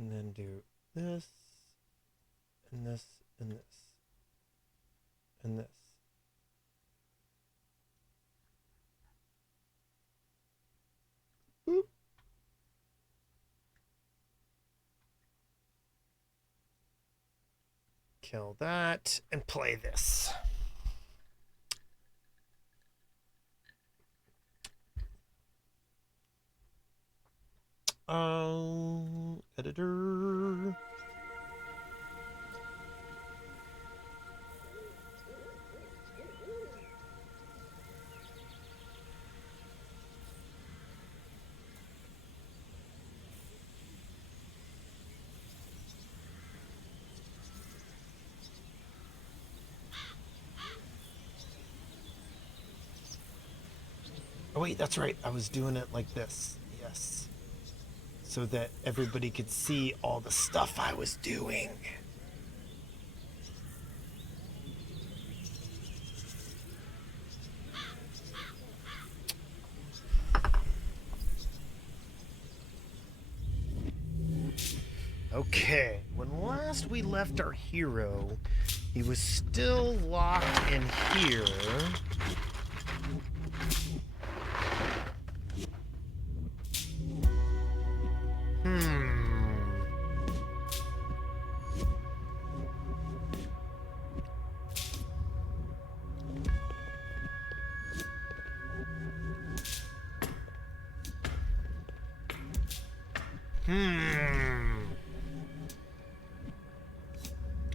And then do this, and this, and this, and this. Boop. Kill that, and play this. Editor. Oh wait, that's right. I was doing it like this. Yes. So that everybody could see all the stuff I was doing. Okay, when last we left our hero, he was still locked in here.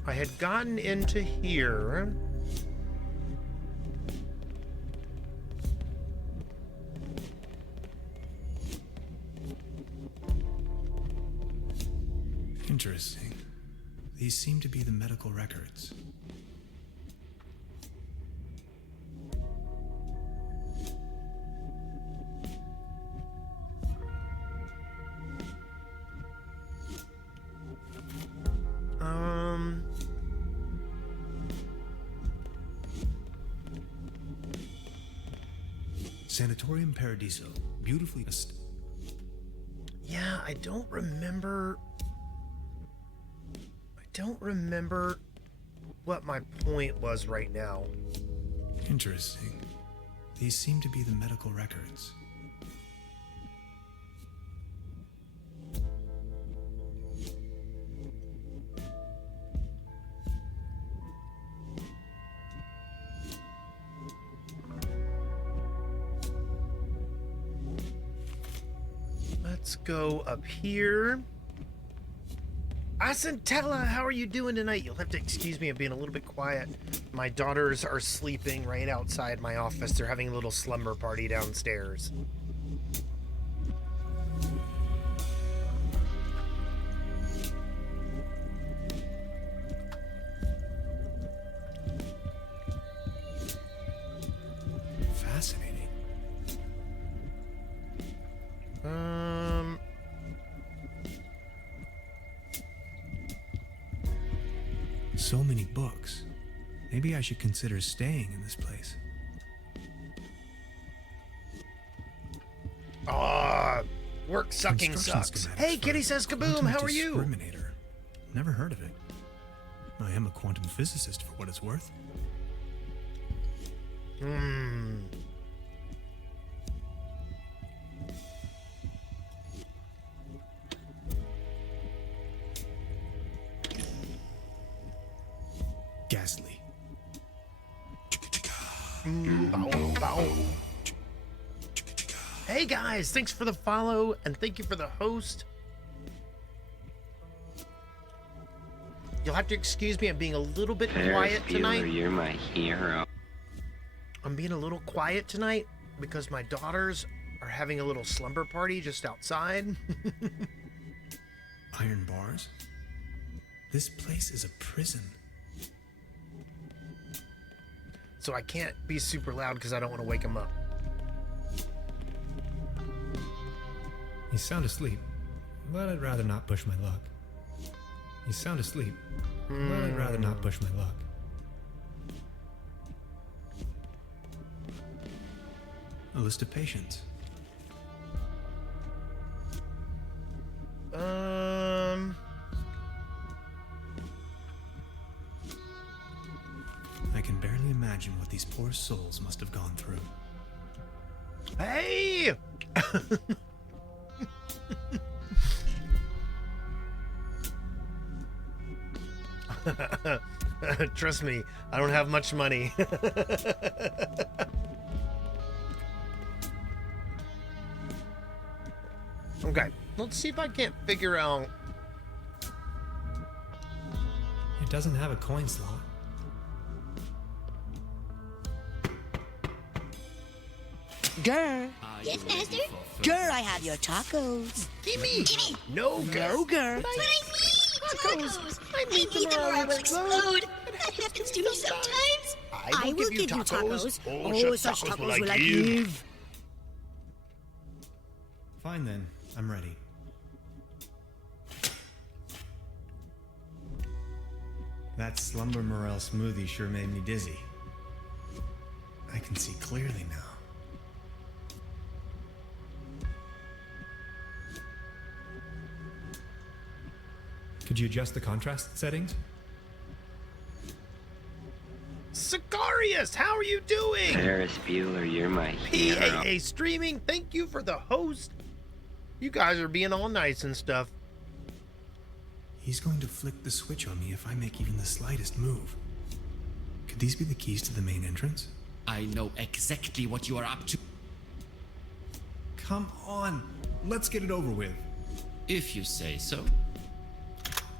I had gotten into here. Interesting. These seem to be the medical records. Sanatorium Paradiso. Beautifully. Yeah, I don't remember what my point was right now. Interesting. These seem to be the medical records. Let's go up here. Asantella, how are you doing tonight? You'll have to excuse me, I'm being a little bit quiet. My daughters are sleeping right outside my office. They're having a little slumber party downstairs. Fascinating. So many books. Maybe I should consider staying in this place. Work sucking sucks. Hey, Kitty says kaboom, how are you? Discriminator. Never heard of it. I am a quantum physicist for what it's worth. Ghastly. Hey guys, thanks for the follow and thank you for the host. You'll have to excuse me, I'm being a little bit quiet tonight. You're my hero. I'm being a little quiet tonight because my daughters are having a little slumber party just outside. Iron bars? This place is a prison. So I can't be super loud because I don't want to wake them up. You sound asleep, but I'd rather not push my luck. You sound asleep, but I'd rather not push my luck. A list of patients. imagine what these poor souls must have gone through. Hey! Trust me, I don't have much money. Okay, let's see if I can't figure out. It doesn't have a coin slot. Grr. Yes, master? Grr, I have your tacos. Gimme! Gimme! No, No, grr. But I need tacos! I need need them or I will explode. explode! That happens to me sometimes! I will give you tacos. Oh, such tacos tacos will I give. Fine then, I'm ready. That Slumber Morel smoothie sure made me dizzy. I can see clearly now. Could you adjust the contrast settings? Sicarius, how are you doing? Ferris Bueller, you're my hero. PAA Streaming, thank you for the host. You guys are being all nice and stuff. He's going to flick the switch on me if I make even the slightest move. Could these be the keys to the main entrance? I know exactly what you are up to. Come on, let's get it over with. If you say so.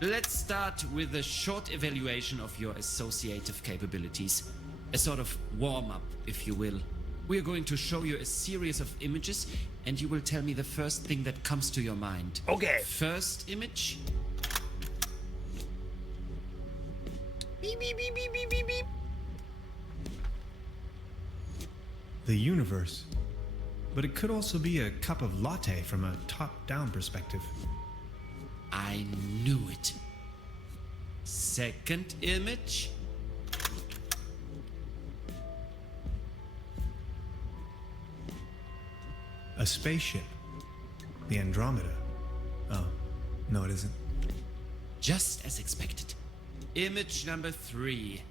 Let's start with a short evaluation of your associative capabilities. A sort of warm-up, if you will. We are going to show you a series of images, and you will tell me the first thing that comes to your mind. Okay. First image. Beep, beep, beep, beep, beep, beep, beep. The universe. But it could also be a cup of latte from a top-down perspective. I knew it. Second image. A spaceship. The Andromeda. Oh, no it isn't. Just as expected. Image number 3.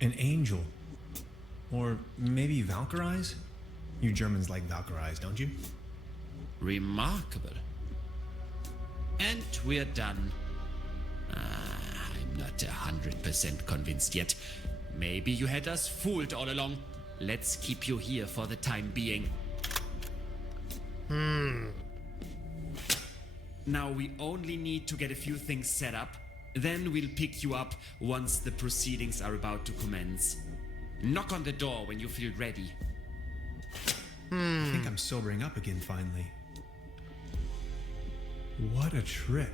An angel. Or maybe Valkyries? You Germans like Valkyries, don't you? Remarkable. And we're done. I'm not 100% convinced yet. Maybe you had us fooled all along. Let's keep you here for the time being. Now we only need to get a few things set up. Then we'll pick you up once the proceedings are about to commence. Knock on the door when you feel ready. I think I'm sobering up again finally. What a trip.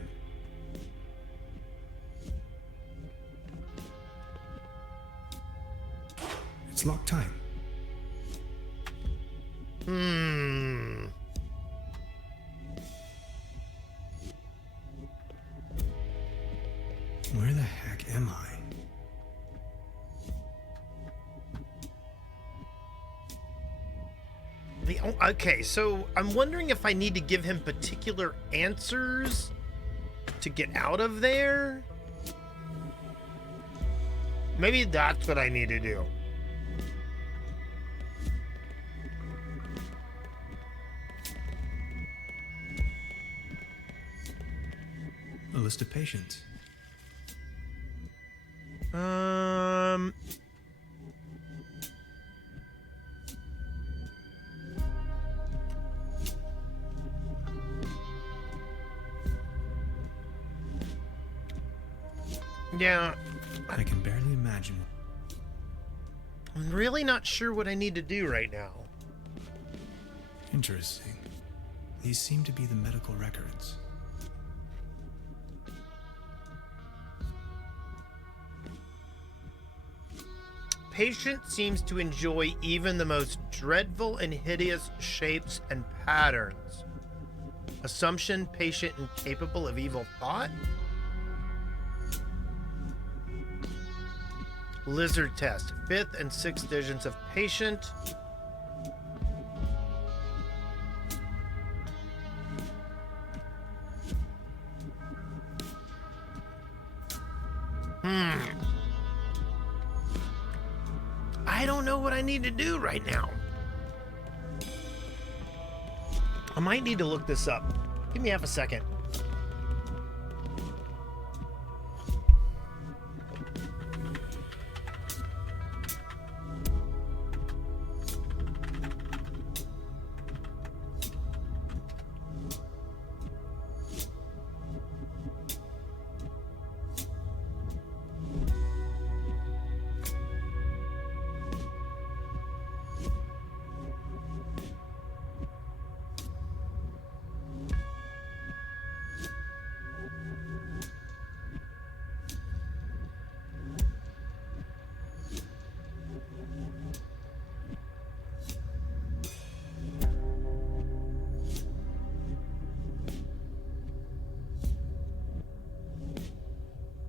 It's locked tight. Where the heck am I? Okay, so I'm wondering if I need to give him particular answers to get out of there. Maybe that's what I need to do. A list of patients. Yeah, I can barely imagine. I'm really not sure what I need to do right now. Interesting. These seem to be the medical records. Patient seems to enjoy even the most dreadful and hideous shapes and patterns. Assumption, patient incapable of evil thought? Lizard test, 5th and 6th digits of patient. I don't know what I need to do right now. I might need to look this up. Give me half a second.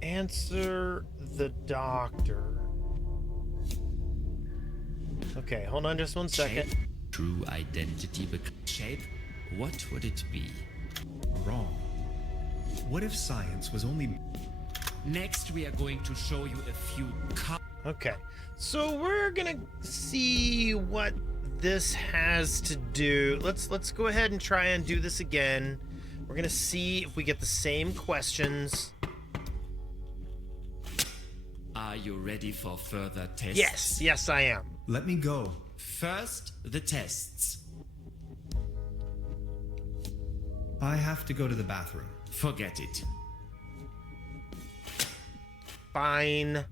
Answer the doctor. Okay, hold on just one second. Shape, true identity, shape. What would it be? Wrong. What if science was only... Next, we are going to show you a few Okay, so we're gonna see what this has to do. Let's go ahead and try and do this again. We're gonna see if we get the same questions. Are you ready for further tests? Yes, I am. Let me go. First, the tests. I have to go to the bathroom. Forget it. Fine.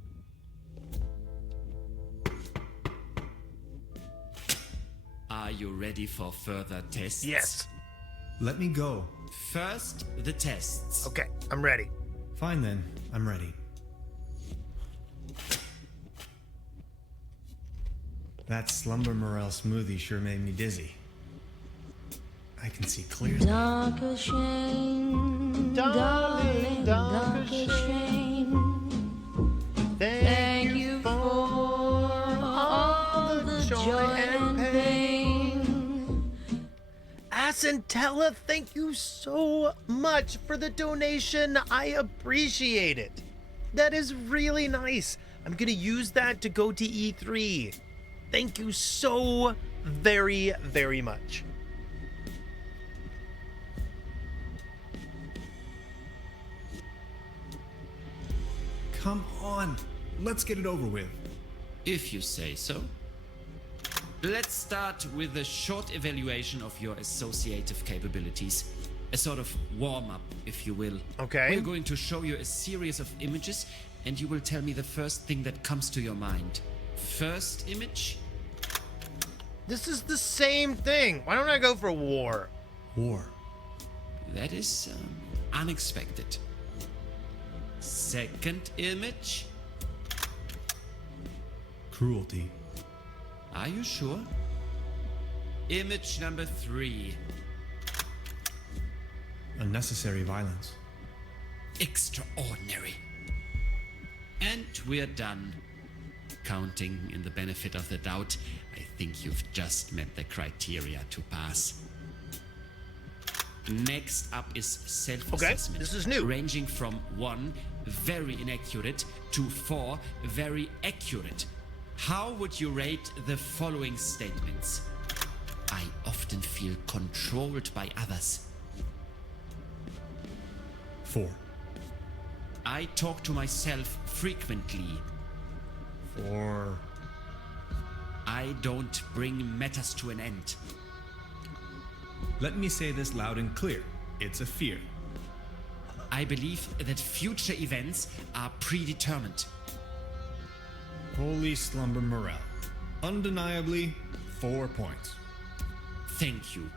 Are you ready for further tests? Yes. Let me go. First, the tests. Okay, I'm ready. Fine then, I'm ready. That slumber morel smoothie sure made me dizzy. I can see clearly. Darker shame, darling, darker shame. Thank you for all the joy and pain. Asentella, thank you so much for the donation. I appreciate it. That is really nice. I'm gonna use that to go to E3. Thank you so very, very much. Come on, let's get it over with. If you say so. Let's start with a short evaluation of your associative capabilities. A sort of warm-up, if you will. Okay. We're going to show you a series of images, and you will tell me the first thing that comes to your mind. First image? This is the same thing. Why don't I go for war? War. That is unexpected. Second image? Cruelty. Are you sure? Image number 3. Unnecessary violence. Extraordinary. And we're done. Counting in the benefit of the doubt, I think you've just met the criteria to pass. Next up is self-assessment. Okay, this is new. Ranging from 1, very inaccurate, to 4, very accurate. How would you rate the following statements? I often feel controlled by others. 4. I talk to myself frequently. 4. I don't bring matters to an end. Let me say this loud and clear. It's a fear. I believe that future events are predetermined. Holy slumber morel. Undeniably, 4 points. Thank you.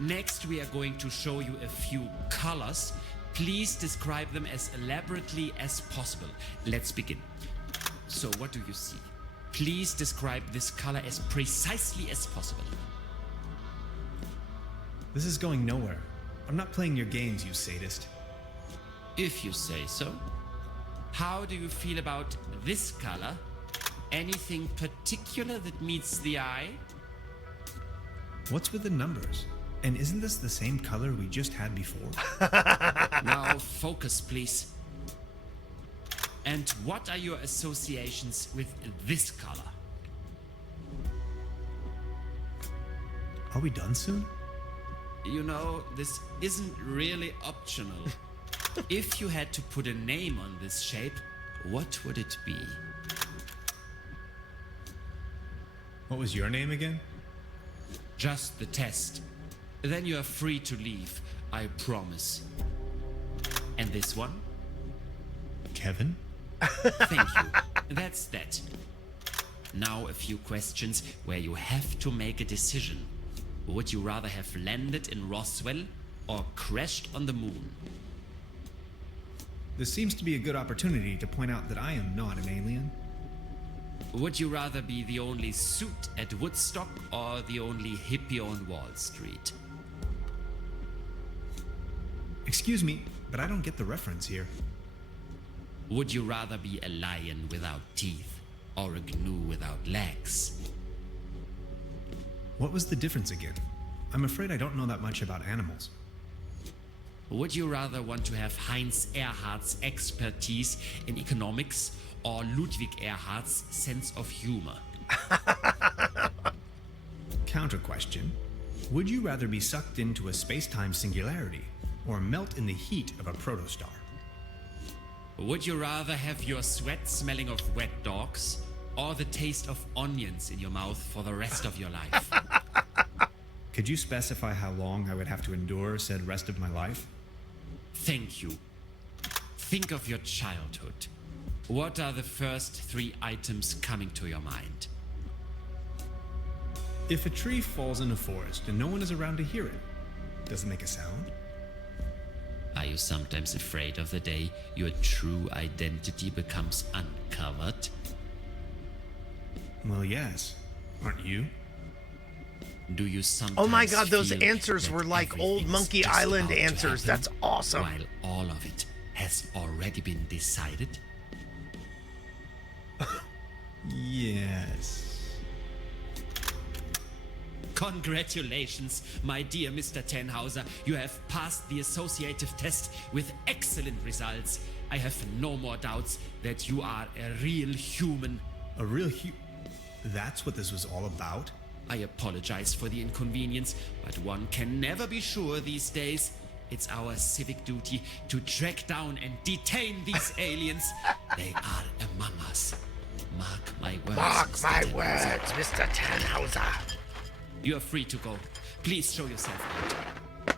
Next, we are going to show you a few colors. Please describe them as elaborately as possible. Let's begin. So, what do you see? Please describe this color as precisely as possible. This is going nowhere. I'm not playing your games, you sadist. If you say so. How do you feel about this color? Anything particular that meets the eye? What's with the numbers? And isn't this the same color we just had before? Now focus, please. And what are your associations with this color? Are we done soon? You know, this isn't really optional. If you had to put a name on this shape, what would it be? What was your name again? Just the test. Then you are free to leave, I promise. And this one? Kevin? Thank you. That's that. Now a few questions where you have to make a decision. Would you rather have landed in Roswell or crashed on the moon? This seems to be a good opportunity to point out that I am not an alien. Would you rather be the only suit at Woodstock or the only hippie on Wall Street? Excuse me, but I don't get the reference here. Would you rather be a lion without teeth or a gnu without legs? What was the difference again? I'm afraid I don't know that much about animals. Would you rather want to have Heinz Erhardt's expertise in economics or Ludwig Erhardt's sense of humor? Counter question. Would you rather be sucked into a space-time singularity or melt in the heat of a protostar? Would you rather have your sweat smelling of wet dogs or the taste of onions in your mouth for the rest of your life? Could you specify how long I would have to endure said rest of my life? Thank you. Think of your childhood. What are the first 3 items coming to your mind? If a tree falls in a forest and no one is around to hear it, does it make a sound? Are you sometimes afraid of the day your true identity becomes uncovered? Well, yes. Aren't you? Do you sometimes Oh my god, those feel answers that were like old everything's Monkey just Island about to answers. happen, That's awesome. while all of it has already been decided? Yes. Congratulations, my dear Mr. Tannhauser. You have passed the associative test with excellent results. I have no more doubts that you are a real human. A real That's what this was all about? I apologize for the inconvenience, but one can never be sure these days. It's our civic duty to track down and detain these aliens. They are among us. Mark my words. Mark Mr. my Tannhauser. words, Mr. Tannhauser. You are free to go. Please show yourself out.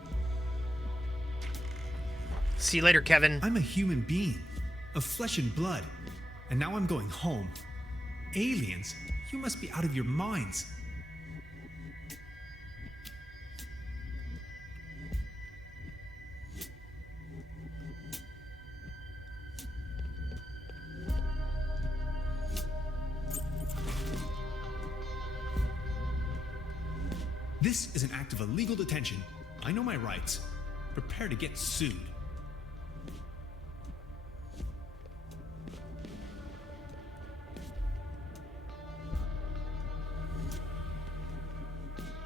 See you later, Kevin. I'm a human being, of flesh and blood, and now I'm going home. Aliens? You must be out of your minds. This is an act of illegal detention. I know my rights. Prepare to get sued.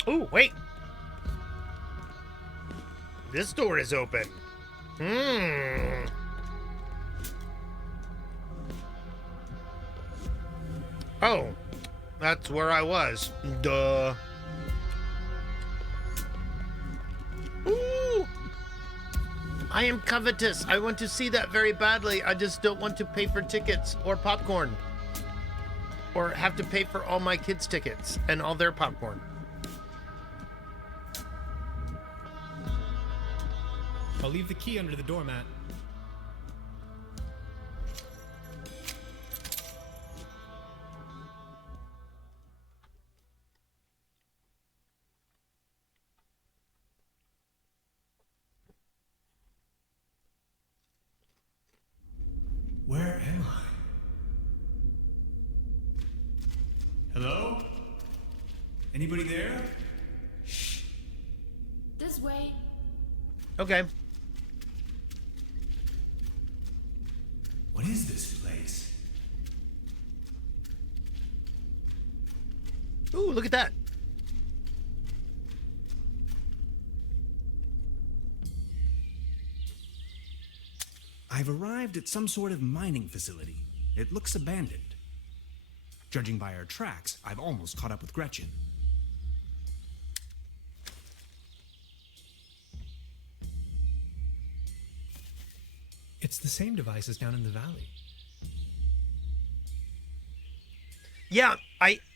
Oh, wait. This door is open. Oh, that's where I was. Duh. Ooh. I am covetous. I want to see that very badly. I just don't want to pay for tickets or popcorn. Or have to pay for all my kids' tickets and all their popcorn. I'll leave the key under the doormat. Where am I? Hello? Anybody there? This way. Okay. What is this place? Ooh, look at that. I've arrived at some sort of mining facility. It looks abandoned. Judging by our tracks, I've almost caught up with Gretchen. It's the same device as down in the valley. Yeah,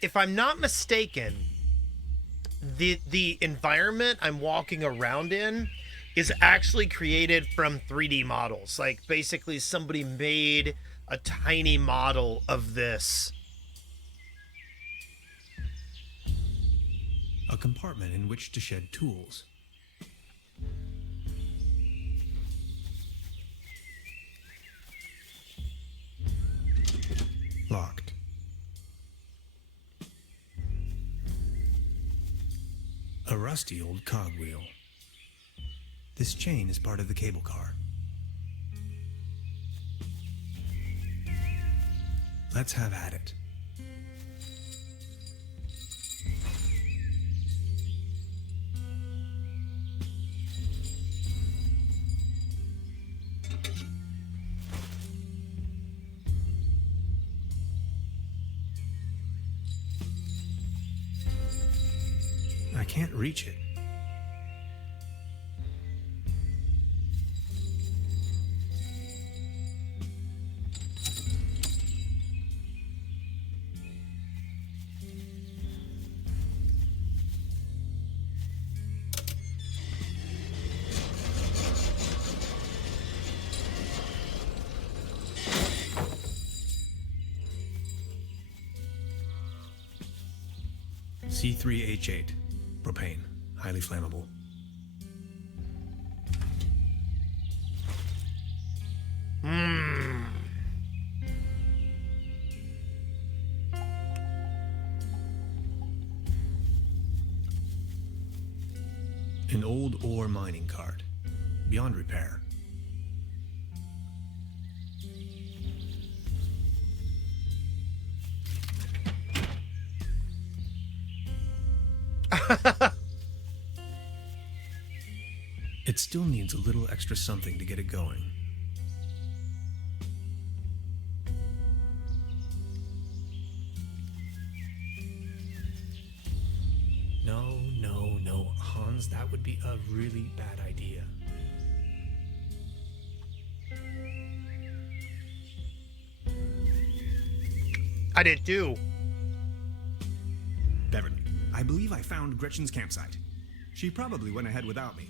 if I'm not mistaken, the environment I'm walking around in is actually created from 3D models. Like, basically somebody made a tiny model of this. A compartment in which to shed tools. Locked. A rusty old cogwheel. This chain is part of the cable car. Let's have at it. I can't reach it. C3H8. Propane. Highly flammable. An old ore mining cart. Beyond repair. It still needs a little extra something to get it going. No, Hans, that would be a really bad idea. I did too. Beverly, I believe I found Gretchen's campsite. She probably went ahead without me.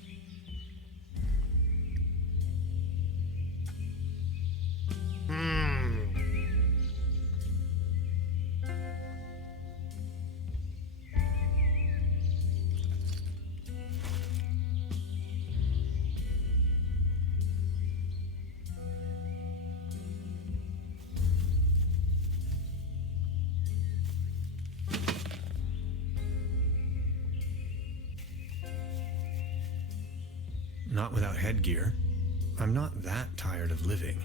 Not without headgear. I'm not that tired of living.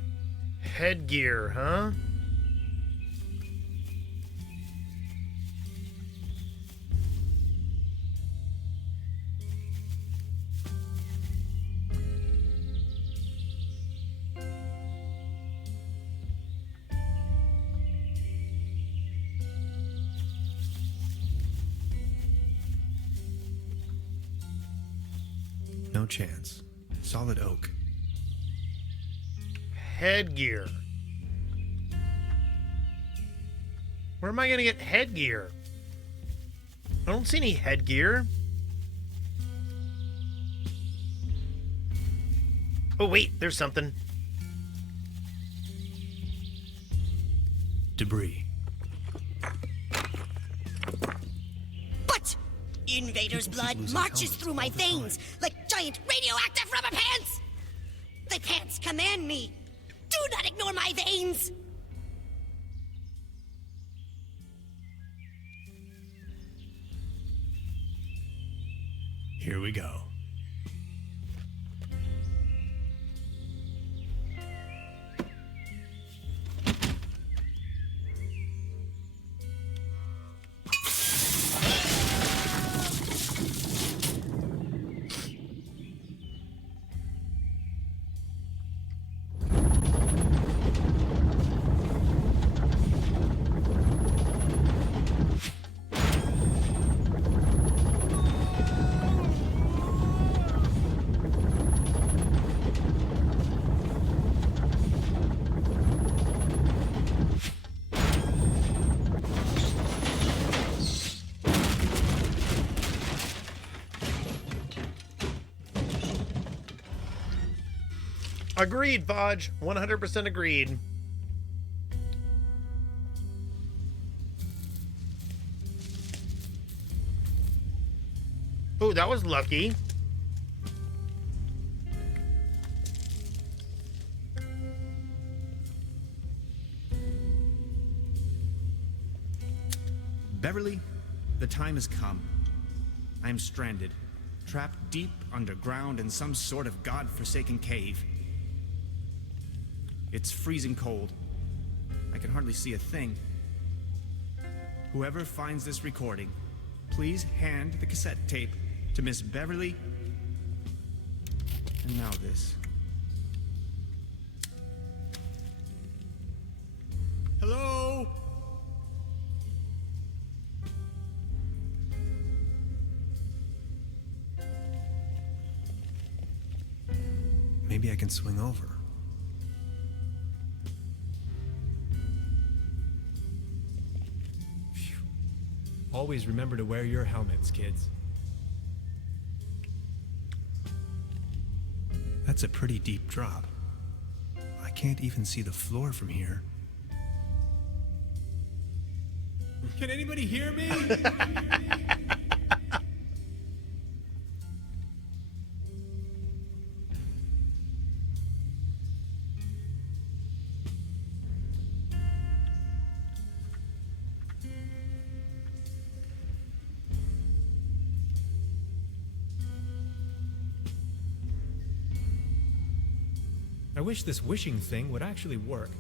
Headgear, huh? No chance. Solid oak. Headgear. Where am I gonna get headgear? I don't see any headgear. Oh wait, there's something. Debris. But invaders' blood losing marches helmets through my all the veins time. like giant radioactive rubber pants. The pants command me. Do not ignore my veins. Here we go. Agreed, Vodge. 100% agreed. Oh, that was lucky. Beverly, the time has come. I am stranded, trapped deep underground in some sort of god-forsaken cave. It's freezing cold. I can hardly see a thing. Whoever finds this recording, please hand the cassette tape to Miss Beverly. And now this. Hello? Maybe I can swing over. Phew. Always remember to wear your helmets, kids. That's a pretty deep drop. I can't even see the floor from here. Can anybody hear me? I wish this wishing thing would actually work.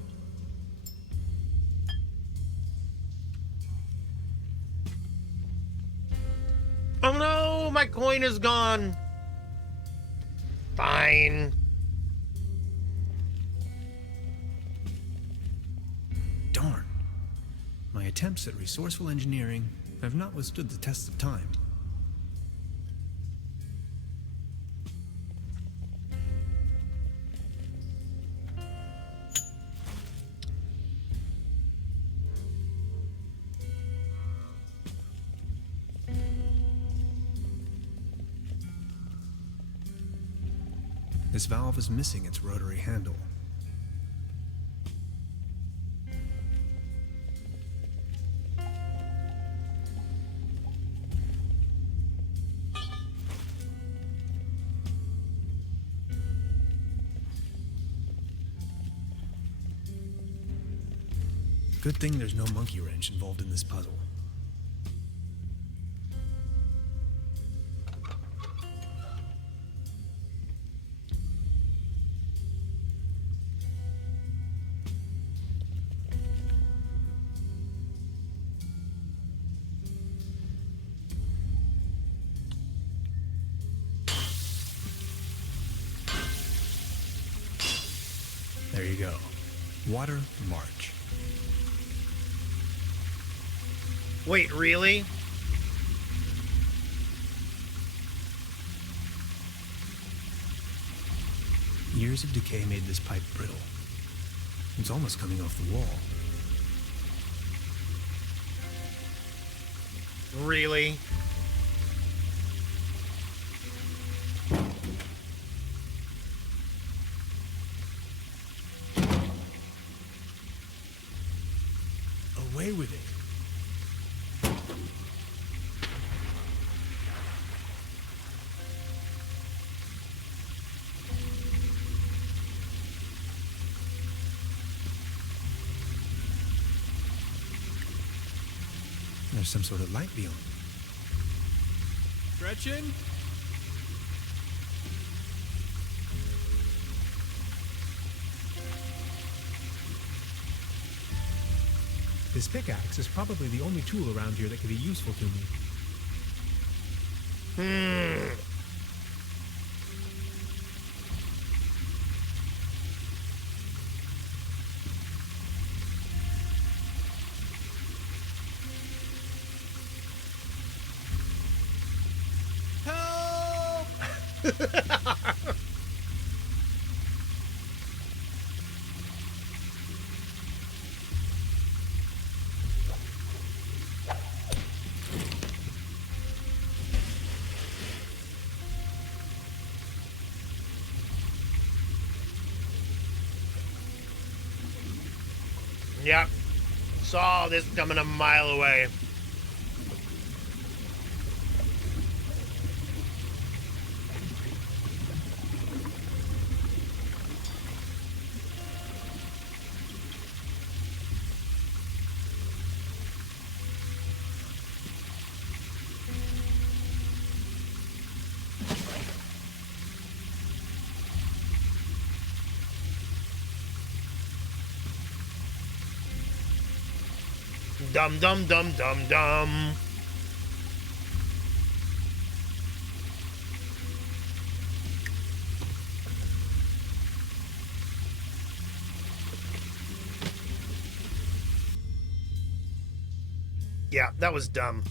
Oh no, my coin is gone. Fine. Darn. My attempts at resourceful engineering have not withstood the test of time. This valve is missing its rotary handle. Good thing there's no monkey wrench involved in this puzzle. There you go. Water March. Wait, really? Years of decay made this pipe brittle. It's almost coming off the wall. Really? Away with it. There's some sort of light beyond. Gretchen? This pickaxe is probably the only tool around here that could be useful to me. Yep. Saw this coming a mile away. Dum dum dum dum dum. Yeah, that was dumb.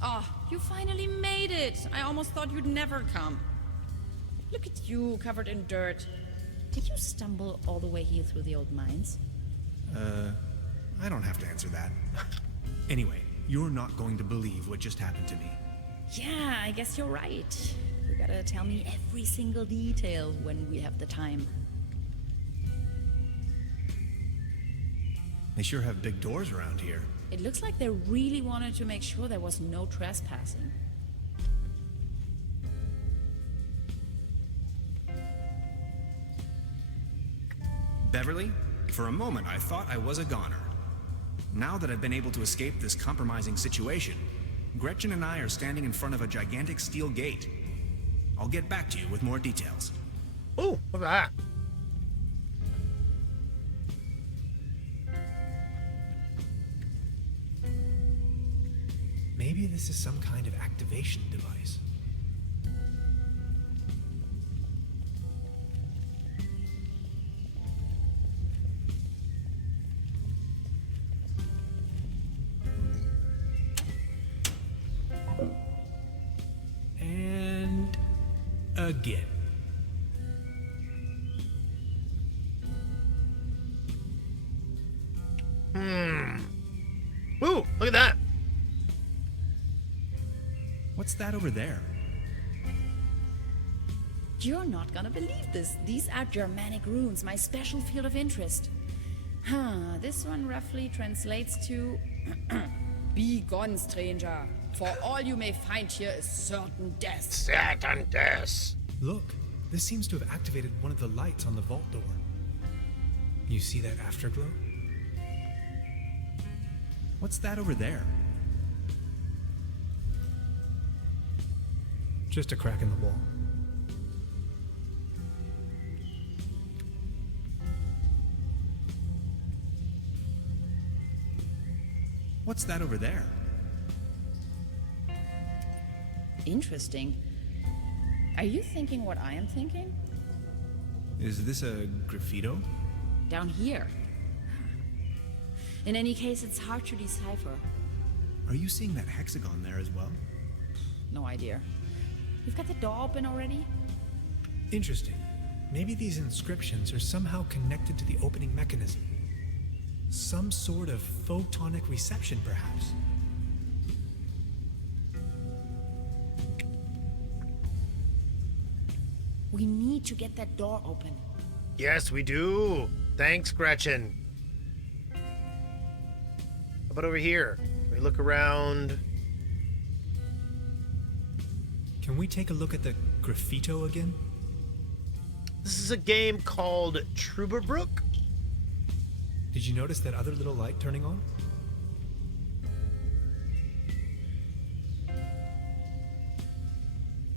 Oh, you finally made it. I almost thought you'd never come. Look at you, covered in dirt. Did you stumble all the way here through the old mines? I don't have to answer that. Anyway, you're not going to believe what just happened to me. Yeah, I guess you're right. You gotta tell me every single detail when we have the time. They sure have big doors around here. It looks like they really wanted to make sure there was no trespassing. Beverly, for a moment I thought I was a goner. Now that I've been able to escape this compromising situation, Gretchen and I are standing in front of a gigantic steel gate. I'll get back to you with more details. Ooh, look at that. Maybe this is some kind of activation device. And again. Ooh, look at that. What's that over there? You're not gonna believe this. These are Germanic runes, my special field of interest. This one roughly translates to Be gone, stranger. For all you may find here is certain death. Certain death. Look, this seems to have activated one of the lights on the vault door. You see that afterglow? What's that over there? Just a crack in the wall. What's that over there? Interesting. Are you thinking what I am thinking? Is this a graffito? Down here. In any case, it's hard to decipher. Are you seeing that hexagon there as well? No idea. You've got the door open already? Interesting. Maybe these inscriptions are somehow connected to the opening mechanism. Some sort of photonic reception, perhaps. We need to get that door open. Yes, we do. Thanks, Gretchen. How about over here? Can we look around? Can we take a look at the graffito again? This is a game called Trüberbrook. Did you notice that other little light turning on?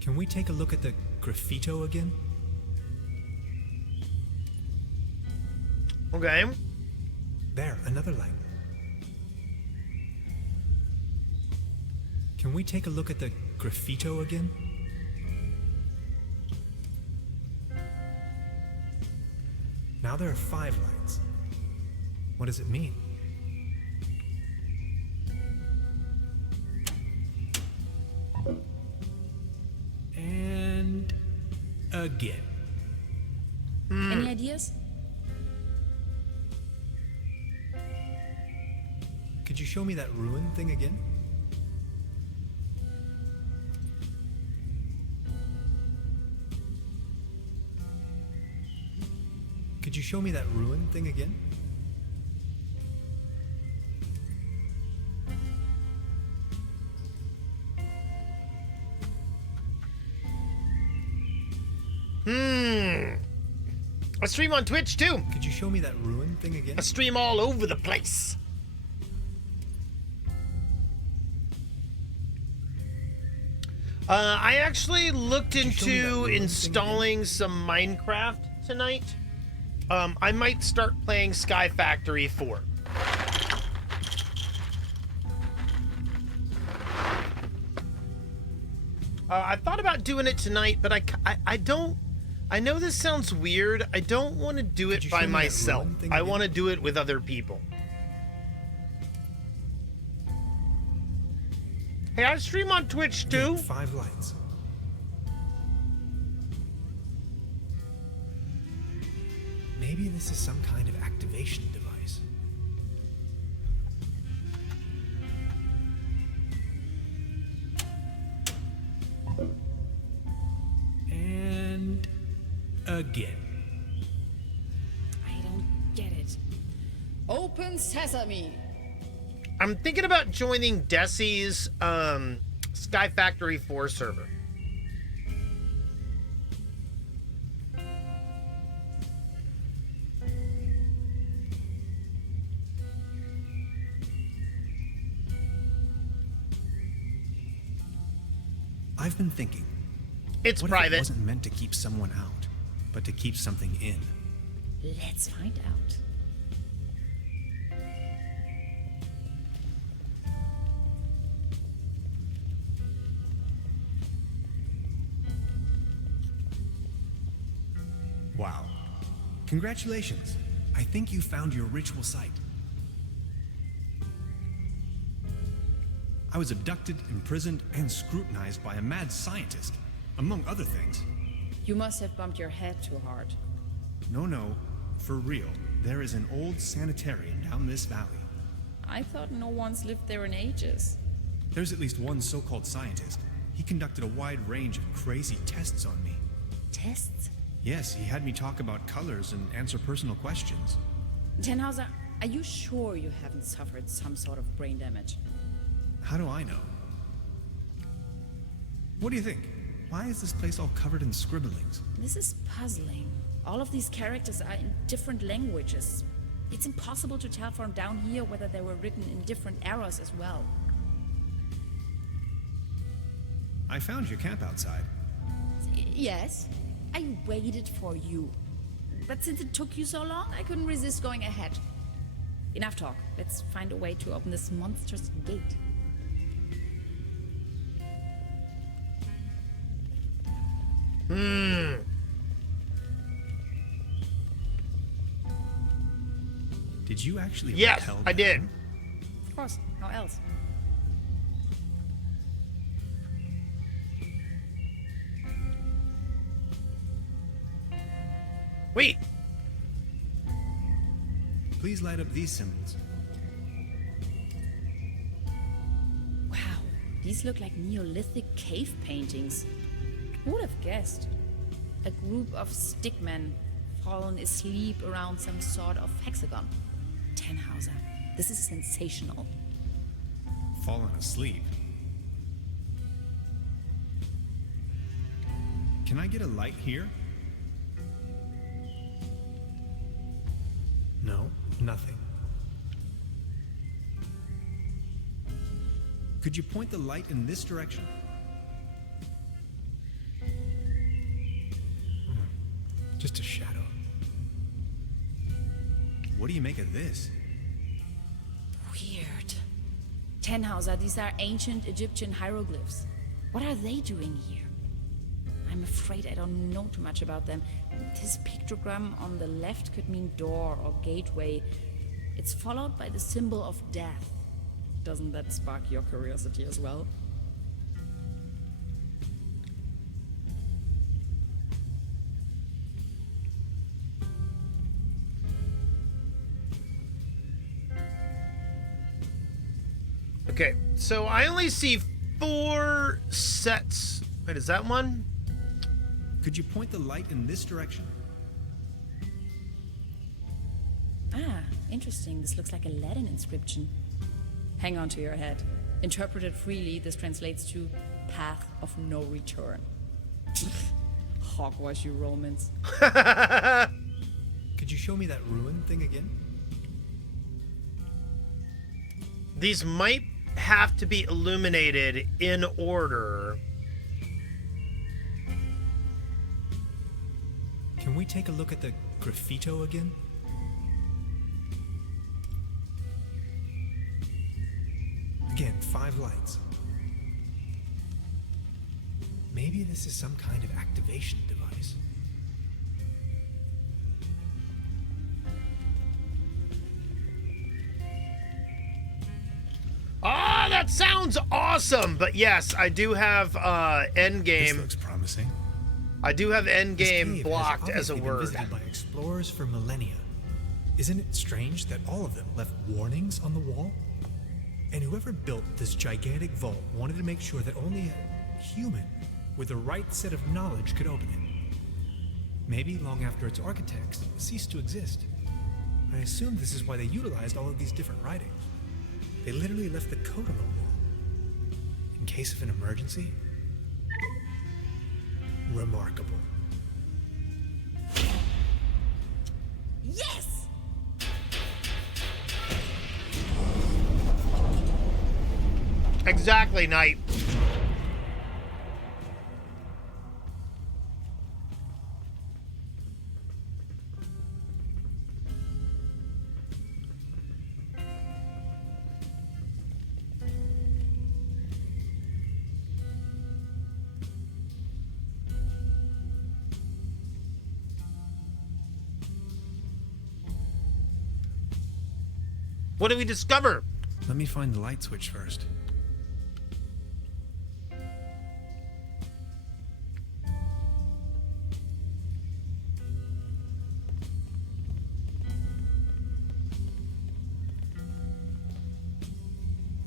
Can we take a look at the graffito again? Okay. There, another light. Can we take a look at the graffito again? Now there are 5 lights. What does it mean? And again. Any ideas? Could you show me that ruin thing again? you show me that ruin thing again? I stream on Twitch too. Could you show me that ruin thing again? I stream all over the place. I actually looked into installing some Minecraft tonight. I might start playing Sky Factory 4. I thought about doing it tonight, but I don't. I know this sounds weird. I don't want to do it by myself. I want to do it with other people. Hey, I stream on Twitch too. 5 lights. Maybe this is some kind of activation device. And again. I don't get it. Open sesame. I'm thinking about joining Desi's Sky Factory 4 server. I've been thinking. It's what private. If it wasn't meant to keep someone out, but to keep something in? Let's find out. Wow. Congratulations. I think you found your ritual site. I was abducted, imprisoned, and scrutinized by a mad scientist, among other things. You must have bumped your head too hard. No, for real. There is an old sanitarium down this valley. I thought no one's lived there in ages. There's at least one so-called scientist. He conducted a wide range of crazy tests on me. Tests? Yes, he had me talk about colors and answer personal questions. Tenhauser, are you sure you haven't suffered some sort of brain damage? How do I know? What do you think? Why is this place all covered in scribblings? This is puzzling. All of these characters are in different languages. It's impossible to tell from down here whether they were written in different eras as well. I found your camp outside. Yes, I waited for you. But since it took you so long, I couldn't resist going ahead. Enough talk. Let's find a way to open this monstrous gate. Did you actually Yes, repel I did. them? Of course, how else? Wait. Please light up these symbols. Wow, these look like Neolithic cave paintings. Who would have guessed? A group of stickmen fallen asleep around some sort of hexagon. Tenhauser, this is sensational. Fallen asleep. Can I get a light here? No, nothing. Could you point the light in this direction? Just a shadow. What do you make of this? Weird. Tenhauser, these are ancient Egyptian hieroglyphs. What are they doing here? I'm afraid I don't know too much about them. This pictogram on the left could mean door or gateway. It's followed by the symbol of death. Doesn't that spark your curiosity as well? Okay, so I only see 4 sets. Wait, is that one? Could you point the light in this direction? Ah, interesting. This looks like a Latin inscription. Hang on to your head. Interpreted freely, this translates to Path of No Return. Hogwash, you Romans. Could you show me that ruin thing again? These might have to be illuminated in order. Can we take a look at the graffito again? Again, 5 lights. Maybe this is some kind of activation device. Ah, that sounds awesome! But yes, I do have This This endgame. looks promising. I do have This endgame cave blocked has as a obviously been word. visited by explorers for millennia. Isn't it strange that all of them left warnings on the wall? And whoever built this gigantic vault wanted to make sure that only a human with the right set of knowledge could open it. Maybe long after its architects ceased to exist. I assume this is why they utilized all of these different writings. They literally left the code on the wall. In case of an emergency? Remarkable. Yes! Exactly, Knight. What did we discover? Let me find the light switch first.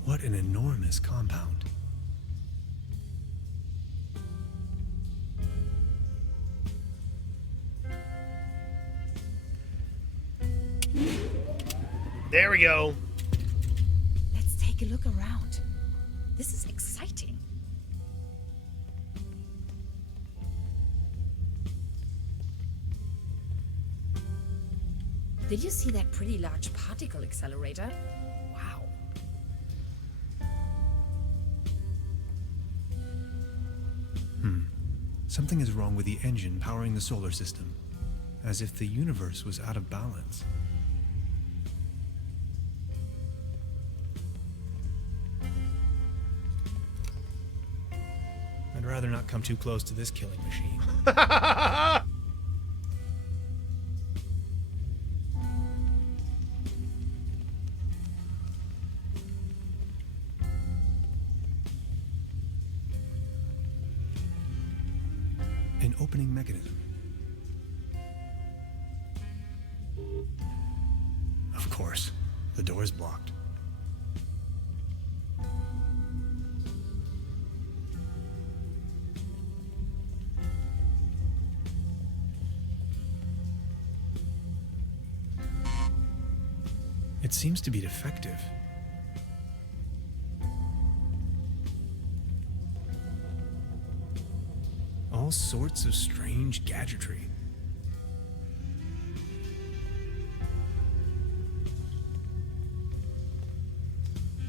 What an enormous compound. There we go. Let's take a look around. This is exciting. Did you see that pretty large particle accelerator? Wow. Something is wrong with the engine powering the solar system, as if the universe was out of balance. I'd rather not come too close to this killing machine. An opening mechanism. Of course, the door is blocked. It seems to be defective. All sorts of strange gadgetry.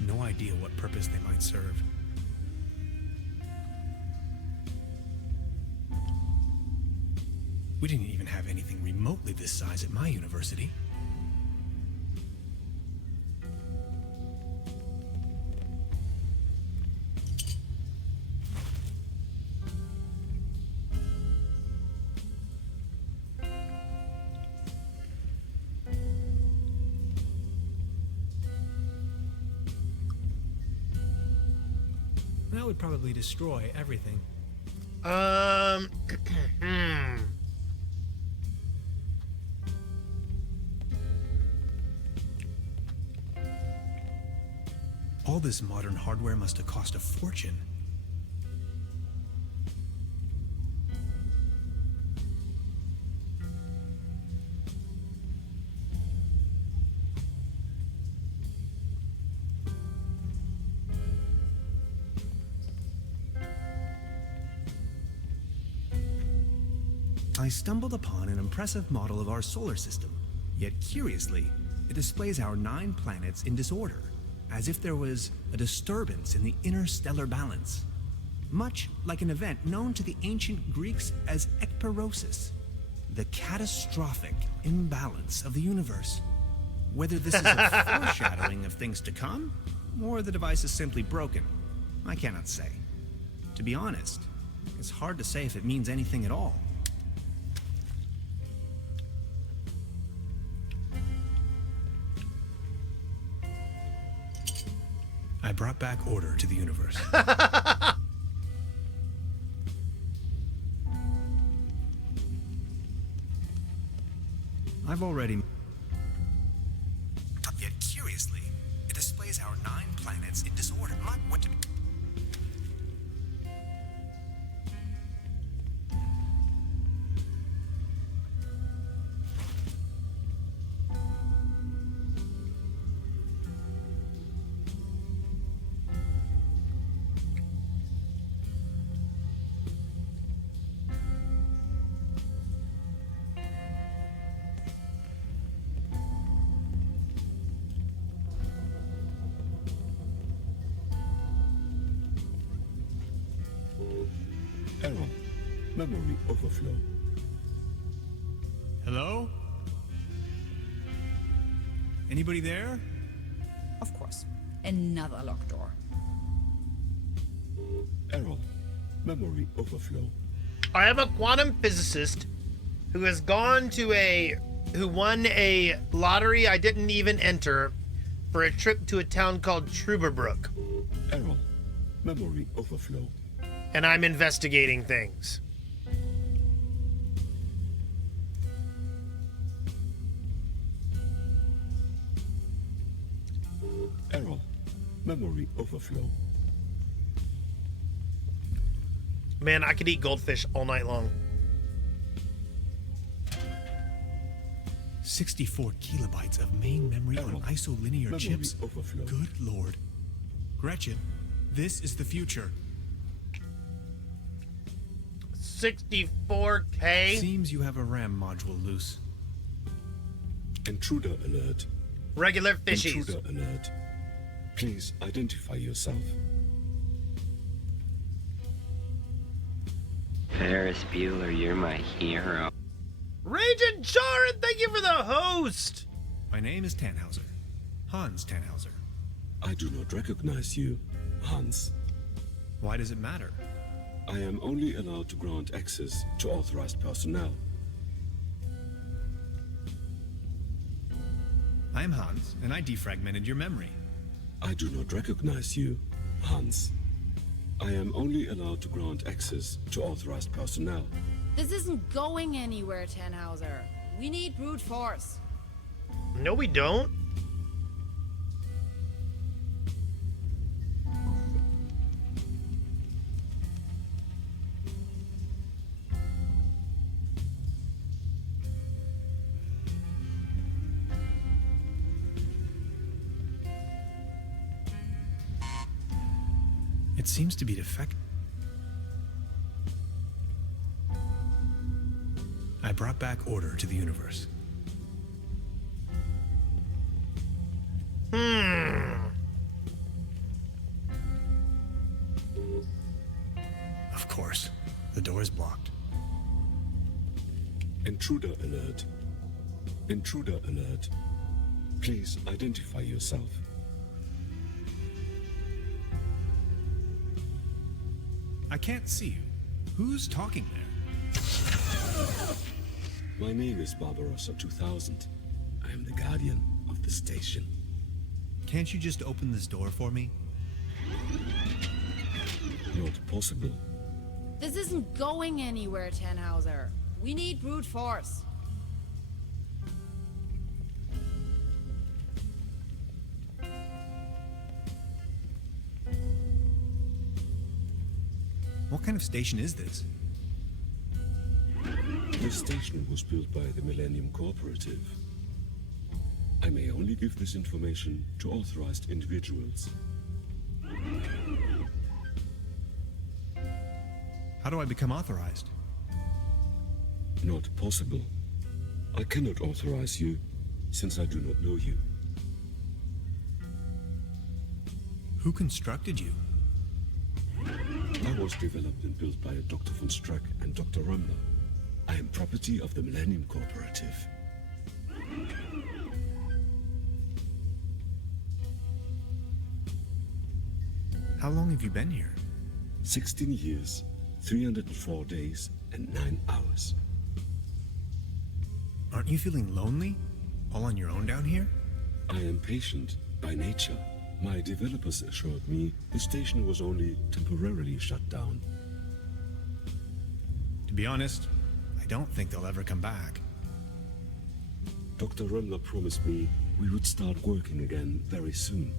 No idea what purpose they might serve. We didn't even have anything remotely this size at my university. That would probably destroy everything. All this modern hardware must have cost a fortune. I stumbled upon an impressive model of our solar system. Yet curiously, it displays our 9 planets in disorder, as if there was a disturbance in the interstellar balance. Much like an event known to the ancient Greeks as ekperosis, the catastrophic imbalance of the universe. Whether this is a foreshadowing of things to come, or the device is simply broken, I cannot say. To be honest, it's hard to say if it means anything at all. I brought back order to the universe. I've already... Yet curiously, it displays our 9 planets in disorder. What to... Error. Memory overflow. Hello? Anybody there? Of course. Another locked door. Error. Memory overflow. I have a quantum physicist who has gone to who won a lottery I didn't even enter for a trip to a town called Trüberbrook. Error. Memory overflow. And I'm investigating things. Error. Memory overflow. Man, I could eat goldfish all night long. 64 kilobytes of main memory on isolinear Memory chips. overflow. Good lord. Gretchen, this is the future. 64K? Seems you have a RAM module loose. Intruder alert. Regular fishies. Intruder alert. Please identify yourself. Ferris Bueller, you're my hero. Raging Charin, thank you for the host. My name is Tannhauser. Hans Tannhauser. I do not recognize you, Hans. Why does it matter? I am only allowed to grant access to authorized personnel. I am Hans, and I defragmented your memory. I do not recognize you, Hans. I am only allowed to grant access to authorized personnel. This isn't going anywhere, Tannhauser. We need brute force. No, we don't. It seems to be defective. I brought back order to the universe. Of course, the door is blocked. Intruder alert. Intruder alert. Please identify yourself. I can't see you. Who's talking there? My name is Barbarossa 2000. I am the guardian of the station. Can't you just open this door for me? Not possible. This isn't going anywhere, Tannhauser. We need brute force. What kind of station is this? This station was built by the Millennium Cooperative. I may only give this information to authorized individuals. How do I become authorized? Not possible. I cannot authorize you, since I do not know you. Who constructed you? I was developed and built by Dr. von Struck and Dr. Rumler. I am property of the Millennium Cooperative. How long have you been here? 16 years, 304 days, and 9 hours. Aren't you feeling lonely? All on your own down here? I am patient by nature. My developers assured me the station was only temporarily shut down. To be honest, I don't think they'll ever come back. Dr. Rumler promised me we would start working again very soon.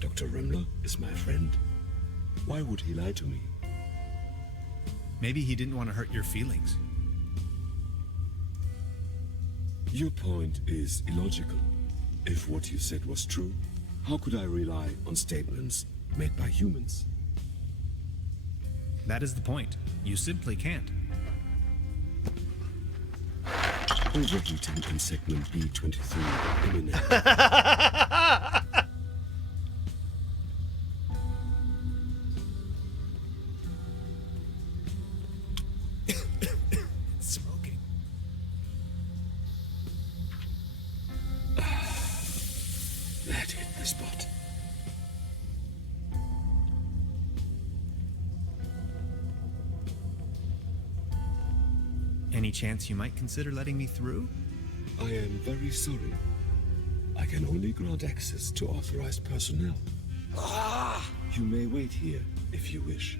Dr. Rumler is my friend. Why would he lie to me? Maybe he didn't want to hurt your feelings. Your point is illogical. If what you said was true, how could I rely on statements made by humans? That is the point. You simply can't. Overheating in segment B23 imminent. Smoking. That hit the spot. Any chance you might consider letting me through? I am very sorry. I can only grant access to authorized personnel. You may wait here if you wish.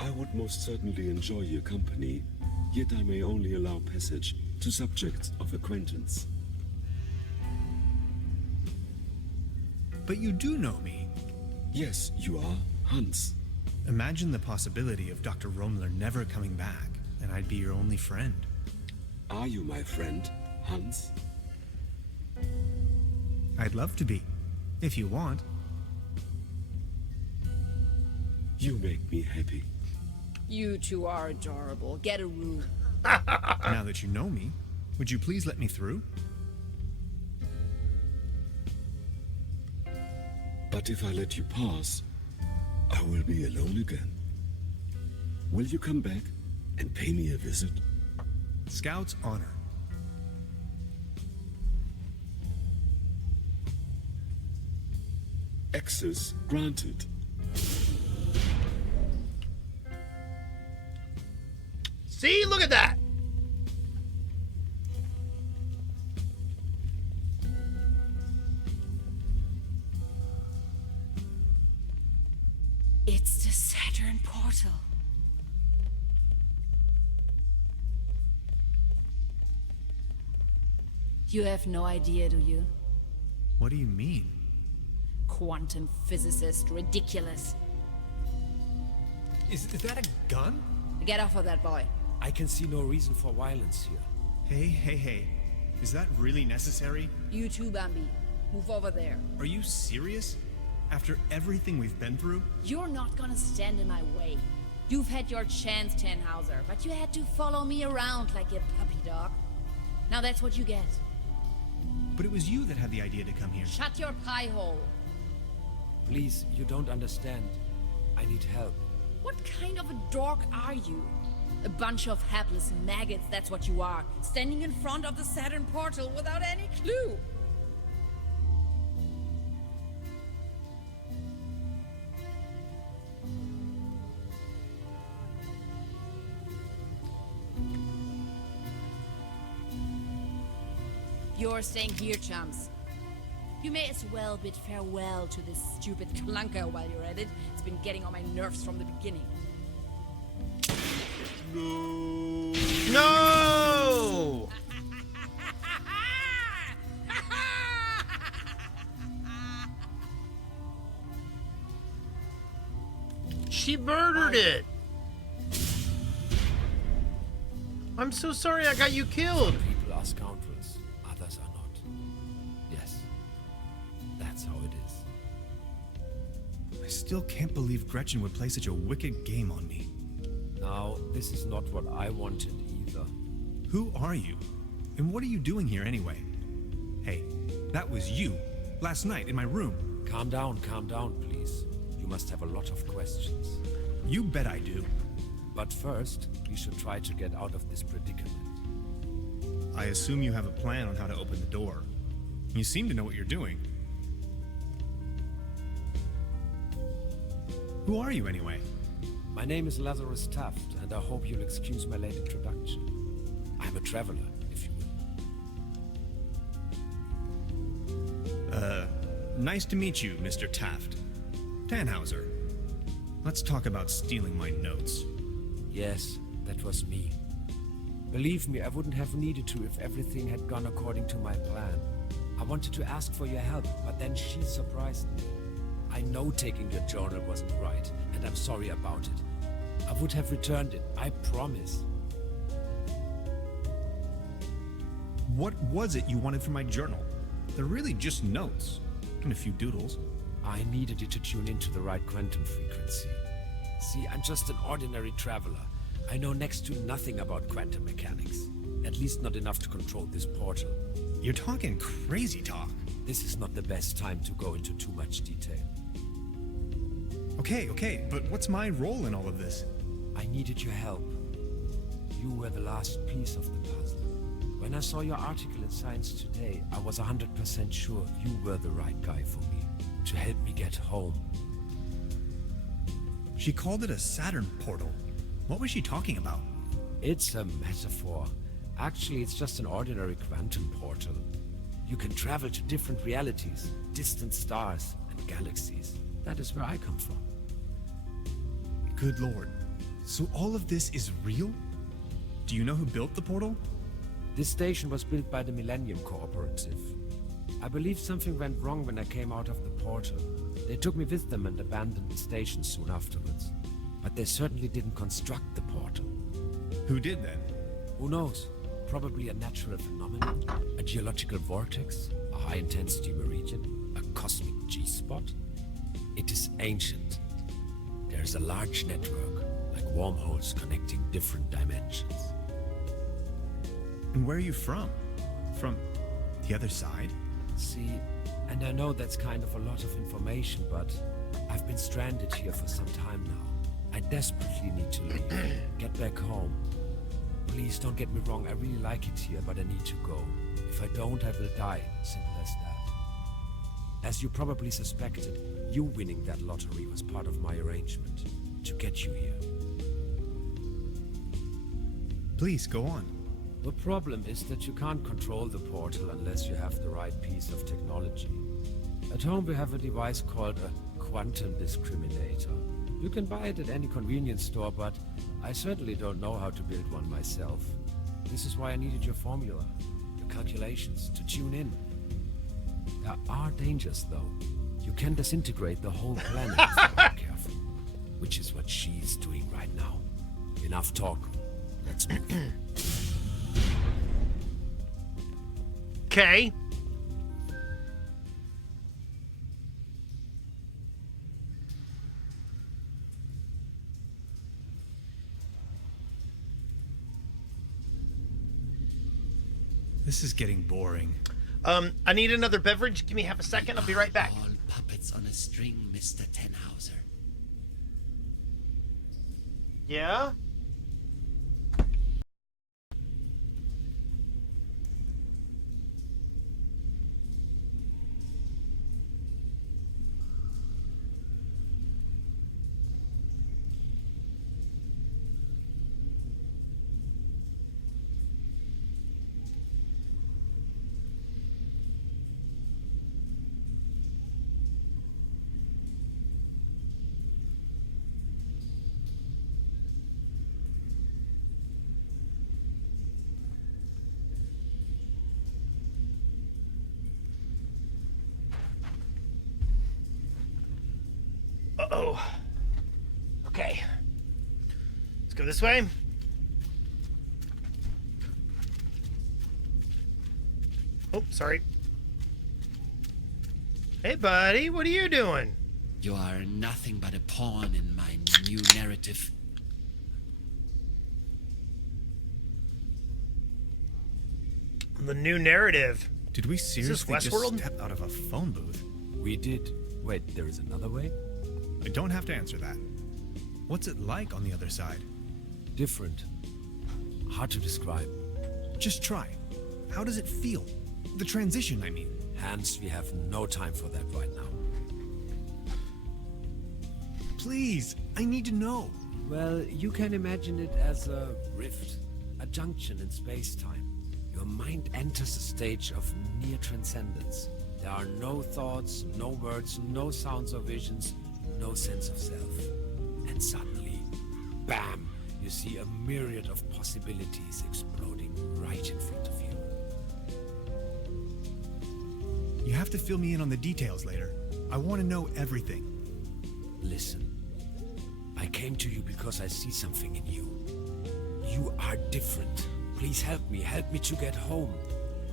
I would most certainly enjoy your company, yet I may only allow passage to subjects of acquaintance. But you do know me. Yes, you are Hans. Imagine the possibility of Dr. Rumler never coming back, and I'd be your only friend. Are you my friend, Hans? I'd love to be, if you want. You make me happy. You two are adorable. Get a room. Now that you know me, would you please let me through? But if I let you pass, I will be alone again. Will you come back and pay me a visit? Scout's honor. Access granted. See, look at that. It's the Saturn portal. You have no idea, do you? What do you mean? Quantum physicist, ridiculous. Is that a gun? Get off of that boy. I can see no reason for violence here. Hey. Is that really necessary? You too, Bambi. Move over there. Are you serious? After everything we've been through? You're not gonna stand in my way. You've had your chance, Tannhauser, but you had to follow me around like a puppy dog. Now that's what you get. But it was you that had the idea to come here. Shut your pie hole. Please, you don't understand. I need help. What kind of a dork are you? A bunch of hapless maggots, that's what you are. Standing in front of the Saturn portal without any clue. You're staying here, chums. You may as well bid farewell to this stupid clunker while you're at it. It's been getting on my nerves from the beginning. No! She murdered it! I'm so sorry I got you killed! People are scoundrels, others are not. Yes, that's how it is. I still can't believe Gretchen would play such a wicked game on me. Now, this is not what I wanted either. Who are you? And what are you doing here anyway? Hey, that was you, last night in my room. Calm down, please. You must have a lot of questions. You bet I do. But first, we should try to get out of this predicament. I assume you have a plan on how to open the door. You seem to know what you're doing. Who are you anyway? My name is Lazarus Taft, and I hope you'll excuse my late introduction. I'm a traveler, if you will. Nice to meet you, Mr. Taft. Tannhauser. Let's talk about stealing my notes. Yes, that was me. Believe me, I wouldn't have needed to if everything had gone according to my plan. I wanted to ask for your help, but then she surprised me. I know taking your journal wasn't right, and I'm sorry about it. I would have returned it, I promise. What was it you wanted from my journal? They're really just notes, and a few doodles. I needed you to tune into the right quantum frequency. See, I'm just an ordinary traveler. I know next to nothing about quantum mechanics. At least not enough to control this portal. You're talking crazy talk. This is not the best time to go into too much detail. Okay, but what's my role in all of this? I needed your help. You were the last piece of the puzzle. When I saw your article in Science Today, I was 100% sure you were the right guy for me, to help me get home. She called it a Saturn portal. What was she talking about? It's a metaphor. Actually, it's just an ordinary quantum portal. You can travel to different realities, distant stars, and galaxies. That is where I come from. Good lord. So all of this is real? Do you know who built the portal? This station was built by the Millennium Cooperative. I believe something went wrong when I came out of the portal. They took me with them and abandoned the station soon afterwards. But they certainly didn't construct the portal. Who did then? Who knows? Probably a natural phenomenon, a geological vortex, a high-intensity meridian, a cosmic G-spot. It is ancient. There is a large network, like wormholes connecting different dimensions. And where are you from? From the other side? See, and I know that's kind of a lot of information, but I've been stranded here for some time now. I desperately need to leave, get back home. Please don't get me wrong, I really like it here, but I need to go. If I don't, I will die. Simple as that. As you probably suspected, you winning that lottery was part of my arrangement to get you here. Please, go on. The problem is that you can't control the portal unless you have the right piece of technology. At home we have a device called a quantum discriminator. You can buy it at any convenience store, but I certainly don't know how to build one myself. This is why I needed your formula, your calculations, to tune in. There are dangers, though. You can disintegrate the whole planet if you're not careful, which is what she's doing right now. Enough talk. Let's move. Okay. This is getting boring. I need another beverage. Give me half a second. I'll be right back. All puppets on a string, Mr. Tannhauser. Yeah? Uh-oh. Okay. Let's go this way. Oh, sorry. Hey, buddy, what are you doing? You are nothing but a pawn in my new narrative. The new narrative. Did we seriously just Westworld? step out of a phone booth? We did. Wait, there is another way? I don't have to answer that. What's it like on the other side? Different. Hard to describe. Just try. How does it feel? The transition, I mean. Hans, we have no time for that right now. Please, I need to know. Well, you can imagine it as a rift, a junction in space-time. Your mind enters a stage of near transcendence. There are no thoughts, no words, no sounds or visions, no sense of self. And suddenly, bam, you see a myriad of possibilities exploding right in front of you. You have to fill me in on the details later. I want to know everything. Listen, I came to you because I see something in you. You are different. Please help me to get home.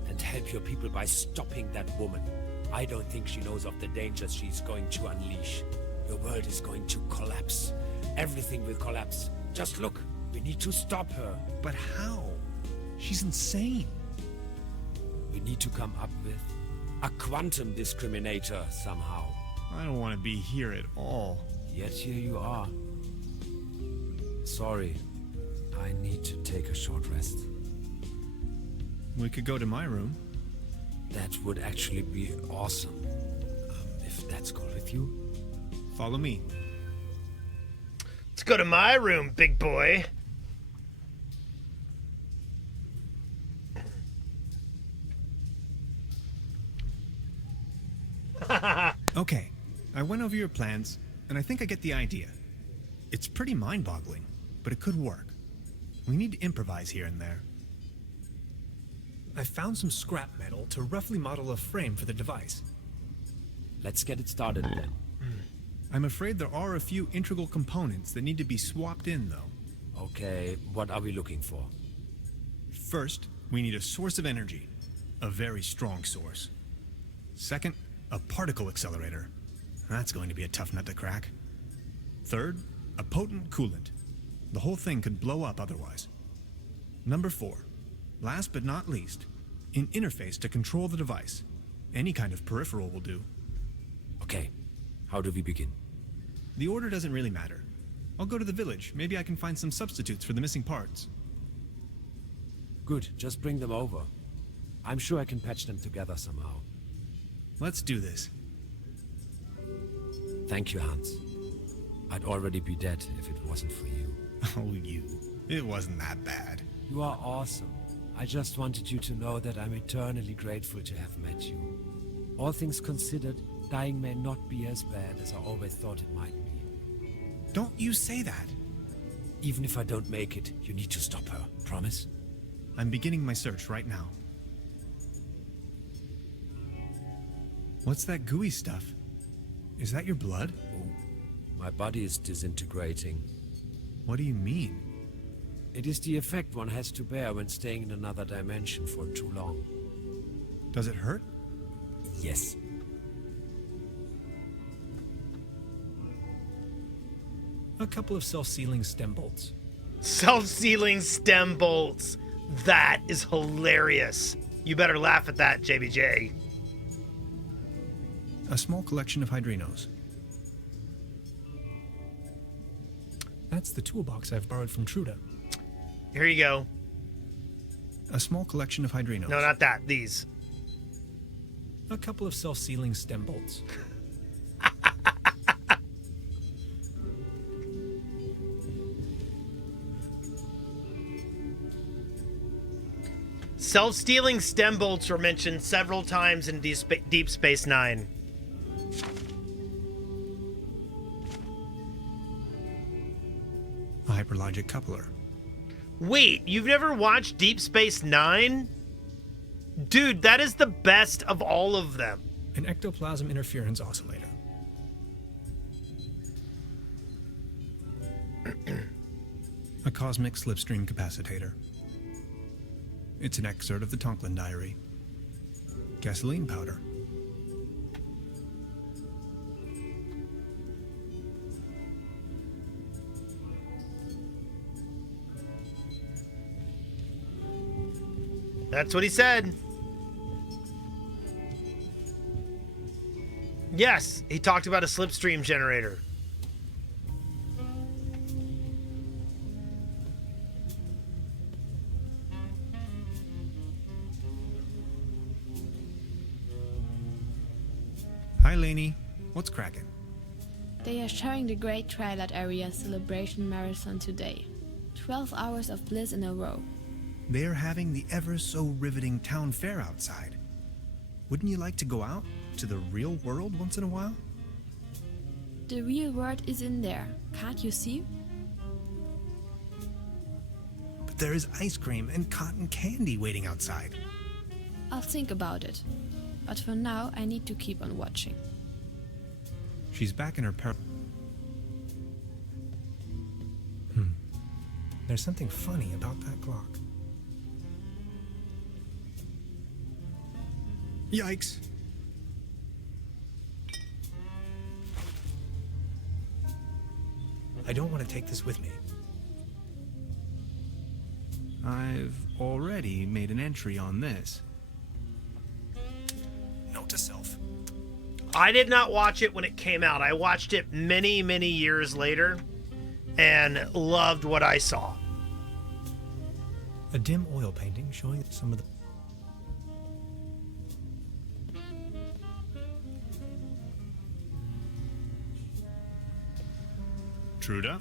And help your people by stopping that woman. I don't think she knows of the dangers she's going to unleash. Your world is going to collapse. Everything will collapse. Just look, we need to stop her. But how? She's insane. We need to come up with a quantum discriminator somehow. I don't want to be here at all. Yet here you are. Sorry, I need to take a short rest. We could go to my room. That would actually be awesome. If that's cool with you. Follow me. Let's go to my room, big boy. Okay, I went over your plans, and I think I get the idea. It's pretty mind-boggling, but it could work. We need to improvise here and there. I found some scrap metal to roughly model a frame for the device. Let's get it started then. I'm afraid there are a few integral components that need to be swapped in, though. Okay, what are we looking for? First, we need a source of energy. A very strong source. Second, a particle accelerator. That's going to be a tough nut to crack. Third, a potent coolant. The whole thing could blow up otherwise. Number 4, last but not least, an interface to control the device. Any kind of peripheral will do. Okay, how do we begin? The order doesn't really matter. I'll go to the village. Maybe I can find some substitutes for the missing parts. Good, just bring them over. I'm sure I can patch them together somehow. Let's do this. Thank you, Hans. I'd already be dead if it wasn't for you. Oh, you. It wasn't that bad. You are awesome. I just wanted you to know that I'm eternally grateful to have met you. All things considered, dying may not be as bad as I always thought it might be. Don't you say that. Even if I don't make it, you need to stop her. Promise? I'm beginning my search right now. What's that gooey stuff? Is that your blood? Oh, my body is disintegrating. What do you mean? It is the effect one has to bear when staying in another dimension for too long. Does it hurt? Yes. A couple of self-sealing stem bolts. Self-sealing stem bolts. That is hilarious. You better laugh at that, JBJ. A small collection of hydrinos. That's the toolbox I've borrowed from Truda. Here you go. A small collection of hydrinos. No, not that. These. A couple of self-sealing stem bolts. Self-stealing stem bolts were mentioned several times in Deep Space Nine. A hyperlogic coupler. Wait, you've never watched Deep Space Nine? Dude, that is the best of all of them. An ectoplasm interference oscillator. A cosmic slipstream capacitator. It's an excerpt of the Tonklin diary. Gasoline powder. That's what he said. Yes, he talked about a slipstream generator. Hi, Lainey. What's cracking? They are showing the Great Twilight Area Celebration Marathon today. 12 hours of bliss in a row. They're having the ever so riveting town fair outside. Wouldn't you like to go out to the real world once in a while? The real world is in there, can't you see? But there is ice cream and cotton candy waiting outside. I'll think about it. But for now, I need to keep on watching. She's back in her There's something funny about that clock. Yikes. I don't want to take this with me. I've already made an entry on this. Note to self. I did not watch it when it came out. I watched it many, many years later and loved what I saw. A dim oil painting showing some of the... Truda?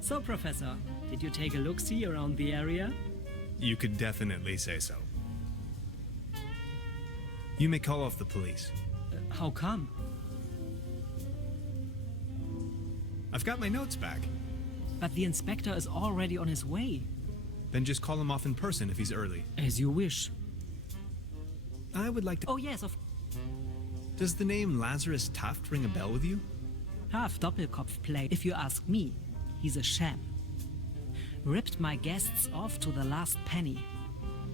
So, Professor, did you take a look-see around the area? You could definitely say so. You may call off the police. How come? I've got my notes back. But the inspector is already on his way. Then just call him off in person if he's early. As you wish. I would like to... Oh yes, of... Does the name Lazarus Taft ring a bell with you? Half Doppelkopf play. If you ask me, he's a sham. Ripped my guests off to the last penny.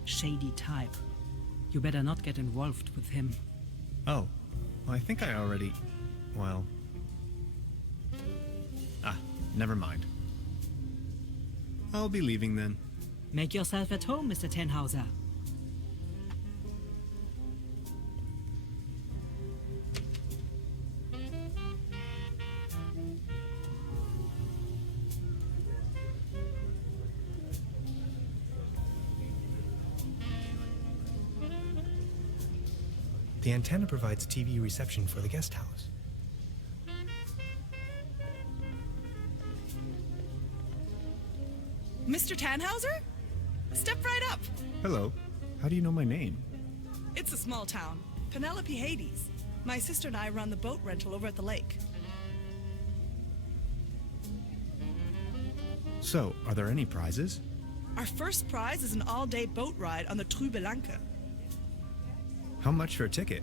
Shady type. You better not get involved with him. Oh, well, I think I already... Well... never mind. I'll be leaving then. Make yourself at home, Mr. Tenhauser. The antenna provides TV reception for the guest house. Mr. Tannhauser? Step right up. Hello. How do you know my name? It's a small town. Penelope Hades. My sister and I run the boat rental over at the lake. So, are there any prizes? Our first prize is an all-day boat ride on the Trüberbrook. How much for a ticket?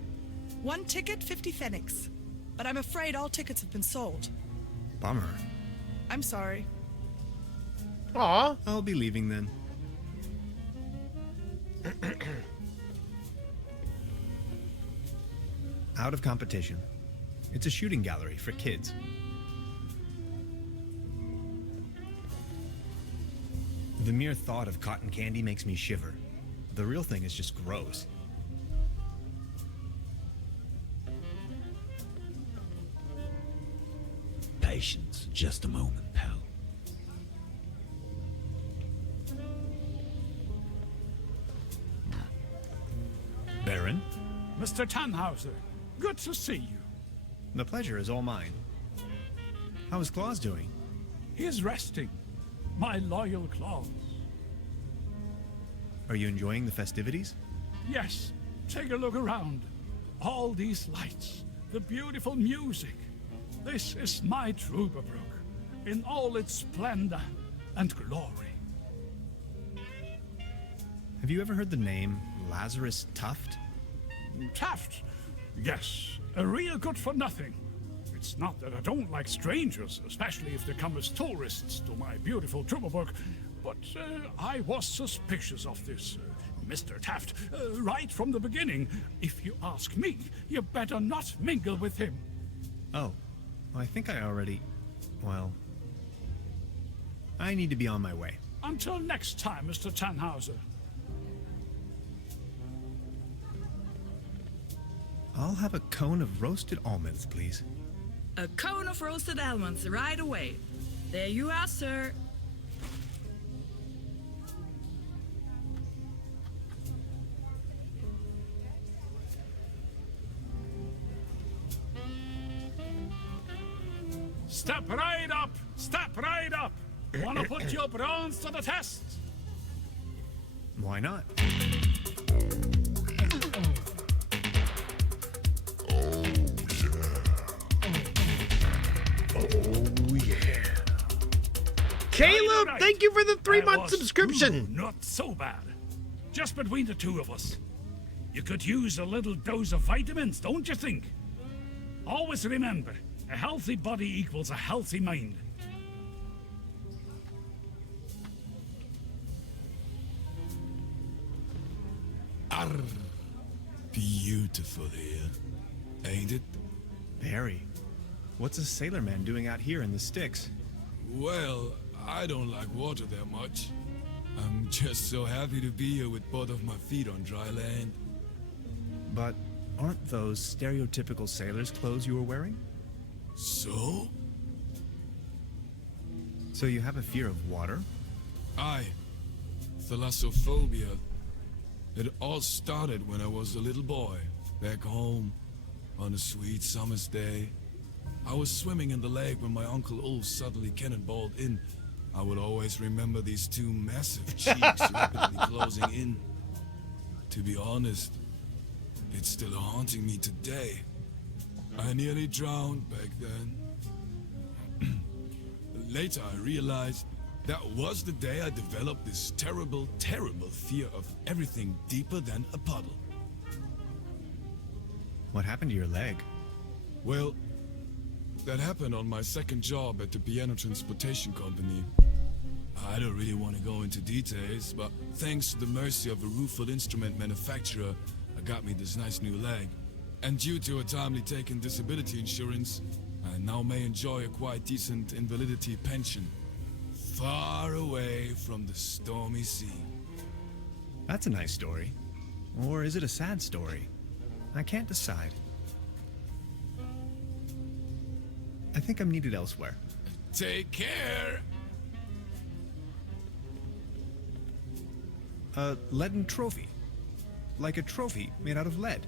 One ticket, 50 pfennigs. But I'm afraid all tickets have been sold. Bummer. I'm sorry. Aw. I'll be leaving then. Out of competition. It's a shooting gallery for kids. The mere thought of cotton candy makes me shiver. The real thing is just gross. Patience, just a moment, pal. Baron? Mr. Tannhauser, good to see you. The pleasure is all mine. How is Claus doing? He is resting. My loyal Claus. Are you enjoying the festivities? Yes, take a look around. All these lights, the beautiful music. This is my Trüberbrook, in all its splendor and glory. Have you ever heard the name Lazarus Taft? Taft? Yes, a real good for nothing. It's not that I don't like strangers, especially if they come as tourists to my beautiful Trüberbrook, but I was suspicious of this Mr. Taft right from the beginning. If you ask me, you better not mingle with him. Oh, I think I already... Well... I need to be on my way. Until next time, Mr. Tannhauser. I'll have a cone of roasted almonds, please. A cone of roasted almonds right away. There you are, sir. Step right up! Step right up! Wanna put your brains to the test? Why not? Caleb, thank you for the 3-month was subscription. Not so bad. Just between the two of us. You could use a little dose of vitamins, don't you think? Always remember, a healthy body equals a healthy mind. Arr, beautiful here, ain't it? Very. What's a sailor man doing out here in the sticks? Well, I don't like water that much. I'm just so happy to be here with both of my feet on dry land. But aren't those stereotypical sailor's clothes you were wearing? So? So you have a fear of water? Aye. Thalassophobia. It all started when I was a little boy, back home, on a sweet summer's day. I was swimming in the lake when my Uncle Ulf suddenly cannonballed in. I would always remember these two massive cheeks rapidly closing in. To be honest, it's still haunting me today. I nearly drowned back then. Later I realized that was the day I developed this terrible, terrible fear of everything deeper than a puddle. What happened to your leg? Well, that happened on my second job at the piano transportation company. I don't really want to go into details, but thanks to the mercy of a rueful instrument manufacturer, I got me this nice new leg. And due to a timely taken disability insurance, I now may enjoy a quite decent invalidity pension. Far away from the stormy sea. That's a nice story. Or is it a sad story? I can't decide. I think I'm needed elsewhere. Take care! A leaden trophy. Like a trophy made out of lead.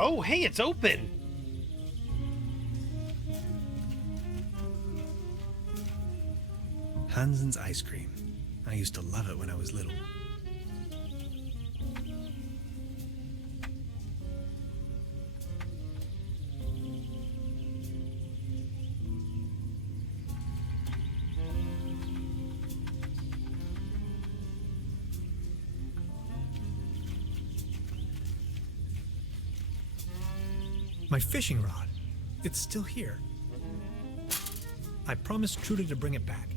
Oh, hey, it's open. Hansen's ice cream. I used to love it when I was little. My fishing rod. It's still here. I promised Trudy to bring it back.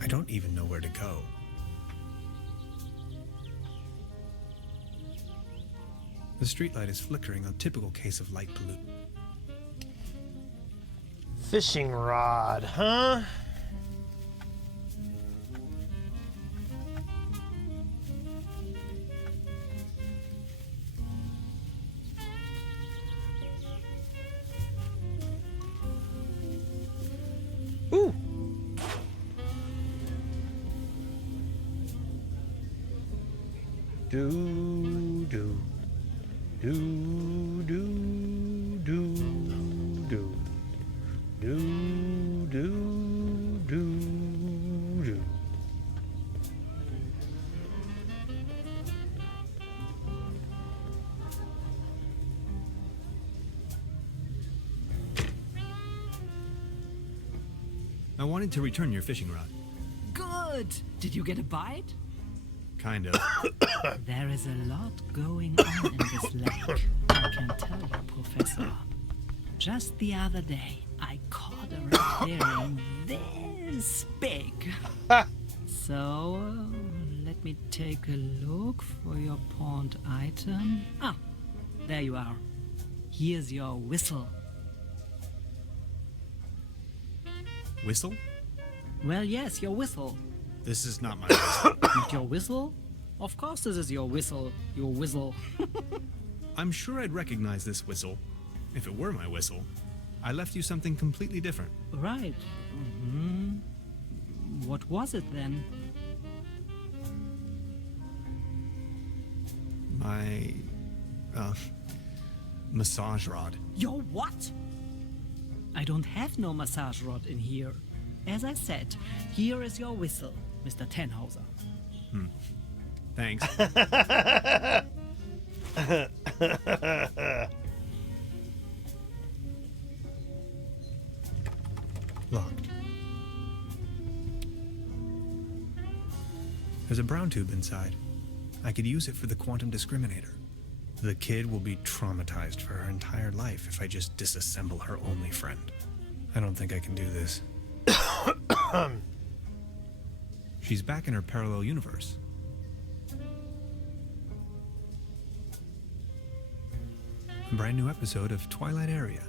I don't even know where to go. The streetlight is flickering, a typical case of light pollutant. Fishing rod, huh? Ooh. Do do do do do do. Do, do, do, do. I wanted to return your fishing rod. Good! Did you get a bite? Kind of. There is a lot going on in this lake, I can tell you, Professor. Just the other day, I caught a red herring this big. So, let me take a look for your pawned item. Ah, there you are. Here's your whistle. Whistle? Well, yes, your whistle. This is not my whistle. Not your whistle? Of course this is your whistle. Your whistle. I'm sure I'd recognize this whistle if it were my whistle. I left you something completely different. Right. Mm-hmm. What was it then? My massage rod. Your what? I don't have no massage rod in here. As I said, here is your whistle, Mr. Tenhauser. Thanks. Locked. There's a brown tube inside. I could use it for the quantum discriminator. The kid will be traumatized for her entire life if I just disassemble her only friend. I don't think I can do this. She's back in her parallel universe. A brand new episode of Twilight Area.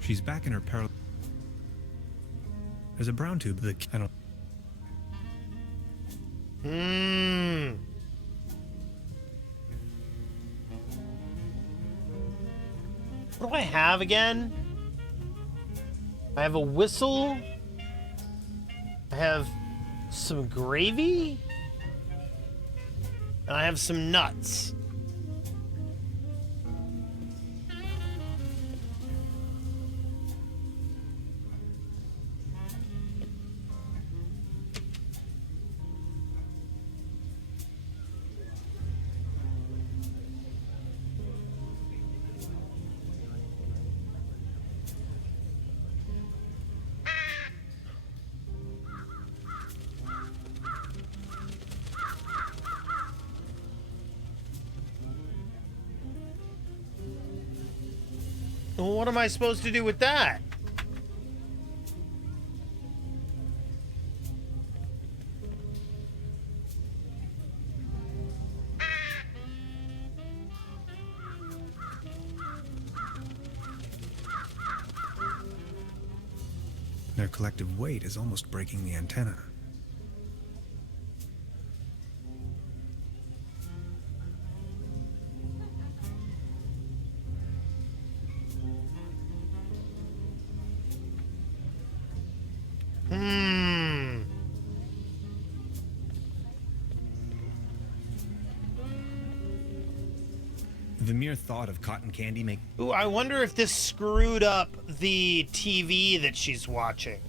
She's back in her parallel. There's a brown tube that I don't. What do I have again? I have a whistle. I have some gravy. And I have some nuts. Well, what am I supposed to do with that? Their collective weight is almost breaking the antenna. The mere thought of cotton candy make. Ooh, I wonder if this screwed up the TV that she's watching.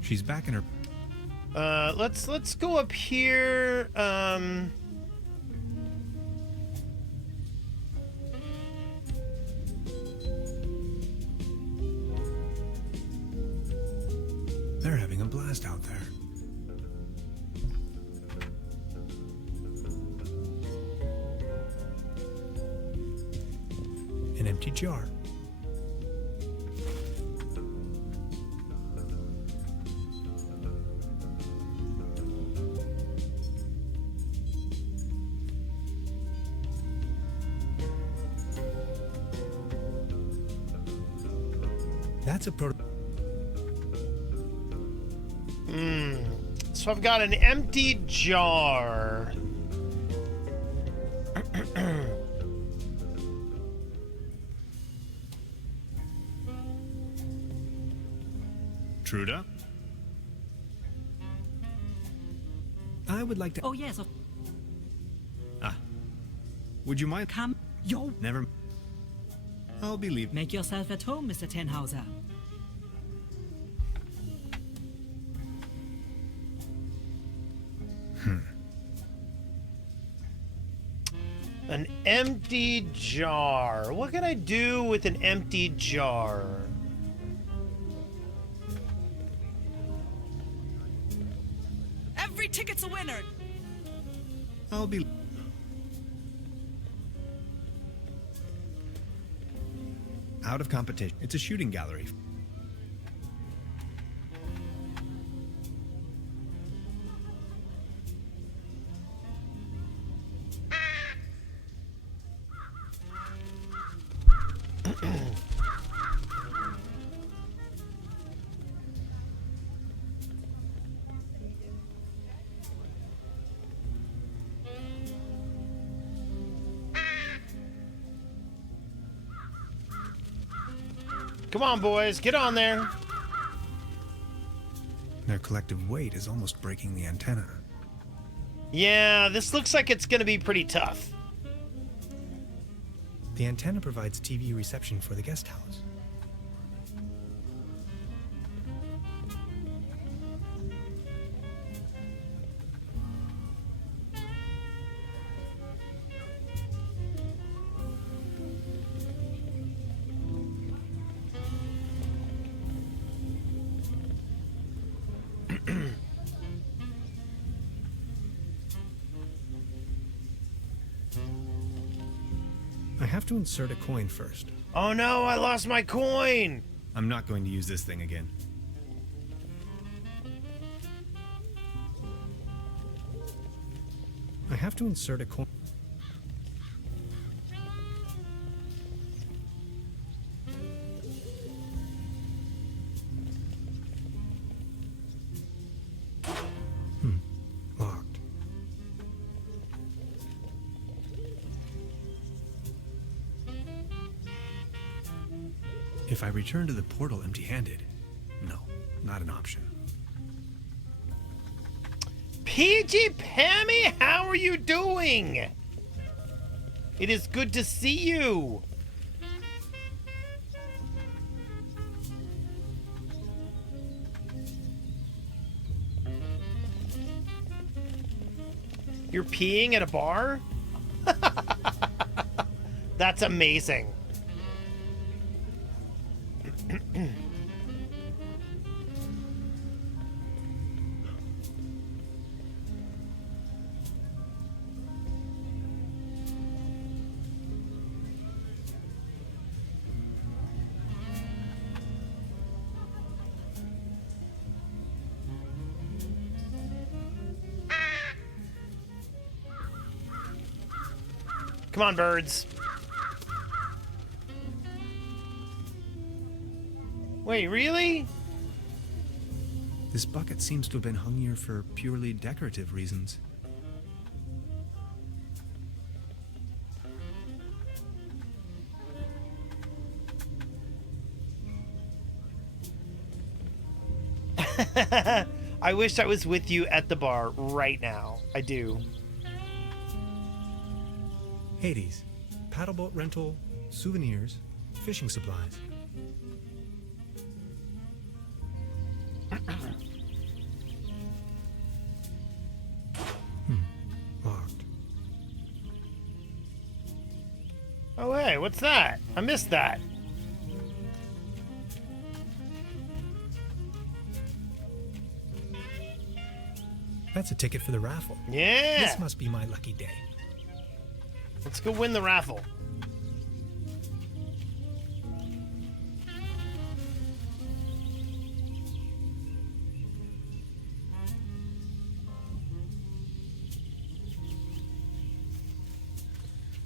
She's back in her. Let's go up here. They're having a blast out there. An empty jar. That's a prototype. So I've got an empty jar. Truda? I would like to. Oh, yes. Would you mind? Come. Yo. Never. I'll be leaving. Make yourself at home, Mr. Tenhauser. An empty jar. What can I do with an empty jar? Every ticket's a winner. I'll be... Out of competition. It's a shooting gallery. Come on, boys, get on there. Their collective weight is almost breaking the antenna. Yeah, this looks like it's gonna be pretty tough. The antenna provides TV reception for the guest house. I have to insert a coin first. Oh no, I lost my coin! I'm not going to use this thing again. I have to insert a coin. Locked. If I return to the portal empty-handed, no, not an option. PG Pammy, how are you doing? It is good to see you. You're peeing at a bar? That's amazing. Come on, birds. Wait, really? This bucket seems to have been hung here for purely decorative reasons. I wish I was with you at the bar right now. I do. Hades. Paddleboat rental, souvenirs, fishing supplies. Locked. Oh, hey, what's that? I missed that. That's a ticket for the raffle. Yeah. This must be my lucky day. Let's go win the raffle.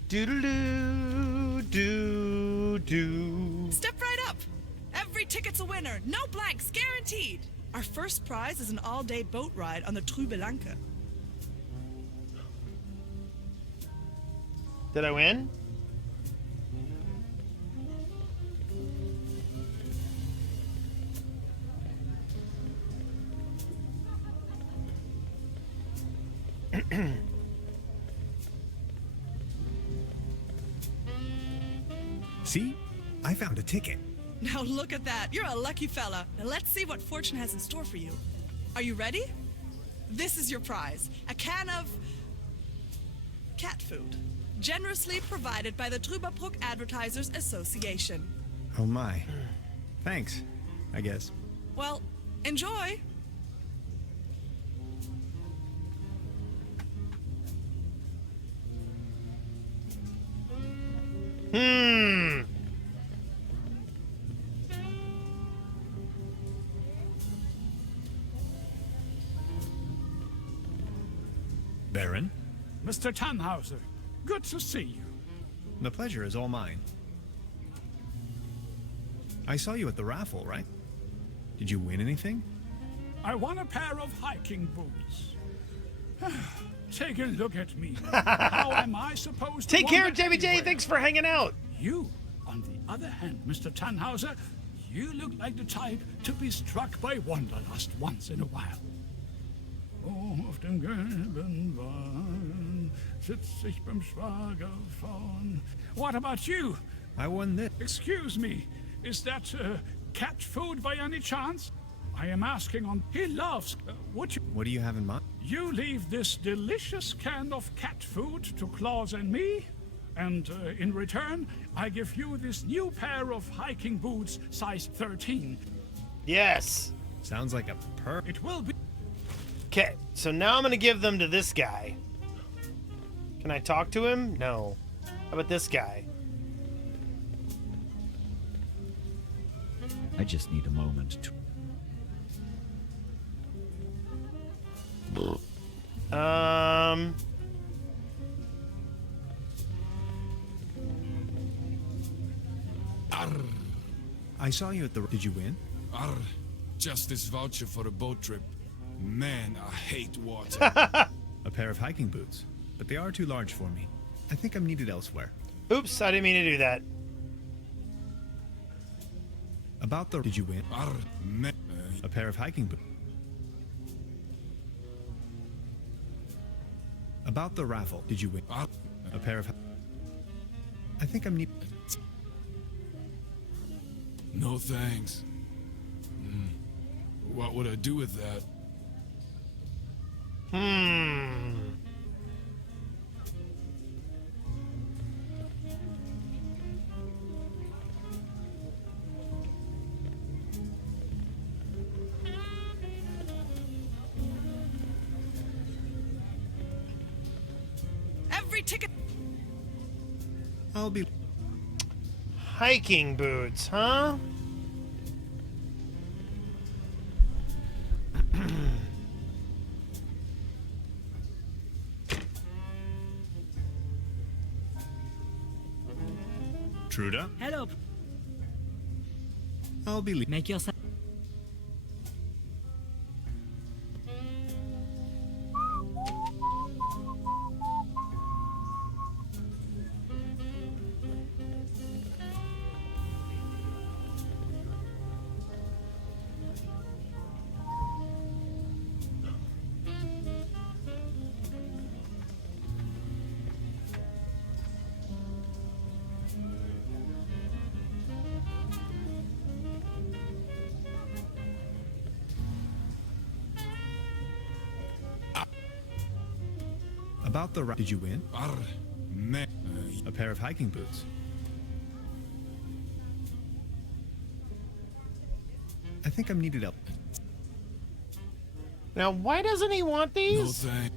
Doodaloo, doo doo. Step right up. Every ticket's a winner. No blanks, guaranteed. Our first prize is an all-day boat ride on the Trüberbrook. Did I win? See? I found a ticket. Now look at that. You're a lucky fella. Now let's see what fortune has in store for you. Are you ready? This is your prize. A can of cat food. generously provided by the Trüberbrook Advertisers Association. Oh my. Thanks, I guess. Well, enjoy. Baron, Mr. Tannhauser, good to see you. the pleasure is all mine. I saw you at the raffle, right? Did you win anything? I won a pair of hiking boots. Take a look at me. How am I supposed to Take care, wander JBJ. anywhere? Thanks for hanging out. You, on the other hand, Mr. Tannhauser, you look like the type to be struck by wanderlust once in a while. Oh, auf dem gelben Wagen sitz ich beim Schwager vorn. What about you? I won this. Excuse me, is that cat food by any chance? I am asking on. He loves. Would you? What do you have in mind? You leave this delicious can of cat food to Claus and me, and in return, I give you this new pair of hiking boots, size 13. Yes. Sounds like a It will be. Okay, so now I'm gonna give them to this guy. Can I talk to him? No. How about this guy? I just need a moment to... I saw you at the... Did you win? Arr, just this voucher for a boat trip. Man, I hate water. A pair of hiking boots, but they are too large for me. I think I'm needed elsewhere. Oops, I didn't mean to do that. About the... Did you win? Arr, man. A pair of hiking boots. About the raffle. Did you win? Arr. A pair of... I think I'm needed... No thanks. What would I do with that? Every ticket. I'll be... Hiking boots, huh? Truda? Hello. I'll be... Make yourself... About the... Did you win? Arr, man. A pair of hiking boots. I think I'm needed up. Now, why doesn't he want No these? thanks.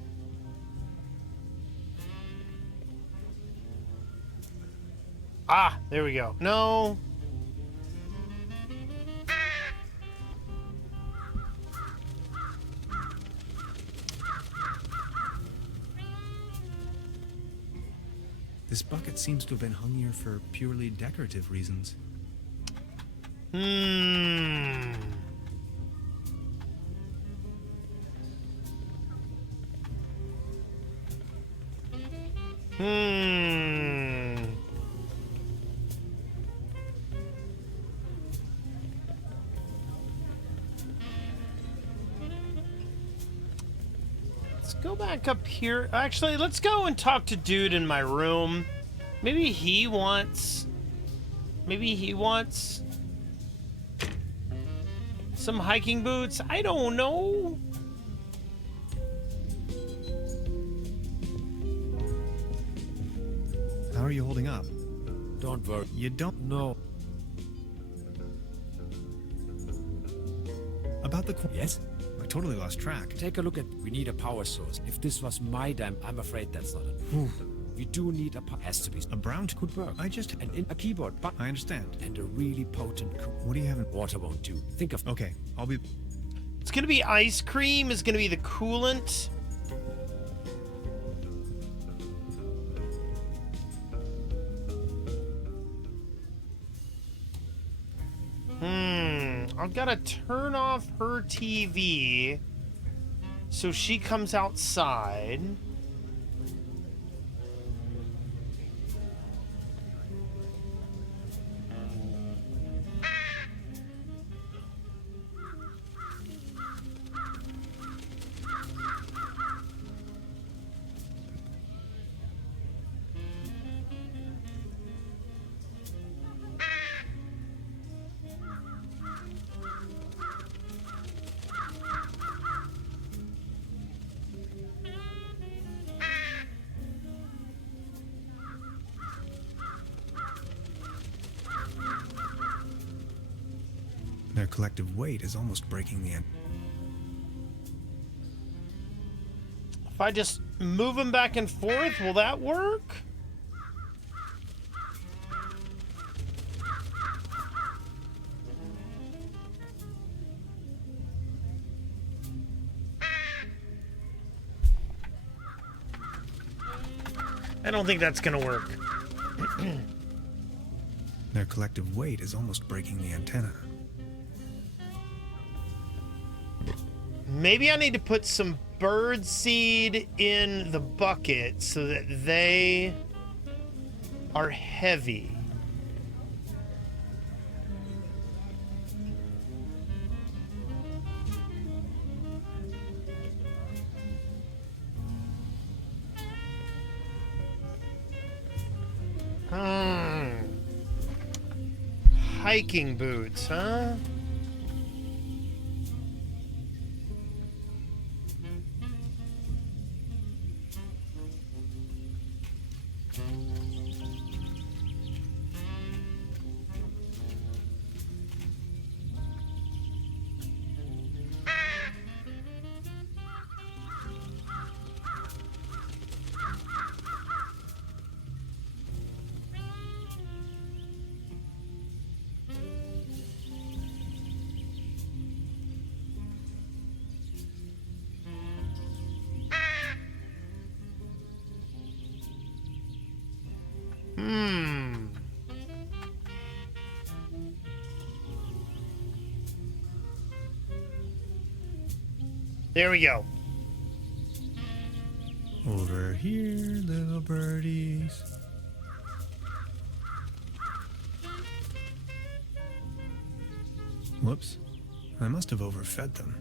Ah, there we go. No. This bucket seems to have been hung here for purely decorative reasons. Let's go back up here. Actually, let's go and talk to dude in my room. Maybe he wants some hiking boots. I don't know. you holding up? Don't worry. You don't know about the... Yes? I totally lost track. Take a look at... We need a power source. If this was my dam, I'm afraid that's not it. We do need a... Has to be... A brown... Could work. I just... A keyboard. But I understand. And a really potent... What do you have in... Water won't do. Think of... Okay, I'll be... It's gonna be ice cream, is gonna be the coolant. I've gotta turn off her TV so she comes outside. Their collective weight is almost breaking the end. If I just move them back and forth, will that work? I don't think that's gonna work. Their collective weight is almost breaking the antenna. Maybe I need to put some bird seed in the bucket so that they are heavy. Hiking boots, huh? There we go. Over here, little birdies. Whoops. I must have overfed them.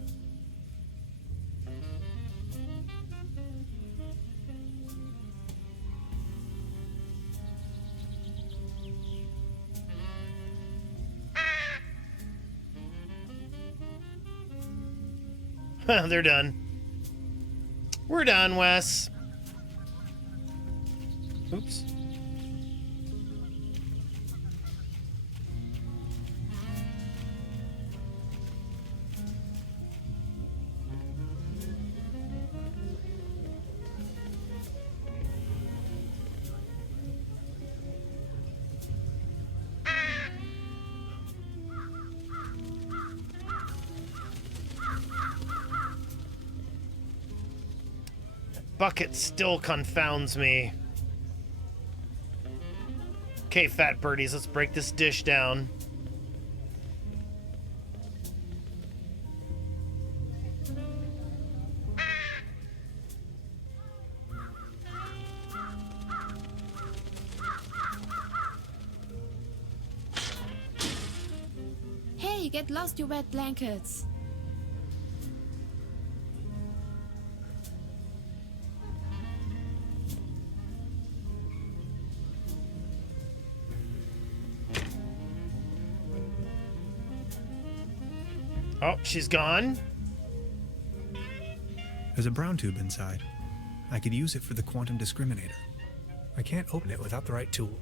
They're done. We're done, Wes. Oops. Bucket still confounds me. Okay, fat birdies, let's break this dish down. Hey, get lost, you wet blankets. Oh, she's gone. There's a brown tube inside. I could use it for the quantum discriminator. I can't open it without the right tool.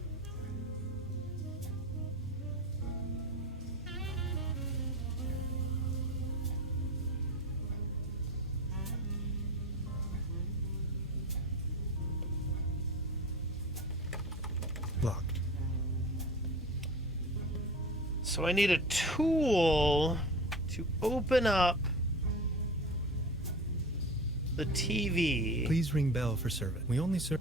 Locked. So I need a tool to open up the TV. Please ring bell for servant. We only serve.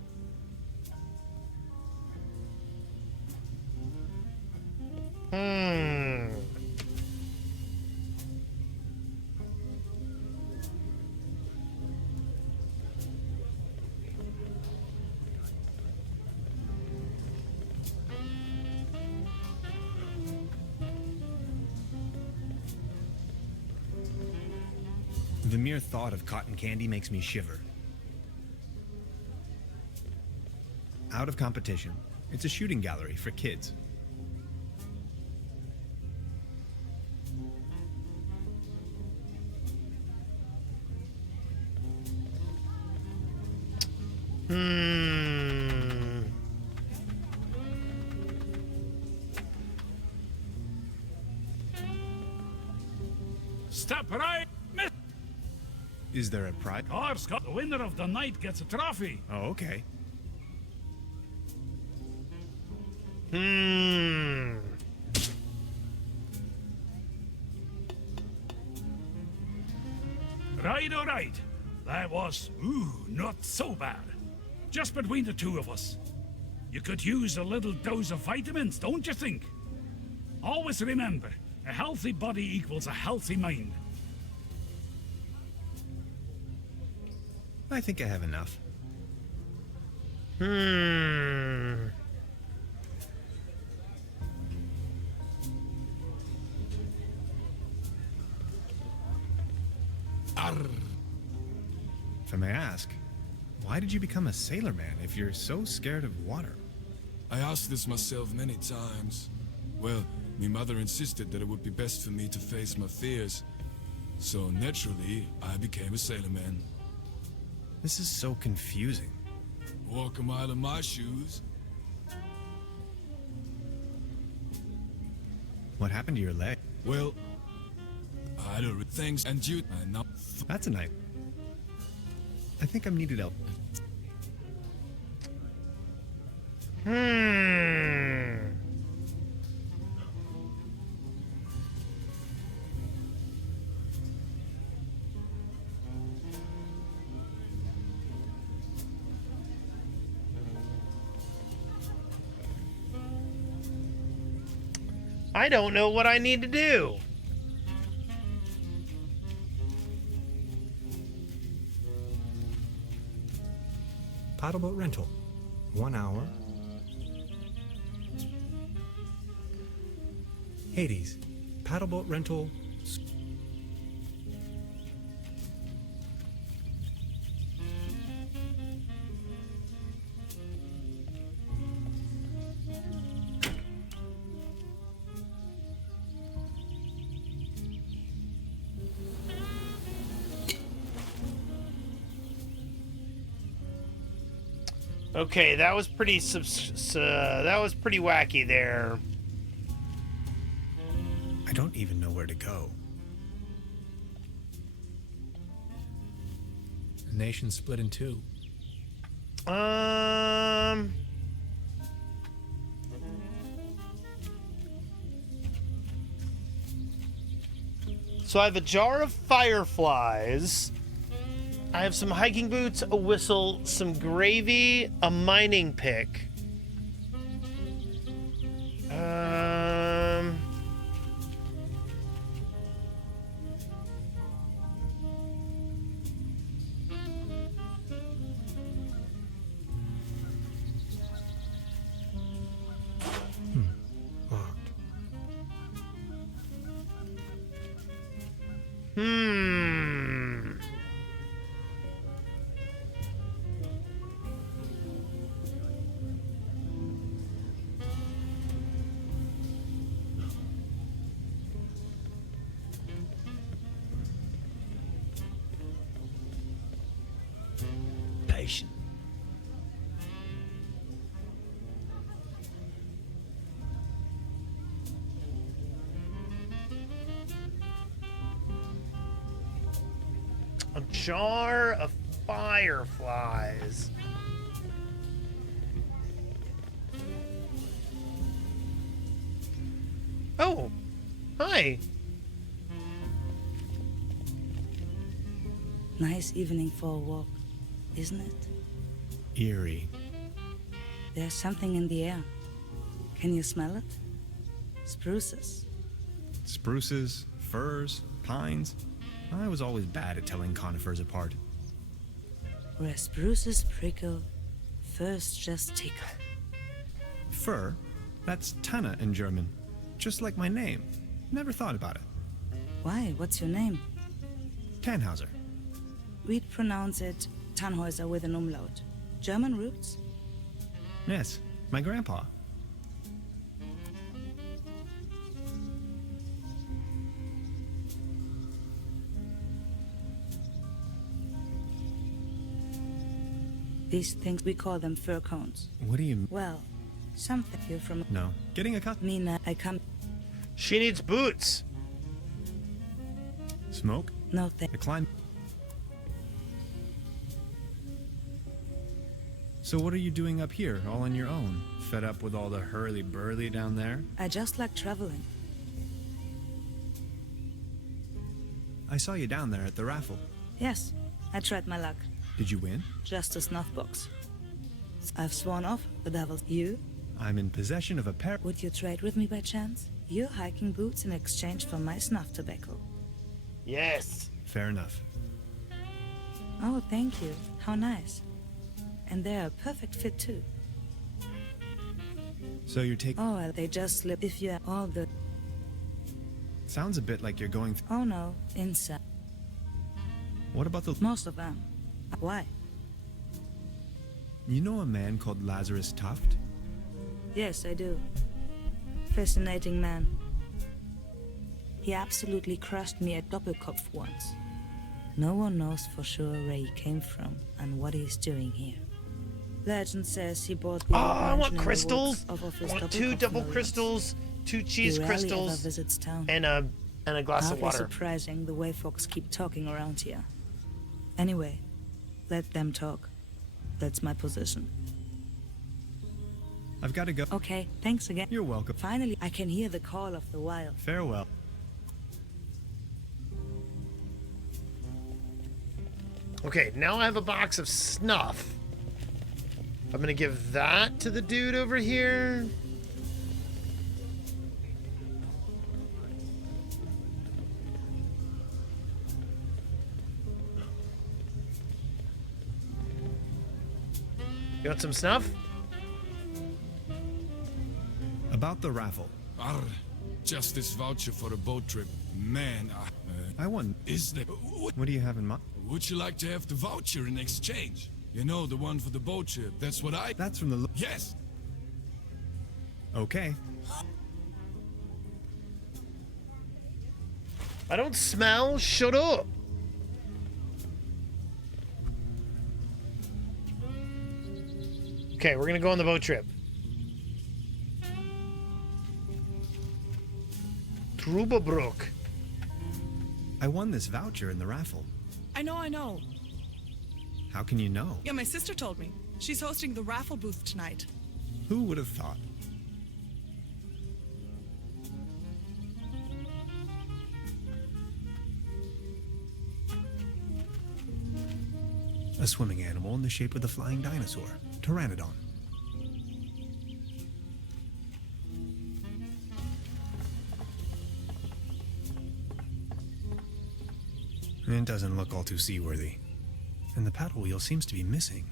The mere thought of cotton candy makes me shiver. Out of competition. It's a shooting gallery for kids. Step right, miss. Is there a prize? The winner of the night gets a trophy. Oh, okay. Right, all right. That was, not so bad. Just between the two of us. You could use a little dose of vitamins, don't you think? Always remember, a healthy body equals a healthy mind. I think I have enough. If I may ask, why did you become a sailor man if you're so scared of water? I asked this myself many times. Well, my mother insisted that it would be best for me to face my fears. So naturally, I became a sailor man. This is so confusing. Walk a mile in my shoes. What happened to your leg? Well, I don't things and you and now. That's a knife. I think I'm needed help. I don't know what I need to do. Paddleboat rental. 1 hour. Hades. Paddleboat rental. Okay, that was pretty that was pretty wacky there. I don't even know where to go. The nation split in two. So I have a jar of fireflies. I have some hiking boots, a whistle, some gravy, a mining pick. Locked. Patient. jar of fireflies. Oh, hi. Nice evening for a walk, isn't it? Eerie. There's something in the air. Can you smell it? Spruces. Spruces, firs, pines. I was always bad at telling conifers apart. Where spruces prickle, firs just tickle. Fir? That's Tanne in German. Just like my name. Never thought about it. Why? What's your name? Tannhauser. We'd pronounce it Tannhäuser with an umlaut. German roots? Yes, my grandpa. These things, we call them fir cones. What do you... Well, something here from... No. Getting a cut? Nina, I come... She needs boots. Smoke? No thank... Decline. So what are you doing up here, all on your own? Fed up with all the hurly-burly down there? I just like traveling. I saw you down there at the raffle. Yes, I tried my luck. Did you win? Just a snuff box. I've sworn off the devils. You? I'm in possession of a pair... Would you trade with me by chance? Your hiking boots in exchange for my snuff tobacco. Yes. Fair enough. Oh, thank you. How nice. And they're a perfect fit too. So you're taking... Oh, well, they just slip if you're all good. Sounds a bit like you're going... Oh no, inside. What about the... Most of them. Why? You know a man called Lazarus Tuft? Yes, I do. Fascinating man. He absolutely crushed me at Doppelkopf once. No one knows for sure where he came from and what he's doing here. Legend says he bought the I want crystals. I want 2 double millions. crystals, 2 cheese He rarely crystals, ever visits town. and a glass of Hardly water. surprising the way folks keep talking around here. Anyway, let them talk. That's my position. I've got to go. Okay, thanks again. You're welcome. Finally, I can hear the call of the wild. Farewell. Okay, now I have a box of snuff. I'm gonna give that to the dude over here. You want some snuff? About the raffle. Arr, just this voucher for a boat trip. Man, I won. Is there... What do you have in mind? Would you like to have the voucher in exchange? You know, the one for the boat trip. That's what I... That's from the... Yes! Okay. I don't smell. Shut up. Okay, we're gonna go on the boat trip. Trüberbrook. I won this voucher in the raffle. I know. How can you know? Yeah, my sister told me. She's hosting the raffle booth tonight. Who would have thought? A swimming animal in the shape of the flying dinosaur, Pteranodon. It doesn't look all too seaworthy. And the paddle wheel seems to be missing.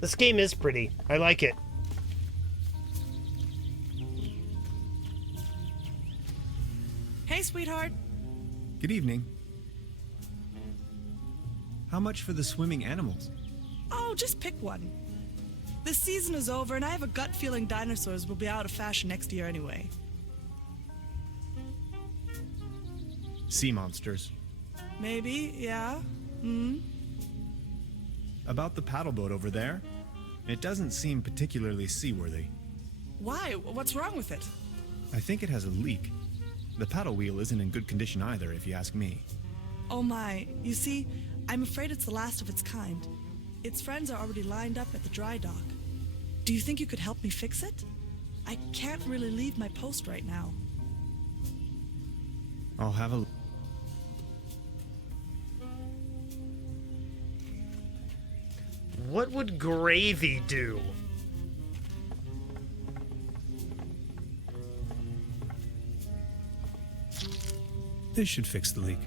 This game is pretty. I like it. Hey, sweetheart. Good evening. How much for the swimming animals? Oh, just pick one. The season is over, and I have a gut feeling dinosaurs will be out of fashion next year anyway. Sea monsters. Maybe, yeah. About the paddle boat over there, it doesn't seem particularly seaworthy. Why? What's wrong with it? I think it has a leak. The paddle wheel isn't in good condition either, if you ask me. Oh my, you see, I'm afraid it's the last of its kind. Its friends are already lined up at the dry dock. Do you think you could help me fix it? I can't really leave my post right now. I'll have a... What would Gravy do? This should fix the leak.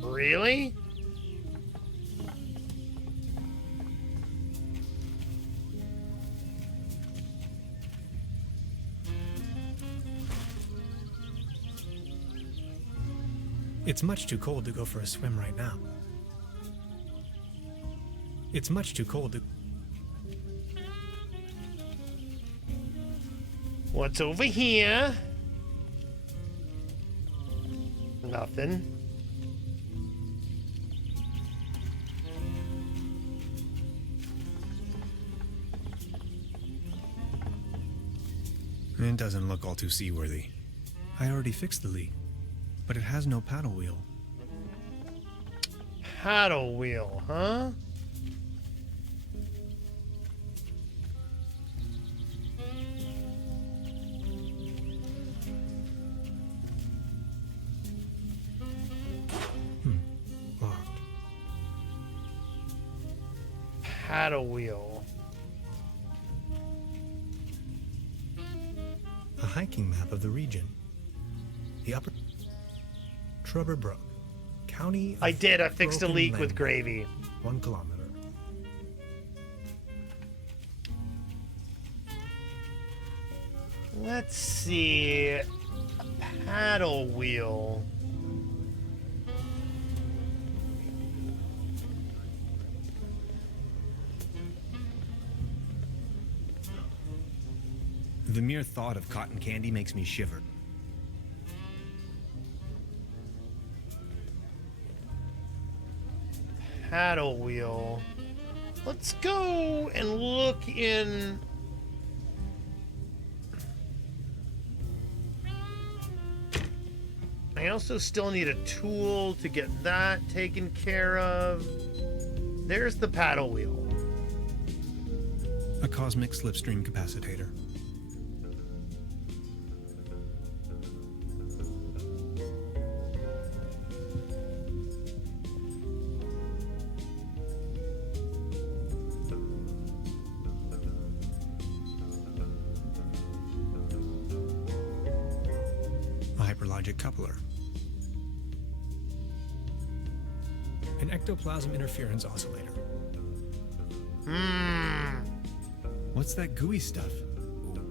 Really? It's much too cold to go for a swim right now. It's much too cold to... What's over here? Nothing. It doesn't look all too seaworthy. I already fixed the leak, but it has no paddle wheel. Paddle wheel, huh? Locked. Paddle wheel. A hiking map of the region. The upper Trüberbrook, county of I did. I fixed a Broken leak with Land. Gravy. 1 kilometer. Let's see. A paddle wheel. The mere thought of cotton candy makes me shiver. Paddle wheel. Let's go and look in. I also still need a tool to get that taken care of. There's the paddle wheel. A cosmic slipstream capacitator. A hyperlogic coupler. An ectoplasm interference oscillator. What's that gooey stuff?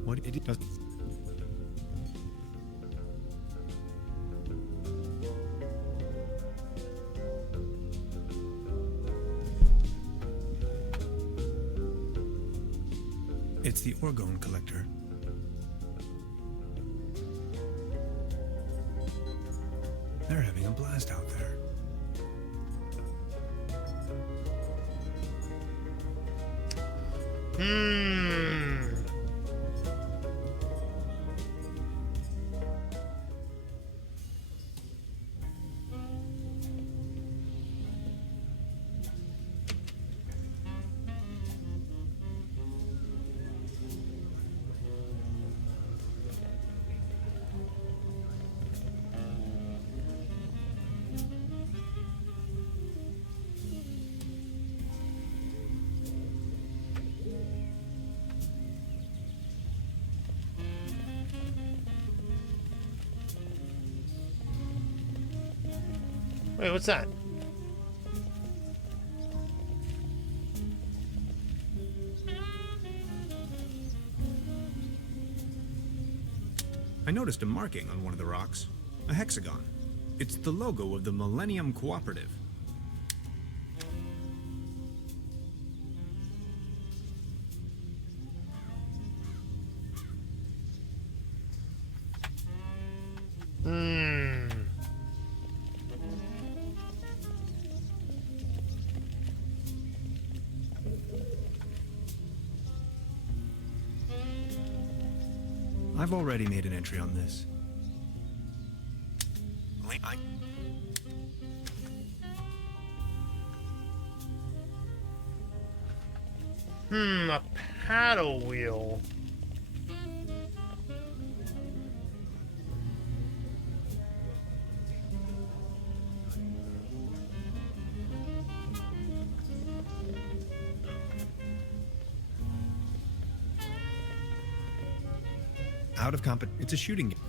What it does? It's the orgone collector. They're having a blast out there. Wait, what's that? I noticed a marking on one of the rocks. A hexagon. It's the logo of the Millennium Cooperative. I've already made an entry on this. Unfortunately, A paddle wheel. out of comp. It's a shooting game.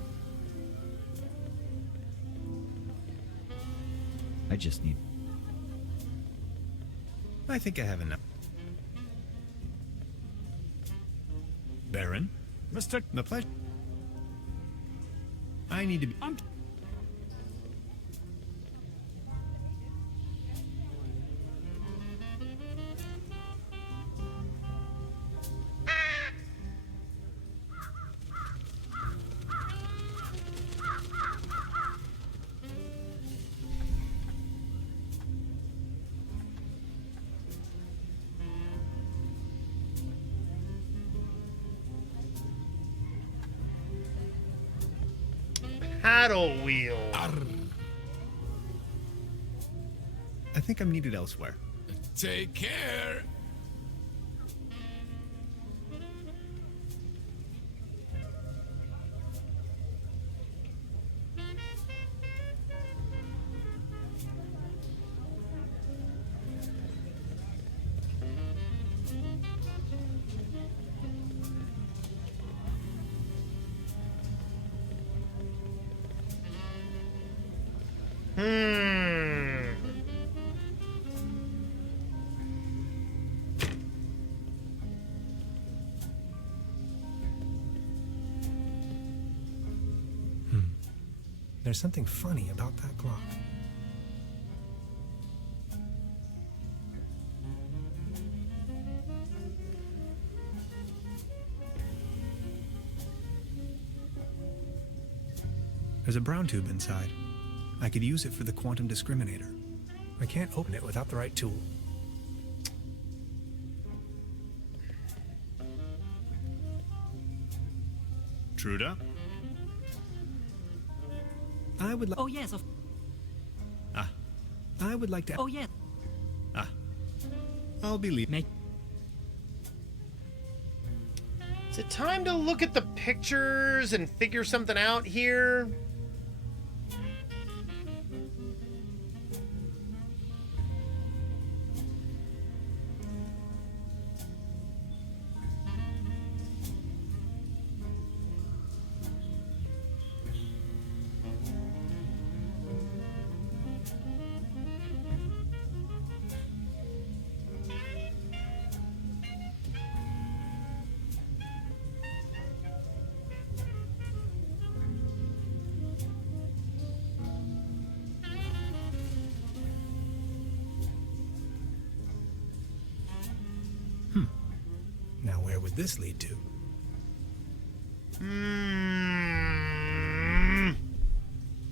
I just need... I think I have enough. Baron? Mr. My pleasure. I need to be... Paddle wheel. I think I'm needed elsewhere. Take care. There's something funny about that clock. There's a brown tube inside. I could use it for the quantum discriminator. I can't open it without the right tool. Truda? I would like... Oh, yes, of... Ah. I would like to... Oh, yes. Ah. I'll be leaving. Is it time to look at the pictures and figure something out here? Now where would this lead to?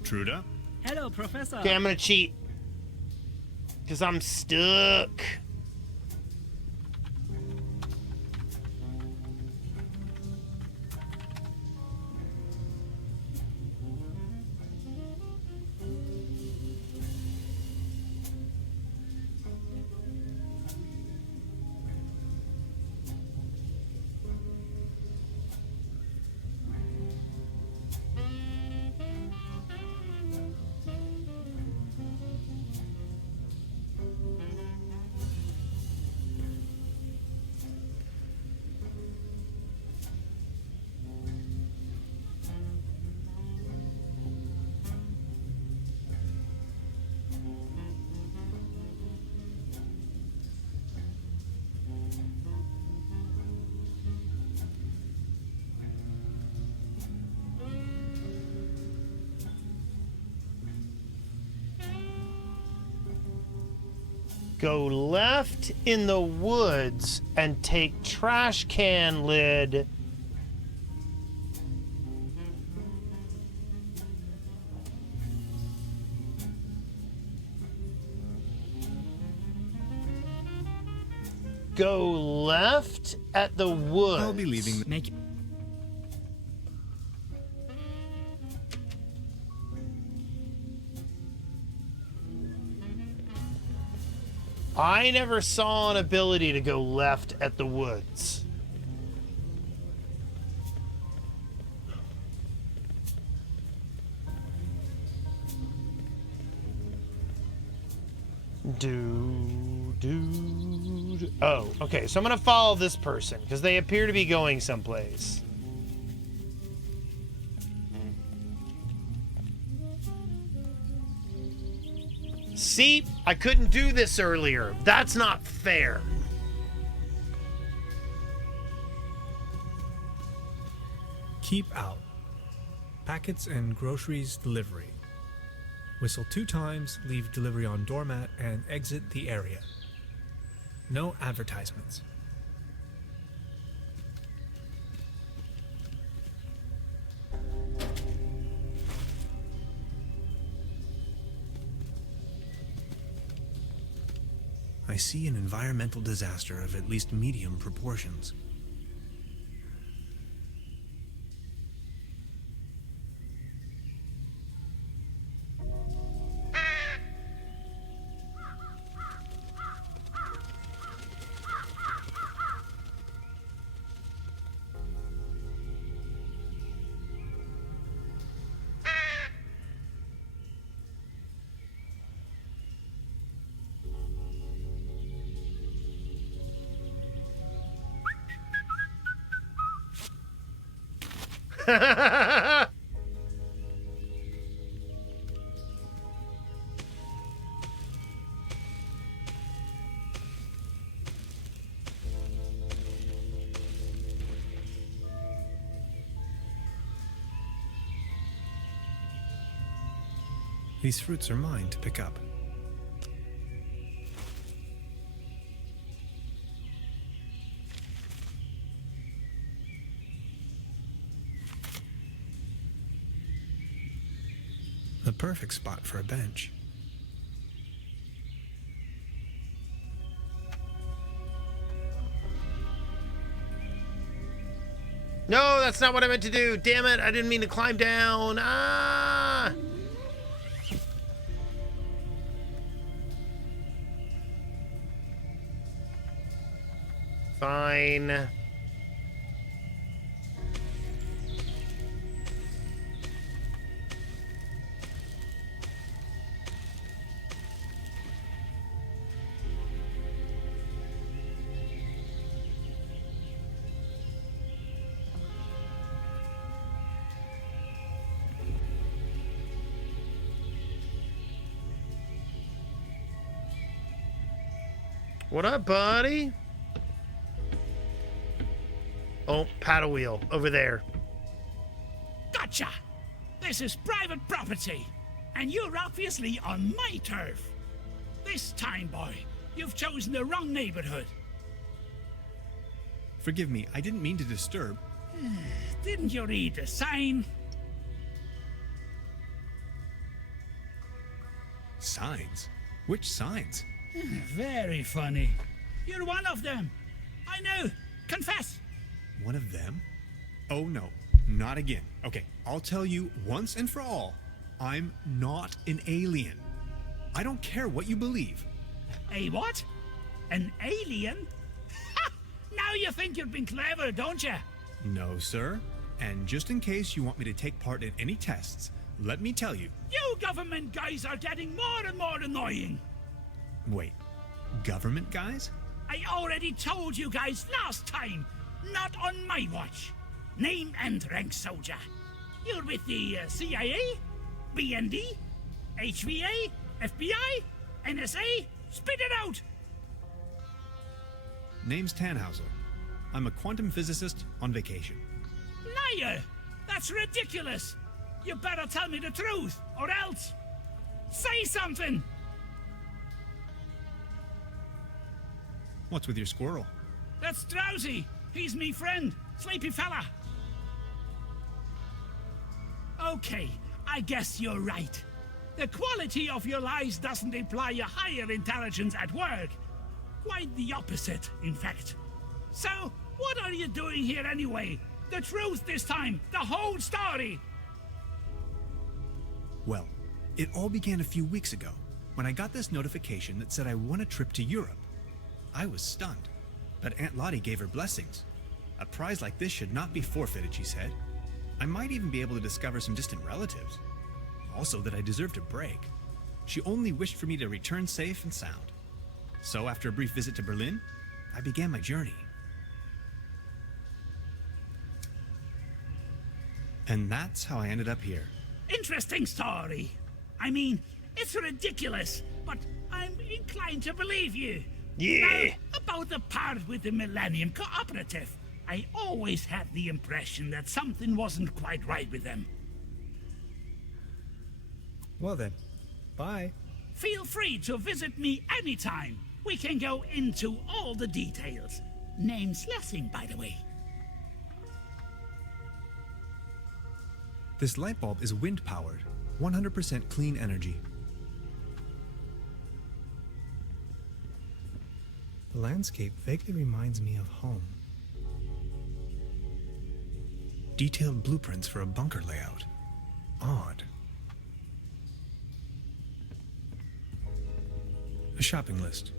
Truda? Hello, Professor. Okay, I'm gonna cheat. Because I'm stuck. Go left in the woods and take trash can lid. Go left at the woods. I'll be leaving. Make... I never saw an ability to go left at the woods. Oh, okay, so I'm gonna follow this person because they appear to be going someplace. See, I couldn't do this earlier. That's not fair. Keep out. Packets and groceries delivery. Whistle 2 times, leave delivery on doormat, and exit the area. No advertisements. I see an environmental disaster of at least medium proportions. These fruits are mine to pick up. The perfect spot for a bench. No, that's not what I meant to do. Damn it, I didn't mean to climb down. Ah! Fine. What up, buddy? Oh, paddle wheel over there. Gotcha! This is private property, and you're obviously on my turf. This time, boy, you've chosen the wrong neighborhood. Forgive me, I didn't mean to disturb. Didn't you read the sign? Signs? Which signs? Very funny. You're one of them. I know. Confess. One of them? Oh no, not again. Okay, I'll tell you once and for all, I'm not an alien. I don't care what you believe. A what? An alien? Ha! Now you think you've been clever, don't you? No, sir. And just in case you want me to take part in any tests, let me tell you. You government guys are getting more and more annoying. Wait, government guys? I already told you guys last time. Not on my watch. Name and rank, soldier. You're with the CIA, BND, HVA, FBI, NSA. Spit it out! Name's Tannhauser. I'm a quantum physicist on vacation. Liar! That's ridiculous! You better tell me the truth, or else... Say something! What's with your squirrel? That's Drowsy. He's me friend. Sleepy fella. Okay, I guess you're right. The quality of your lies doesn't imply a higher intelligence at work. Quite the opposite, in fact. So, what are you doing here anyway? The truth this time, the whole story. Well, it all began a few weeks ago, when I got this notification that said I won a trip to Europe. I was stunned, but Aunt Lottie gave her blessings. A prize like this should not be forfeited, she said. I might even be able to discover some distant relatives. Also that I deserved a break. She only wished for me to return safe and sound. So after a brief visit to Berlin, I began my journey. And that's how I ended up here. Interesting story. I mean, it's ridiculous, but I'm inclined to believe you. Yeah. Now, about the part with the Millennium Cooperative, I always had the impression that something wasn't quite right with them. Well then, bye. Feel free to visit me anytime. We can go into all the details. Name's Lessing, by the way. This light bulb is wind-powered, 100% clean energy. The landscape vaguely reminds me of home. Detailed blueprints for a bunker layout. Odd. A shopping list.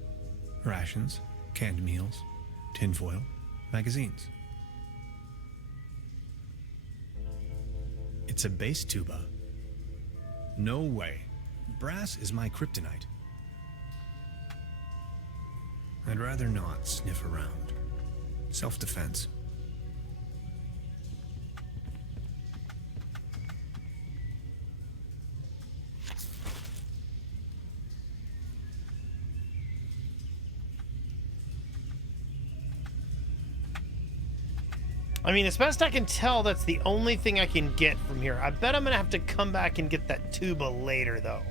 Rations, canned meals, tinfoil, magazines. It's a bass tuba. No way. Brass is my kryptonite. I'd rather not sniff around. Self-defense. I mean, as best I can tell, that's the only thing I can get from here. I bet I'm gonna have to come back and get that tuba later, though.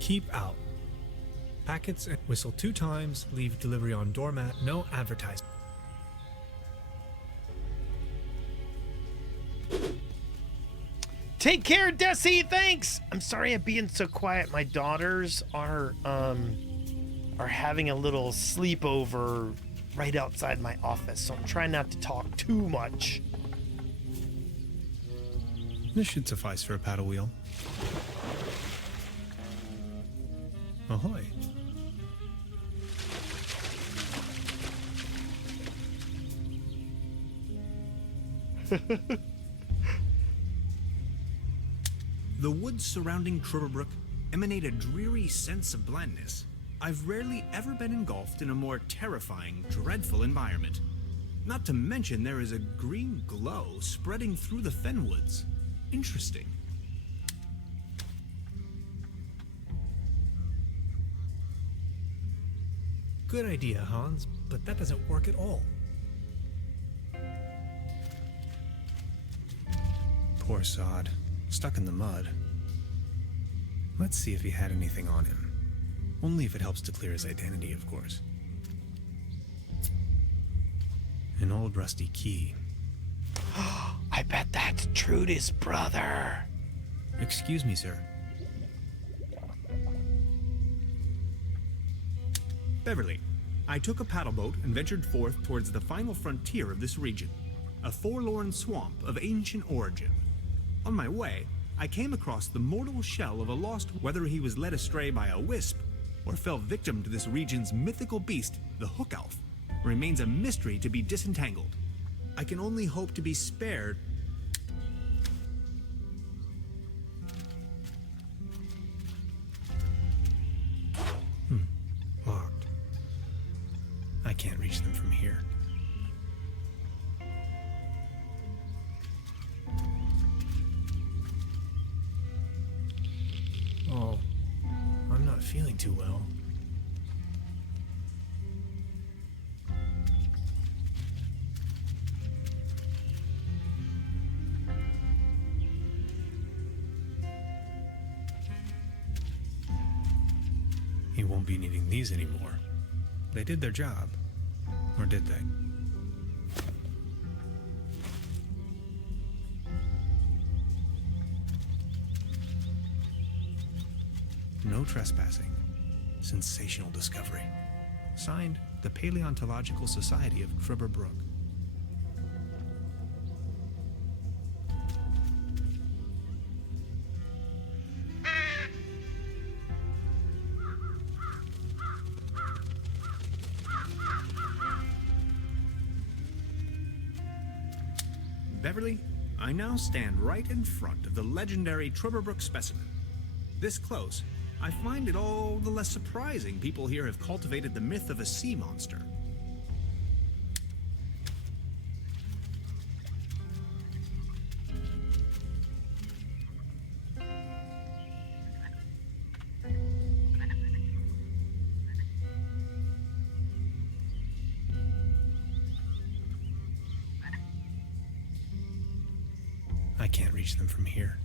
Keep out. Packets and whistle 2 times, leave delivery on doormat, no advertisement. Take care, Desi. Thanks. I'm sorry I'm being so quiet. My daughters are having a little sleepover right outside my office, so I'm trying not to talk too much. This should suffice for a paddle wheel. Ahoy. The woods surrounding Trüberbrook emanate a dreary sense of blandness. I've rarely ever been engulfed in a more terrifying, dreadful environment. Not to mention there is a green glow spreading through the fenwoods. Interesting. Good idea, Hans, but that doesn't work at all. Poor sod. Stuck in the mud. Let's see if he had anything on him. Only if it helps to clear his identity, of course. An old rusty key. I bet that's Trudy's brother. Excuse me, sir. Beverly, I took a paddle boat and ventured forth towards the final frontier of this region, a forlorn swamp of ancient origin. On my way, I came across the mortal shell of a lost, whether he was led astray by a wisp or fell victim to this region's mythical beast, the Hook Elf, remains a mystery to be disentangled. I can only hope to be spared. Locked. I can't reach them from here. Oh, I'm not feeling too well. He won't be needing these anymore. They did their job. Or did they? no trespassing. Sensational discovery. Signed, the Paleontological Society of Trüberbrook. Beverly, I now stand right in front of the legendary Trüberbrook specimen. This close, I find it all the less surprising people here have cultivated the myth of a sea monster. I can't reach them from here.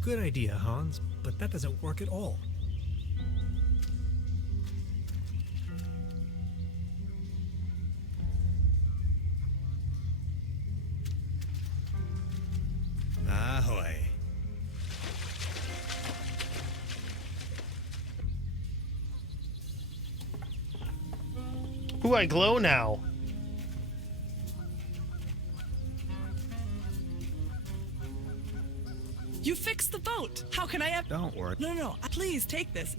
Good idea, Hans, but that doesn't work at all. Ahoy. Ooh, I glow now. You fixed the boat. How can I have... Don't worry. No. Please, take this.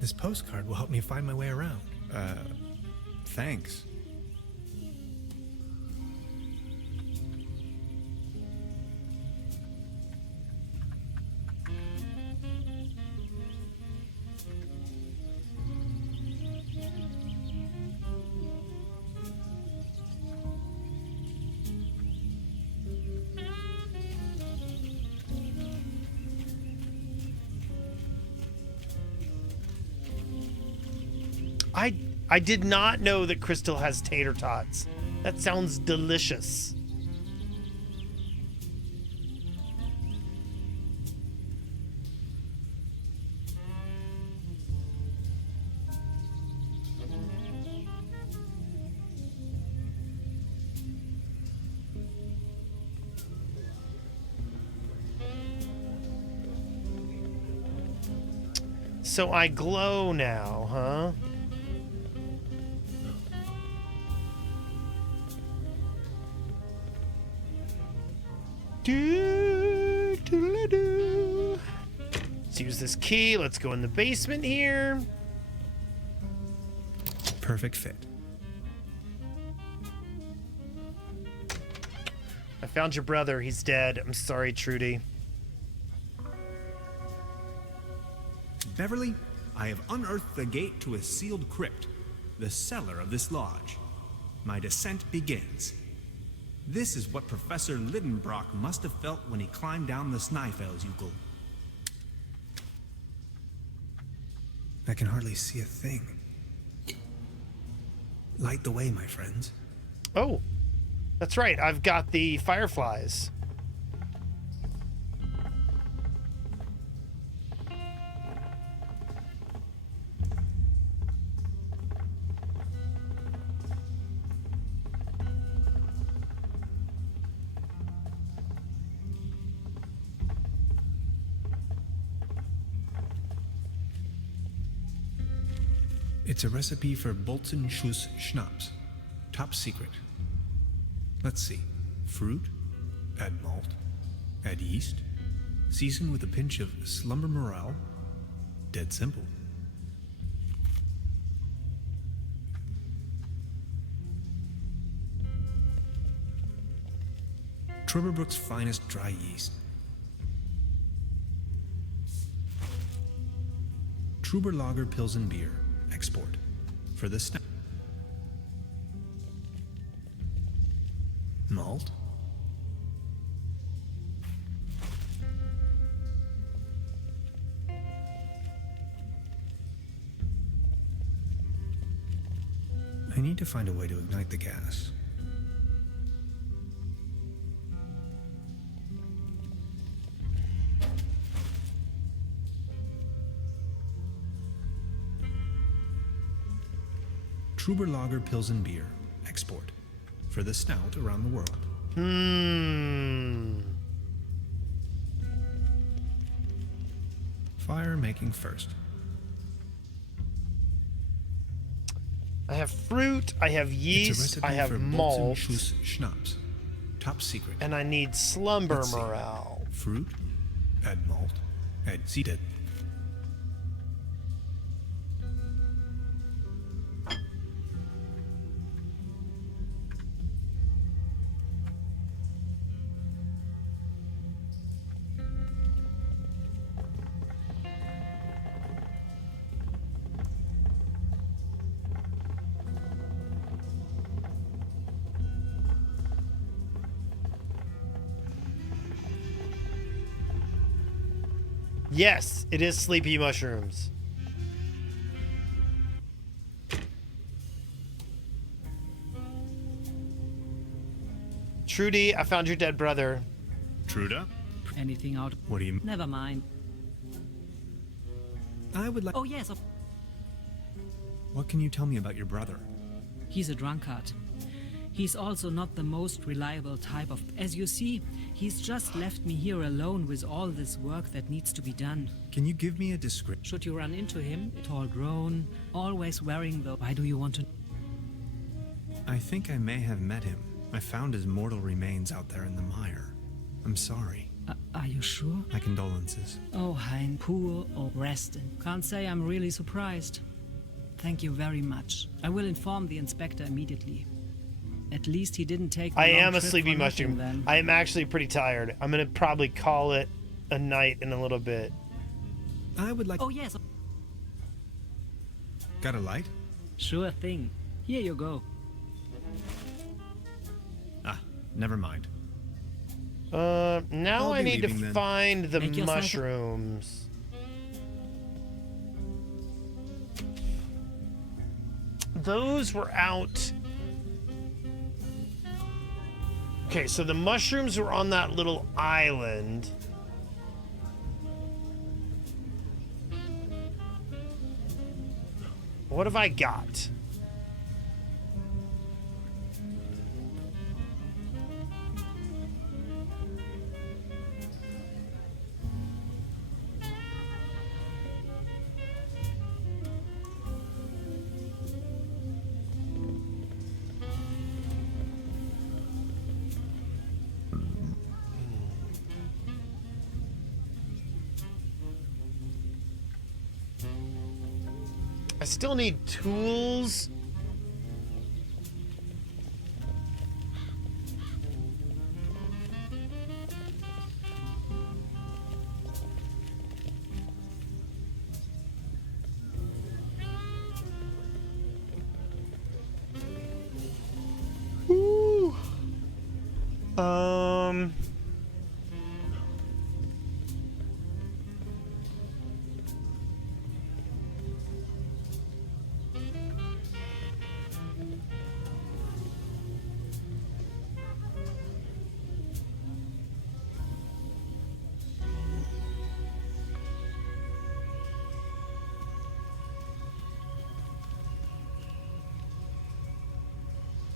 This postcard will help me find my way around. Thanks. I did not know that Crystal has tater tots. That sounds delicious. So I glow now, huh? Let's use this key. Let's go in the basement here. Perfect fit. I found your brother. He's dead. I'm sorry, Trudy. Beverly, I have unearthed the gate to a sealed crypt, the cellar of this lodge. My descent begins. This is what Professor Lidenbrock must have felt when he climbed down the Snæfellsjökull. I can hardly see a thing. Light the way, my friends. Oh, that's right. I've got the fireflies. It's a recipe for Bolzenschuss Schnapps. Top secret. Let's see. Fruit, add malt, add yeast, season with a pinch of slumber morale. Dead simple. Trüberbrook's finest dry yeast. Trüberlager Pilsen beer. Export. For this snap. Malt. I need to find a way to ignite the gas. Trüberbrook Pilsen beer, export, for the stout around the world. Fire making first. I have fruit, I have It's a yeast, recipe I have for malt, Bolzenschuss Schnapps. Top secret. and I need slumber Let's see. morale. Fruit, add malt, add seeded. Yes, it is sleepy mushrooms. Trudy, I found your dead brother. Truda? Anything out? What do you... Never mind. I would like... Oh, yes. What can you tell me about your brother? He's a drunkard. He's also not the most reliable type of... As you see, he's just left me here alone with all this work that needs to be done. Can you give me a description? Should you run into him, tall grown, always wearing the... Why do you want to... I think I may have met him. I found his mortal remains out there in the mire. I'm sorry. Are you sure? My condolences. Oh, Hein, poor or resting. Can't say I'm really surprised. Thank you very much. I will inform the inspector immediately. At least he didn't take the I long am a trip sleepy for nothing mushroom. then. I am actually pretty tired. I'm gonna probably call it a night in a little bit. I would like... Oh, yes. Got a light? Sure thing. Here you go. Ah, never mind. Now I'll I be need to leaving then. find the Make yourself a- mushrooms. Those were out. Okay, so the mushrooms were on that little island. What have I got? I still need tools. Ooh.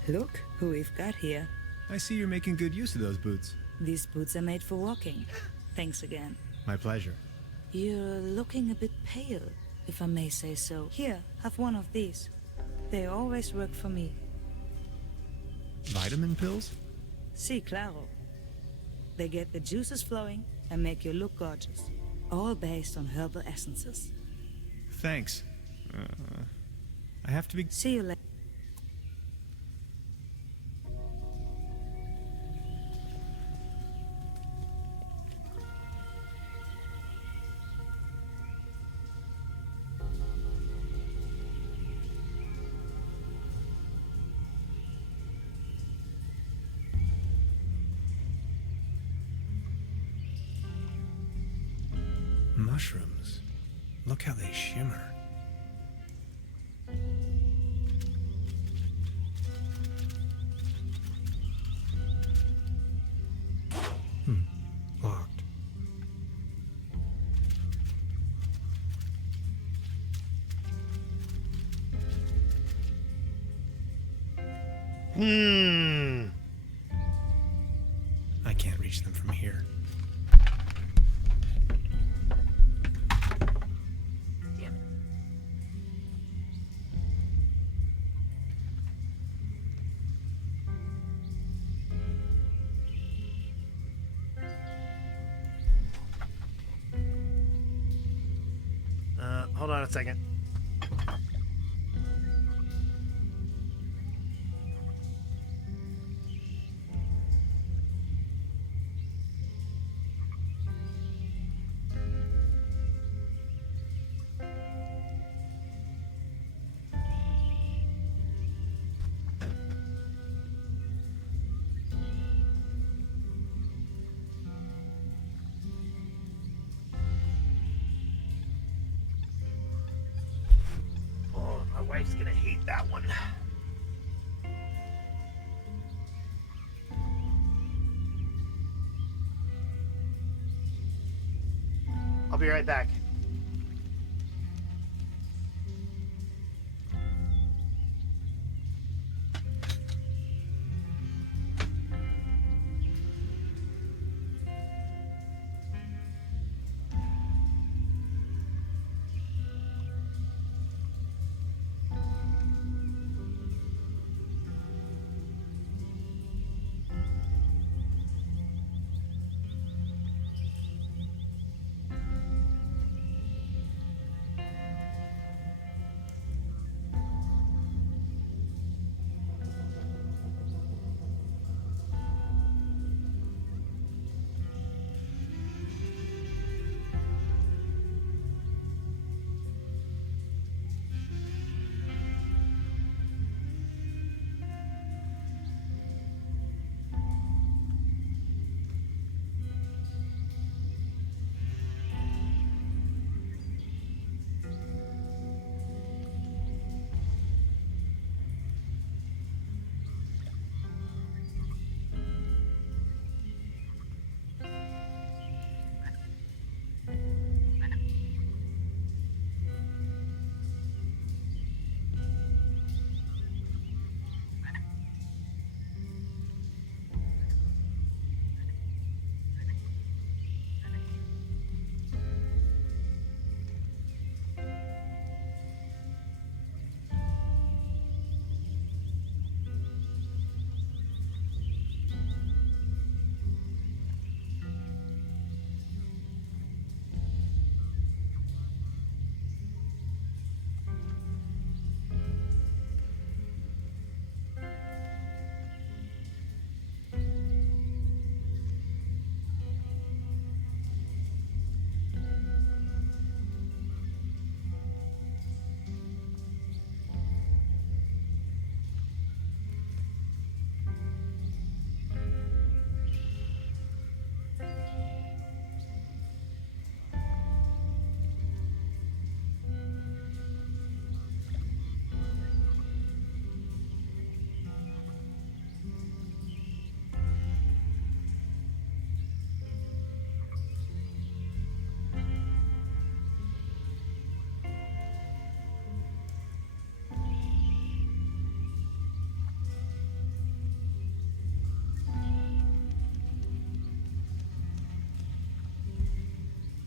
Look who we've got here. I see you're making good use of those boots. These boots are made for walking. Thanks again. My pleasure. You're looking a bit pale, if I may say so. Here, have one of these. They always work for me. Vitamin pills? Si, claro. They get the juices flowing and make you look gorgeous. All based on herbal essences. Thanks. I have to be... See you later. Mushrooms. Look how they shimmer. Locked. I can't reach them from here. Damn it. Hold on a second. Oh, my wife's gonna hate that one. I'll be right back.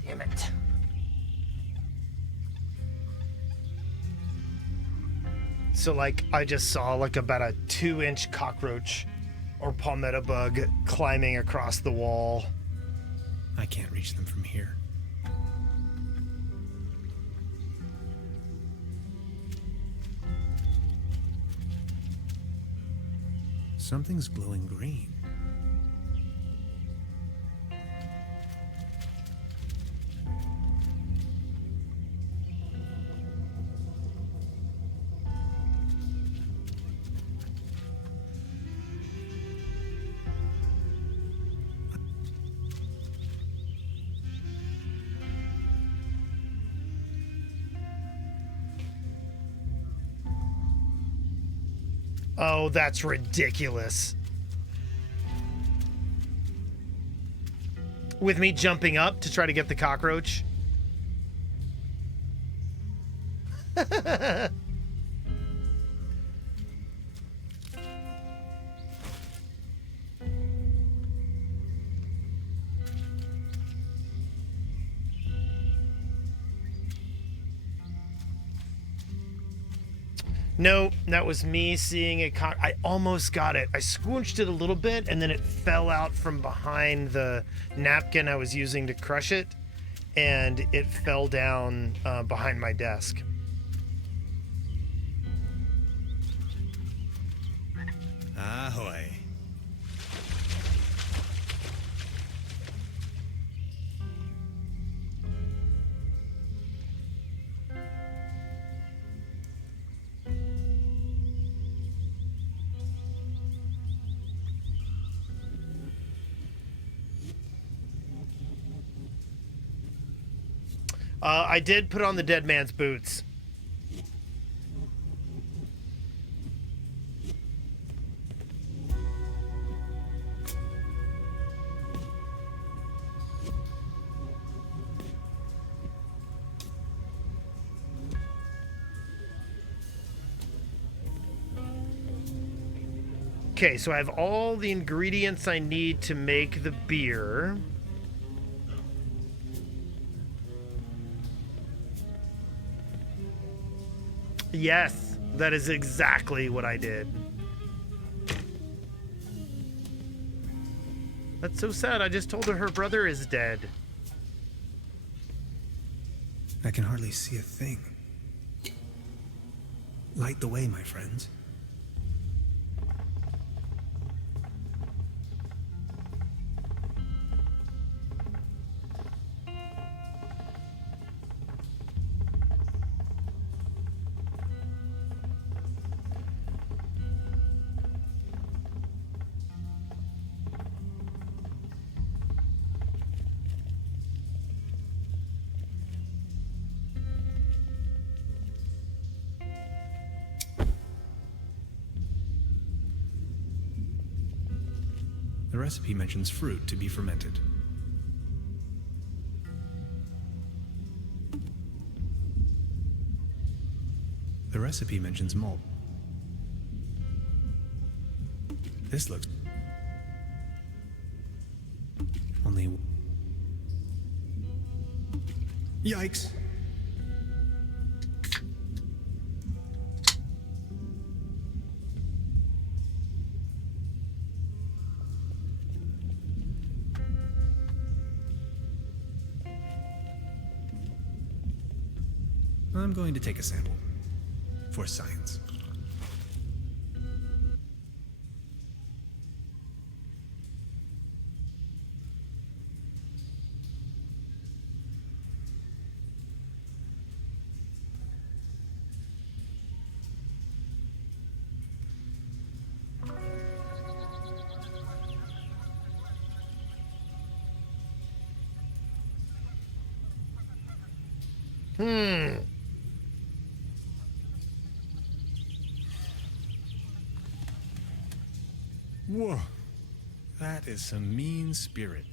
Damn it. So, like, I just saw, like, about a 2-inch cockroach or palmetto bug climbing across the wall. I can't reach them from here. Something's glowing green. Oh, that's ridiculous. With me jumping up to try to get the cockroach. No, that was me seeing a cock. I almost got it. I squinched it a little bit, and then it fell out from behind the napkin I was using to crush it, and it fell down behind my desk. Ahoy. I did put on the dead man's boots. Okay, so I have all the ingredients I need to make the beer. Yes, that is exactly what I did. That's so sad. I just told her brother is dead. I can hardly see a thing. Light the way, my friends. The recipe mentions fruit to be fermented. The recipe mentions malt. This looks... only... Yikes! I'm going to take a sample. For science. Whoa. That is some mean spirit.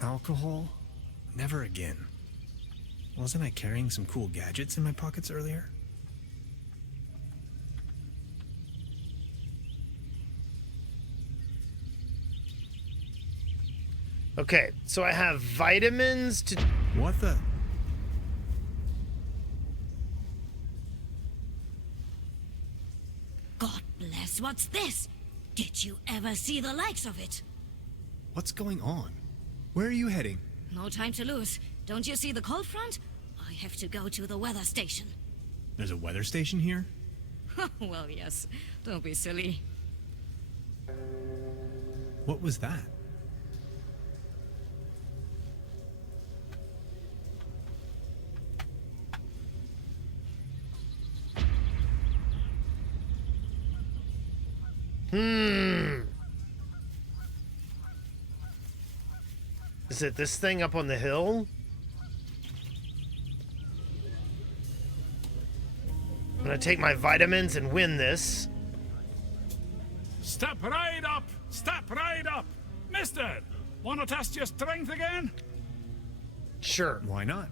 Alcohol? Never again. Wasn't I carrying some cool gadgets in my pockets earlier? Okay, so I have vitamins to... What the... God bless, what's this? Did you ever see the likes of it? What's going on? Where are you heading? No time to lose. Don't you see the cold front? I have to go to the weather station. There's a weather station here? Well, yes. Don't be silly. What was that? Is it this thing up on the hill? I'm gonna take my vitamins and win this. Step right up! Step right up! Mister, wanna test your strength again? Sure. Why not?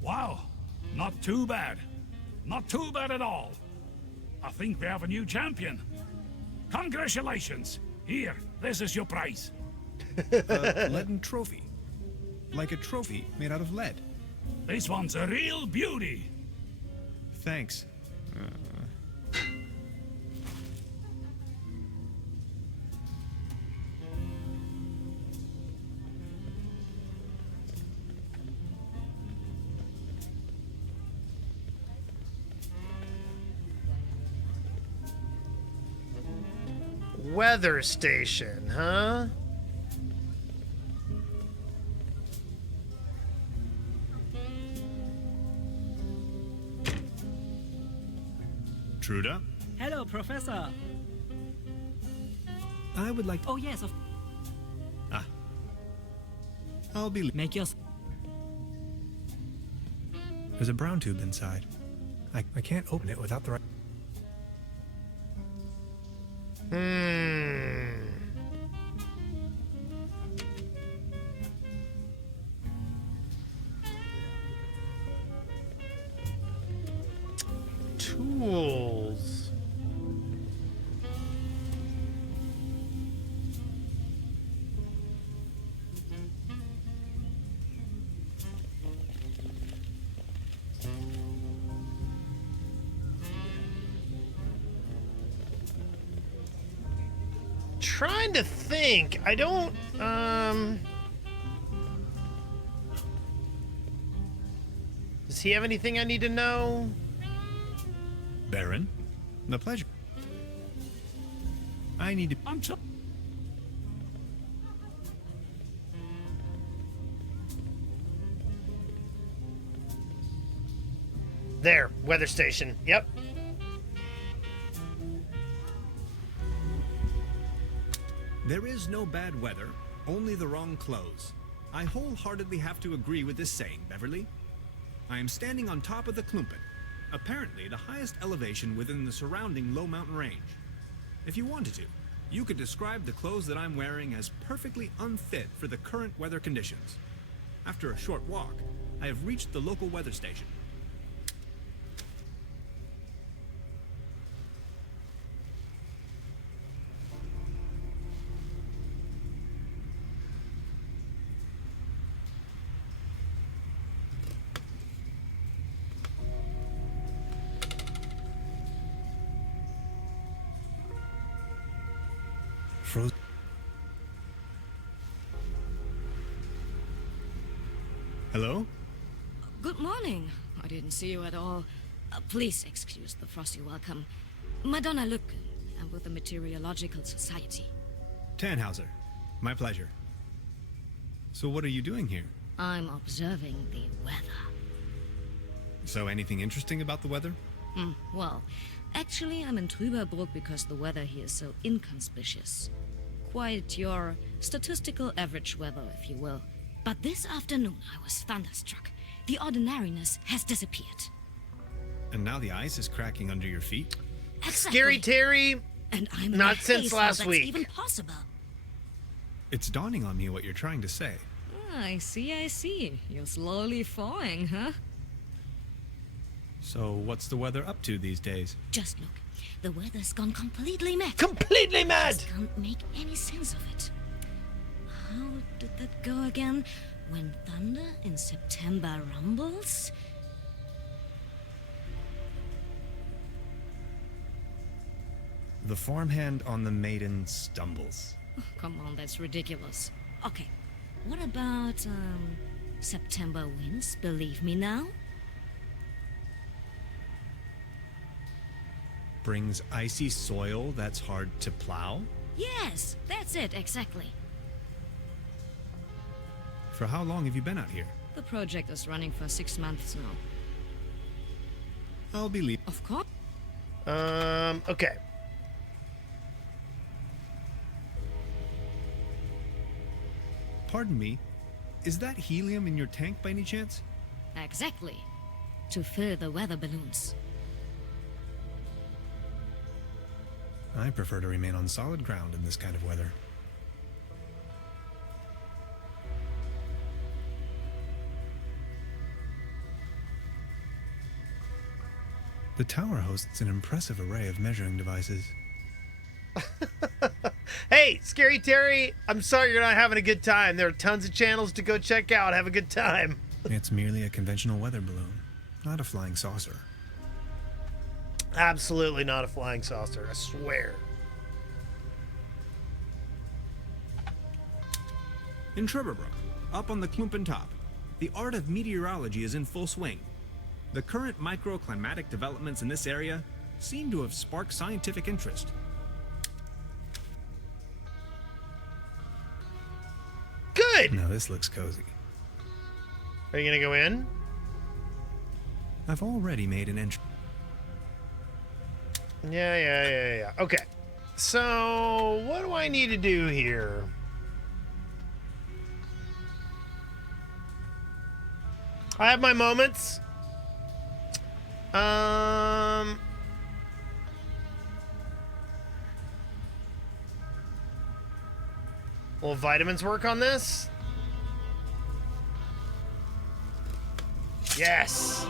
Wow, not too bad. Not too bad at all. I think we have a new champion. Congratulations. Here, this is your prize. A leaden trophy. Like a trophy made out of lead. This one's a real beauty. Thanks. Weather station, huh? Truda? Hello, Professor. I would like... Oh, yes, of... I'll be... Make yours... There's a brown tube inside. I can't open it without the right... Tools. Trying to think. I don't, Does he have anything I need to know? Baron? The pleasure. I need to... I'm so... There, weather station. Yep. There is no bad weather, only the wrong clothes. I wholeheartedly have to agree with this saying, Beverly. I am standing on top of the Klumpen, apparently the highest elevation within the surrounding low mountain range. If you wanted to, you could describe the clothes that I'm wearing as perfectly unfit for the current weather conditions. After a short walk, I have reached the local weather station. Hello? Good morning. I didn't see you at all. Please excuse the frosty welcome. Madonna Lück, I'm with the Meteorological Society. Tannhauser. My pleasure. So what are you doing here? I'm observing the weather. So anything interesting about the weather? Well, actually I'm in Trüberbrook because the weather here is so inconspicuous. Quite your statistical average weather, if you will. But this afternoon I was thunderstruck. The ordinariness has disappeared. And now the ice is cracking under your feet? Exactly. Scary Terry. And I'm not since last that's week. Even possible. It's dawning on me what you're trying to say. I see. You're slowly falling, huh? So what's the weather up to these days? Just look. The weather's gone completely mad. Completely mad! Just can't make any sense of it. How did that go again? When thunder in September rumbles? The farmhand on the maiden stumbles. Oh, come on, that's ridiculous. Okay, what about, September winds, believe me now? Brings icy soil that's hard to plow? Yes, that's it, exactly. For how long have you been out here? The project is running for 6 months now. I'll be leaving. Of course. Okay. Pardon me, is that helium in your tank by any chance? Exactly. To fill the weather balloons. I prefer to remain on solid ground in this kind of weather. The tower hosts an impressive array of measuring devices. Hey, Scary Terry, I'm sorry you're not having a good time. There are tons of channels to go check out. Have a good time. It's merely a conventional weather balloon, not a flying saucer. Absolutely not a flying saucer, I swear. In Trüberbrook, up on the Klumpen top, the art of meteorology is in full swing. The current microclimatic developments in this area seem to have sparked scientific interest. Good! Now this looks cozy. Are you gonna go in? I've already made an entry. Yeah. Okay. So, what do I need to do here? I have my moments. Will vitamins work on this? Yes.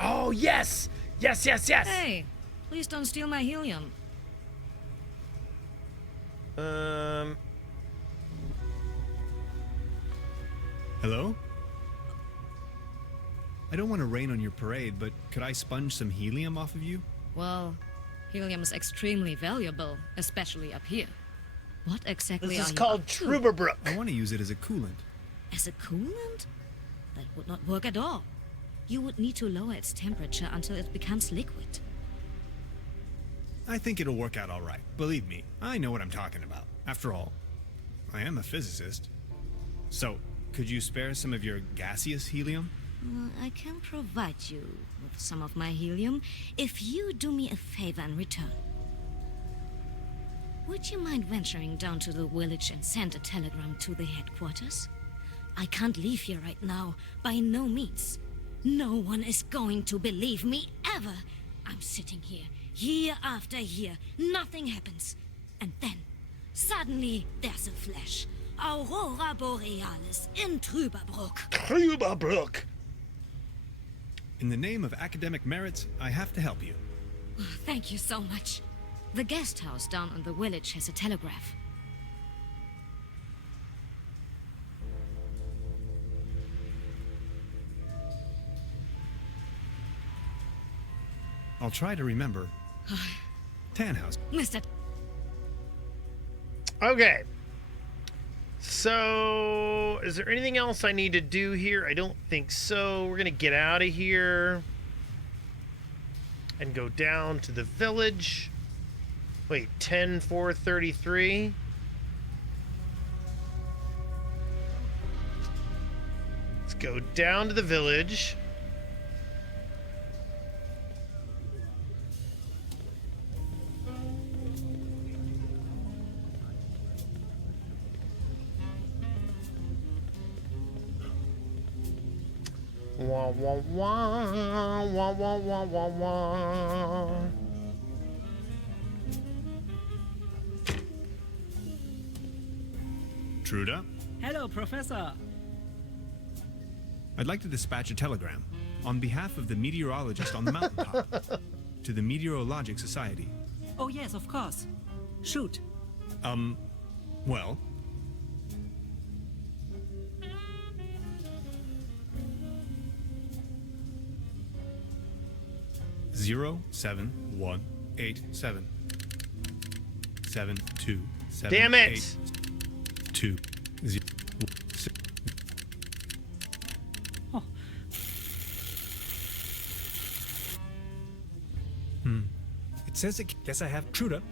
Oh, yes! Yes. Hey, please don't steal my helium. Hello? I don't want to rain on your parade, but could I sponge some helium off of you? Well, helium is extremely valuable, especially up here. What exactly This are is you called up to? Trüberbrook. I want to use it as a coolant. As a coolant? That would not work at all. You would need to lower its temperature until it becomes liquid. I think it'll work out all right. Believe me, I know what I'm talking about. After all, I am a physicist. So, could you spare some of your gaseous helium? I can provide you with some of my helium if you do me a favor in return. Would you mind venturing down to the village and send a telegram to the headquarters? I can't leave here right now, by no means. No one is going to believe me ever. I'm sitting here, year after year, nothing happens. And then, suddenly, there's a flash. Aurora Borealis in Trüberbrook. Trüberbrook! In the name of academic merits, I have to help you. Oh, thank you so much. The guest house down in the village has a telegraph. I'll try to remember. Tanhouse. Mr. Okay. So, is there anything else I need to do here? I don't think so. We're going to get out of here and go down to the village. Wait, 10-433. Let's go down to the village. Wah, wah, wah, wah, wah, wah, wah, wah. Truda? Hello, Professor. I'd like to dispatch a telegram on behalf of the meteorologist on the mountaintop to the Meteorologic Society. Oh, yes, of course. Shoot. Well, Zero 7-1-8-7 7-2-7 Damn it! 2 0 Oh. It says it. Guess I have Truda.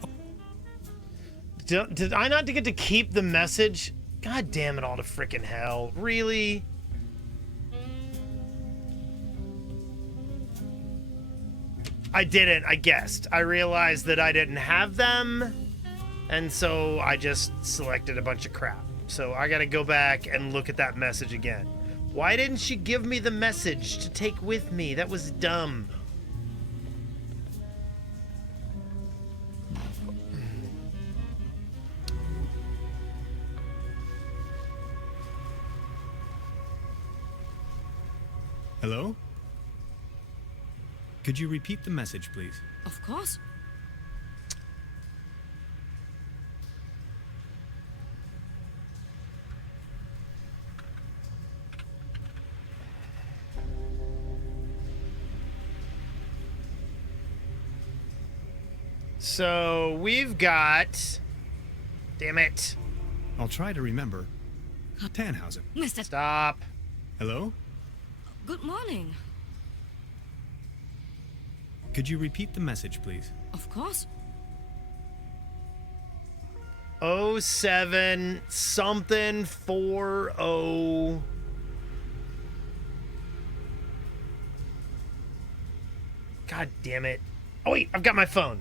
Did I not get to keep the message? God damn it all to frickin' hell. Really? I didn't, I guessed. I realized that I didn't have them, and so I just selected a bunch of crap. So I gotta go back and look at that message again. Why didn't she give me the message to take with me? That was dumb. Hello? Could you repeat the message, please? Of course. So we've got. Damn it. I'll try to remember. Tannhausen. Mr. Stop. Hello? Good morning. Could you repeat the message, please? Of course. 07 something 40. God damn it. Oh wait, I've got my phone.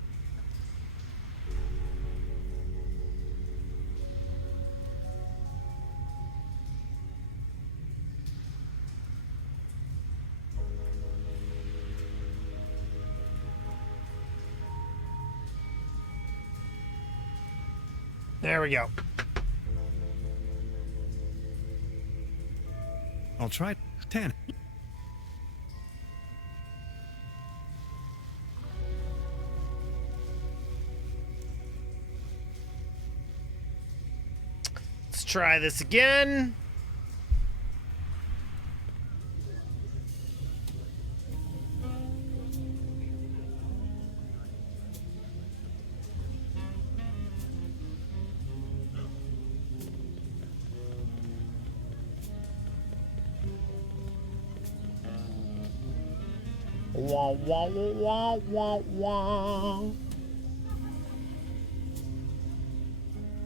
There we go. I'll try 10. Let's try this again. Wah, wah, wah, wah, wah.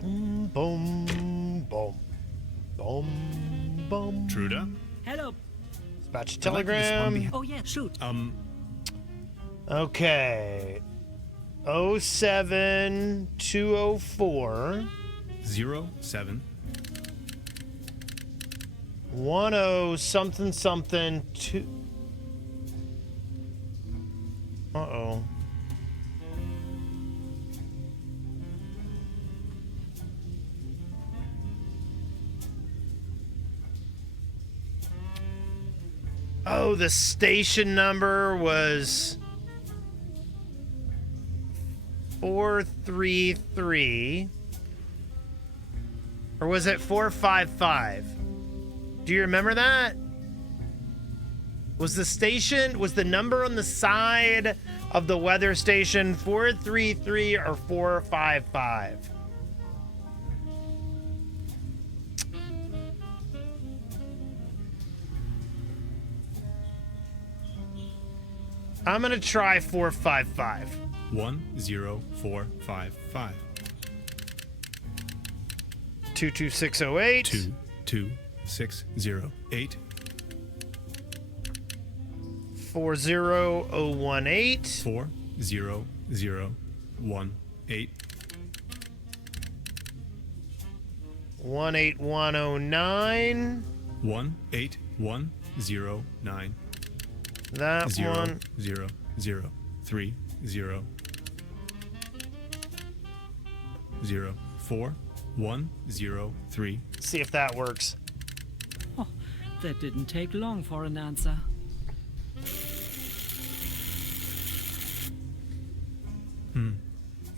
Boom, boom, boom, boom. Truda? Hello. Dispatch a telegram. Oh yeah, shoot. Okay. 07 204 07 10 something something 2. Uh-oh. Oh, the station number was 433. Or was it 455? Do you remember that? Was the number on the side of the weather station 433 or 455? I'm gonna try 455. 10455 22608 22608 40018 40018 18109 18109 That 0 one 0 0 3 0 0 4 1 0 3. See if that works. Oh, that didn't take long for an answer.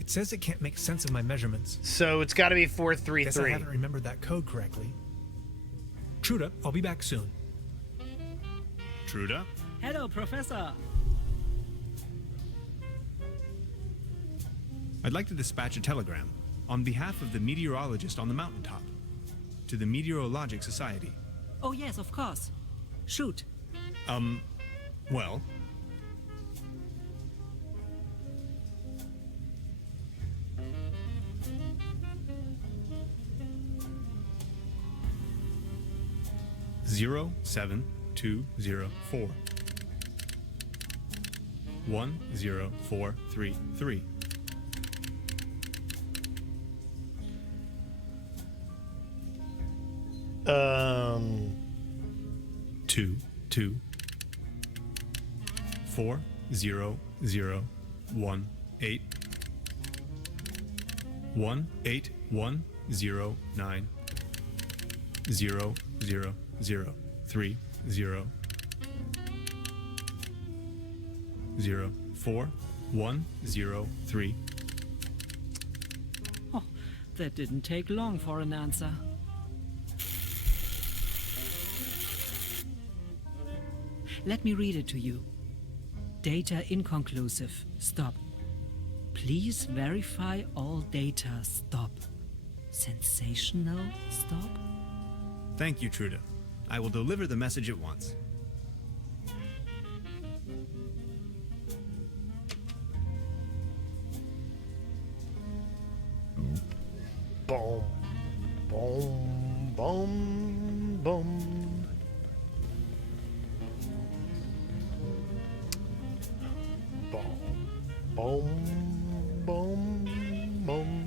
It says it can't make sense of my measurements. So it's got to be Guess I 433. haven't remembered that code correctly. Truda, I'll be back soon. Truda? Hello, Professor. I'd like to dispatch a telegram on behalf of the meteorologist on the mountaintop to the Meteorologic Society. Oh yes, of course. Shoot. Well, Zero 7204 10433 2 2 4 0 0 1 8 1 8 1 0 9 0 0 0 3 0 104-103. Oh, that didn't take long for an answer. Let me read it to you. Data inconclusive. Stop. Please verify all data. Stop. Sensational. Stop. Thank you, Trude. I will deliver the message at once. Boom. Boom. Boom. Boom. Boom. Boom. Boom. Boom.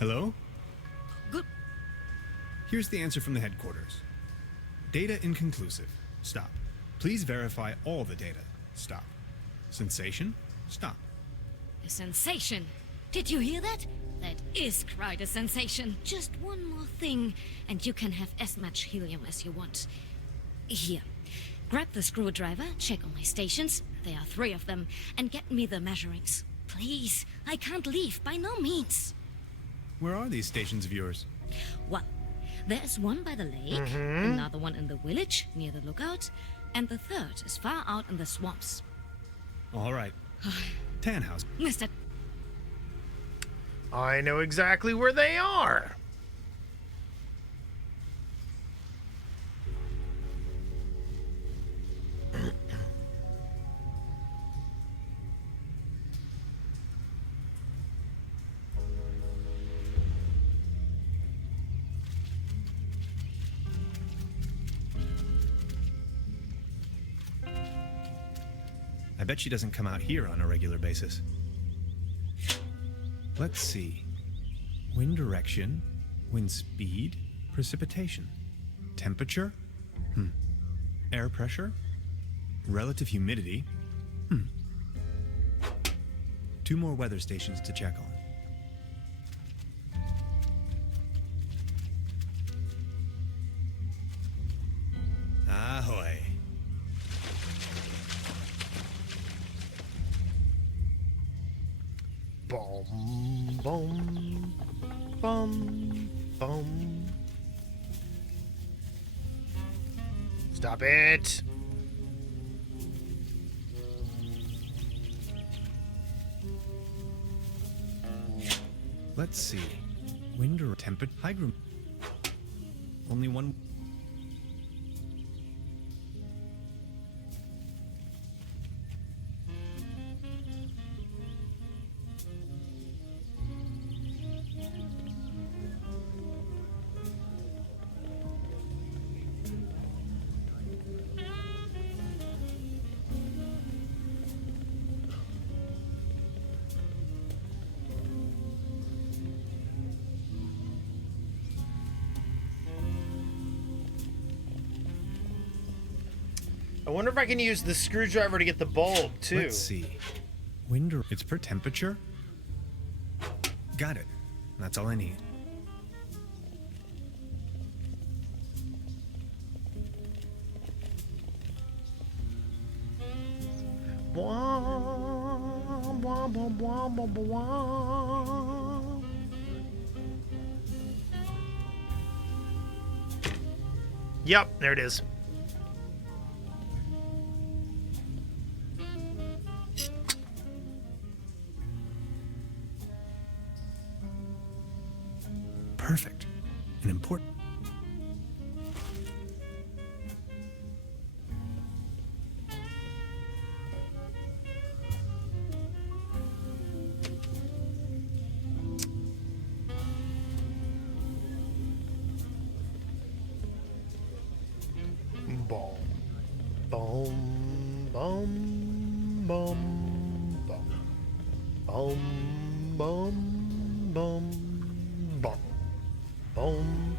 Hello? Good. Here's the answer from the headquarters. Data inconclusive. Stop. Please verify all the data. Stop. Sensation? Stop. A sensation. Did you hear that? That is quite a sensation. Just one more thing, and you can have as much helium as you want. Here. Grab the screwdriver, check on my stations, there are 3 of them, and get me the measurings. Please, I can't leave, by no means. Where are these stations of yours? Well, there's one by the lake, another one in the village, near the lookout, and the 3rd is far out in the swamps. All right. Tannhaus. Mr. I know exactly where they are. I bet she doesn't come out here on a regular basis. Let's see. Wind direction, wind speed, precipitation, temperature, air pressure, relative humidity. 2 more weather stations to check on. Ahoy. Boom, boom, boom, boom. Stop it. Let's see. Wind or temperature, hygram. Only one. I wonder if I can use the screwdriver to get the bulb, too. Let's see. Wind or it's per temperature? Got it. That's all I need. Wah, wah, wah, wah, wah, wah. Yep, there it is. Perfect. And important. Boom, boom, boom, boom, boom, boom, boom, boom, boom, boom.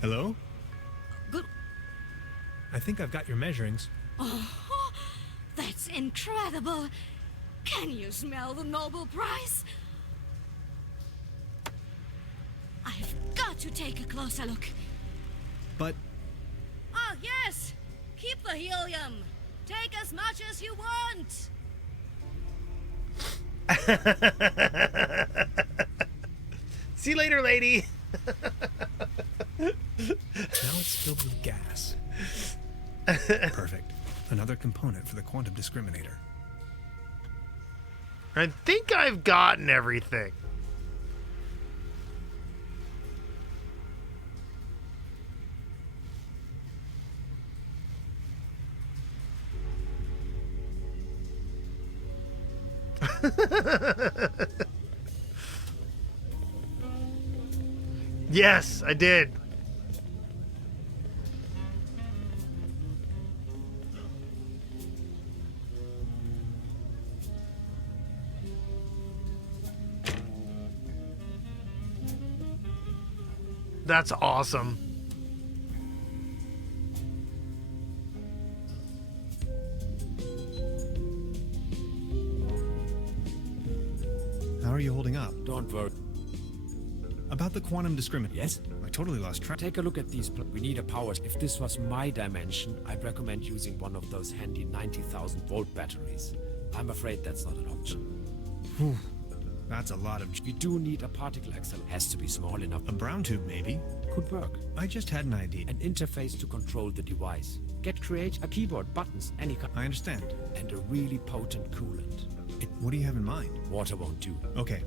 Hello? I think I've got your measurings. Oh, incredible. Can you smell the Nobel Prize? I've got to take a closer look. But Oh, yes! Keep the helium! Take as much as you want! See you later, lady. Now it's filled with gas. Perfect. Another component for the quantum discriminator. I think I've gotten everything. Yes, I did. That's awesome. How are you holding up? Don't worry. About the quantum discriminator. Yes? I totally lost track. Take a look at these. We need a power. If this was my dimension, I'd recommend using one of those handy 90,000 volt batteries. I'm afraid that's not an option. Whew. That's a lot of... We do need a particle accelerator. Has to be small enough. A brown tube, maybe? Could work. I just had an idea. An interface to control the device. Create a keyboard, buttons, any kind. I understand. And a really potent coolant. What do you have in mind? Water won't do. Okay.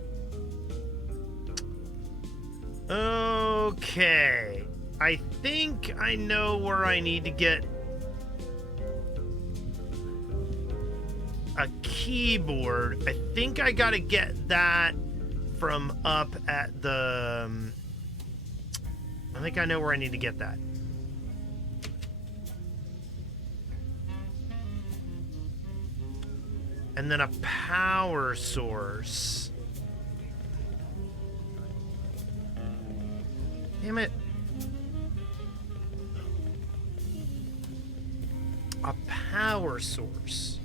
Okay. I think I know where I need to get a keyboard. I think I gotta get that from up at the... I think I know where I need to get that. And then a power source. Damn it. A power source.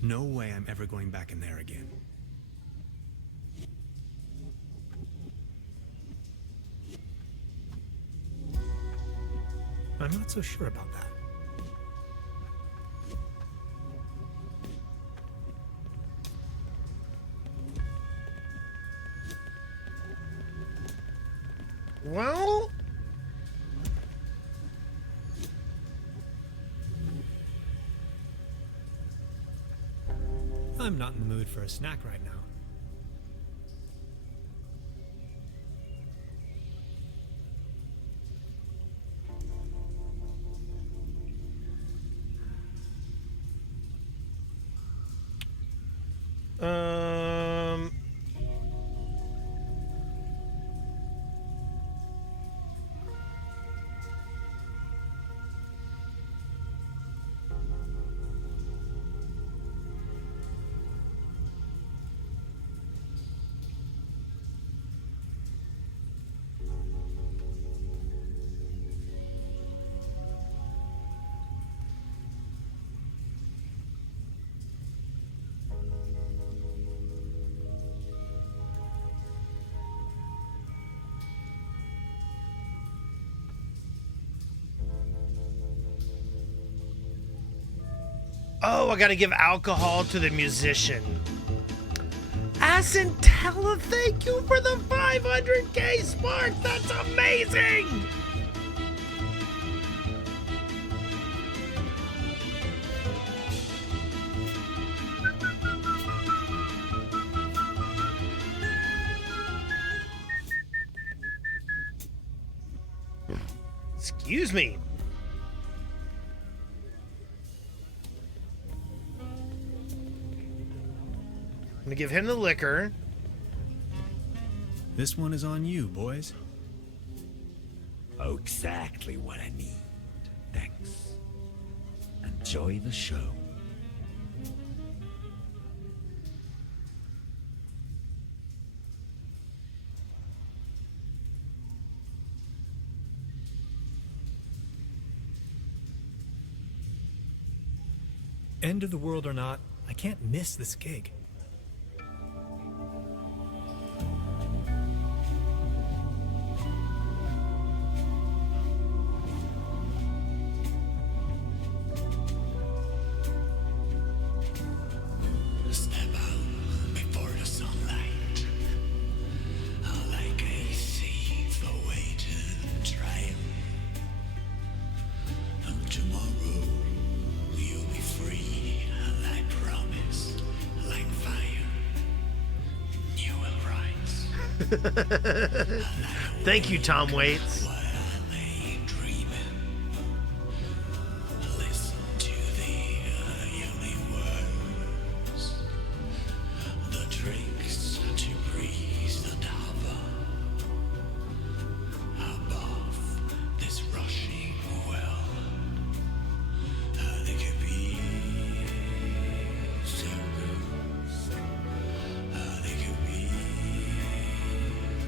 No way I'm ever going back in there again. I'm not so sure about that. Well... I'm not in the mood for a snack right now. Oh, I gotta give alcohol to the musician. Asentella, thank you for the 500k sparks. That's amazing. Excuse me. I'm gonna give him the liquor. This one is on you, boys. Oh, exactly what I need. Thanks. Enjoy the show. End of the world or not, I can't miss this gig. Step out before the sunlight, like a thief awaiting trial. And tomorrow you'll be free, and I promise, like fire, you will rise. Thank you, Tom Waits. Listen to the universe, the tricks to breeze and hover above this rushing world. They could be so good. They could be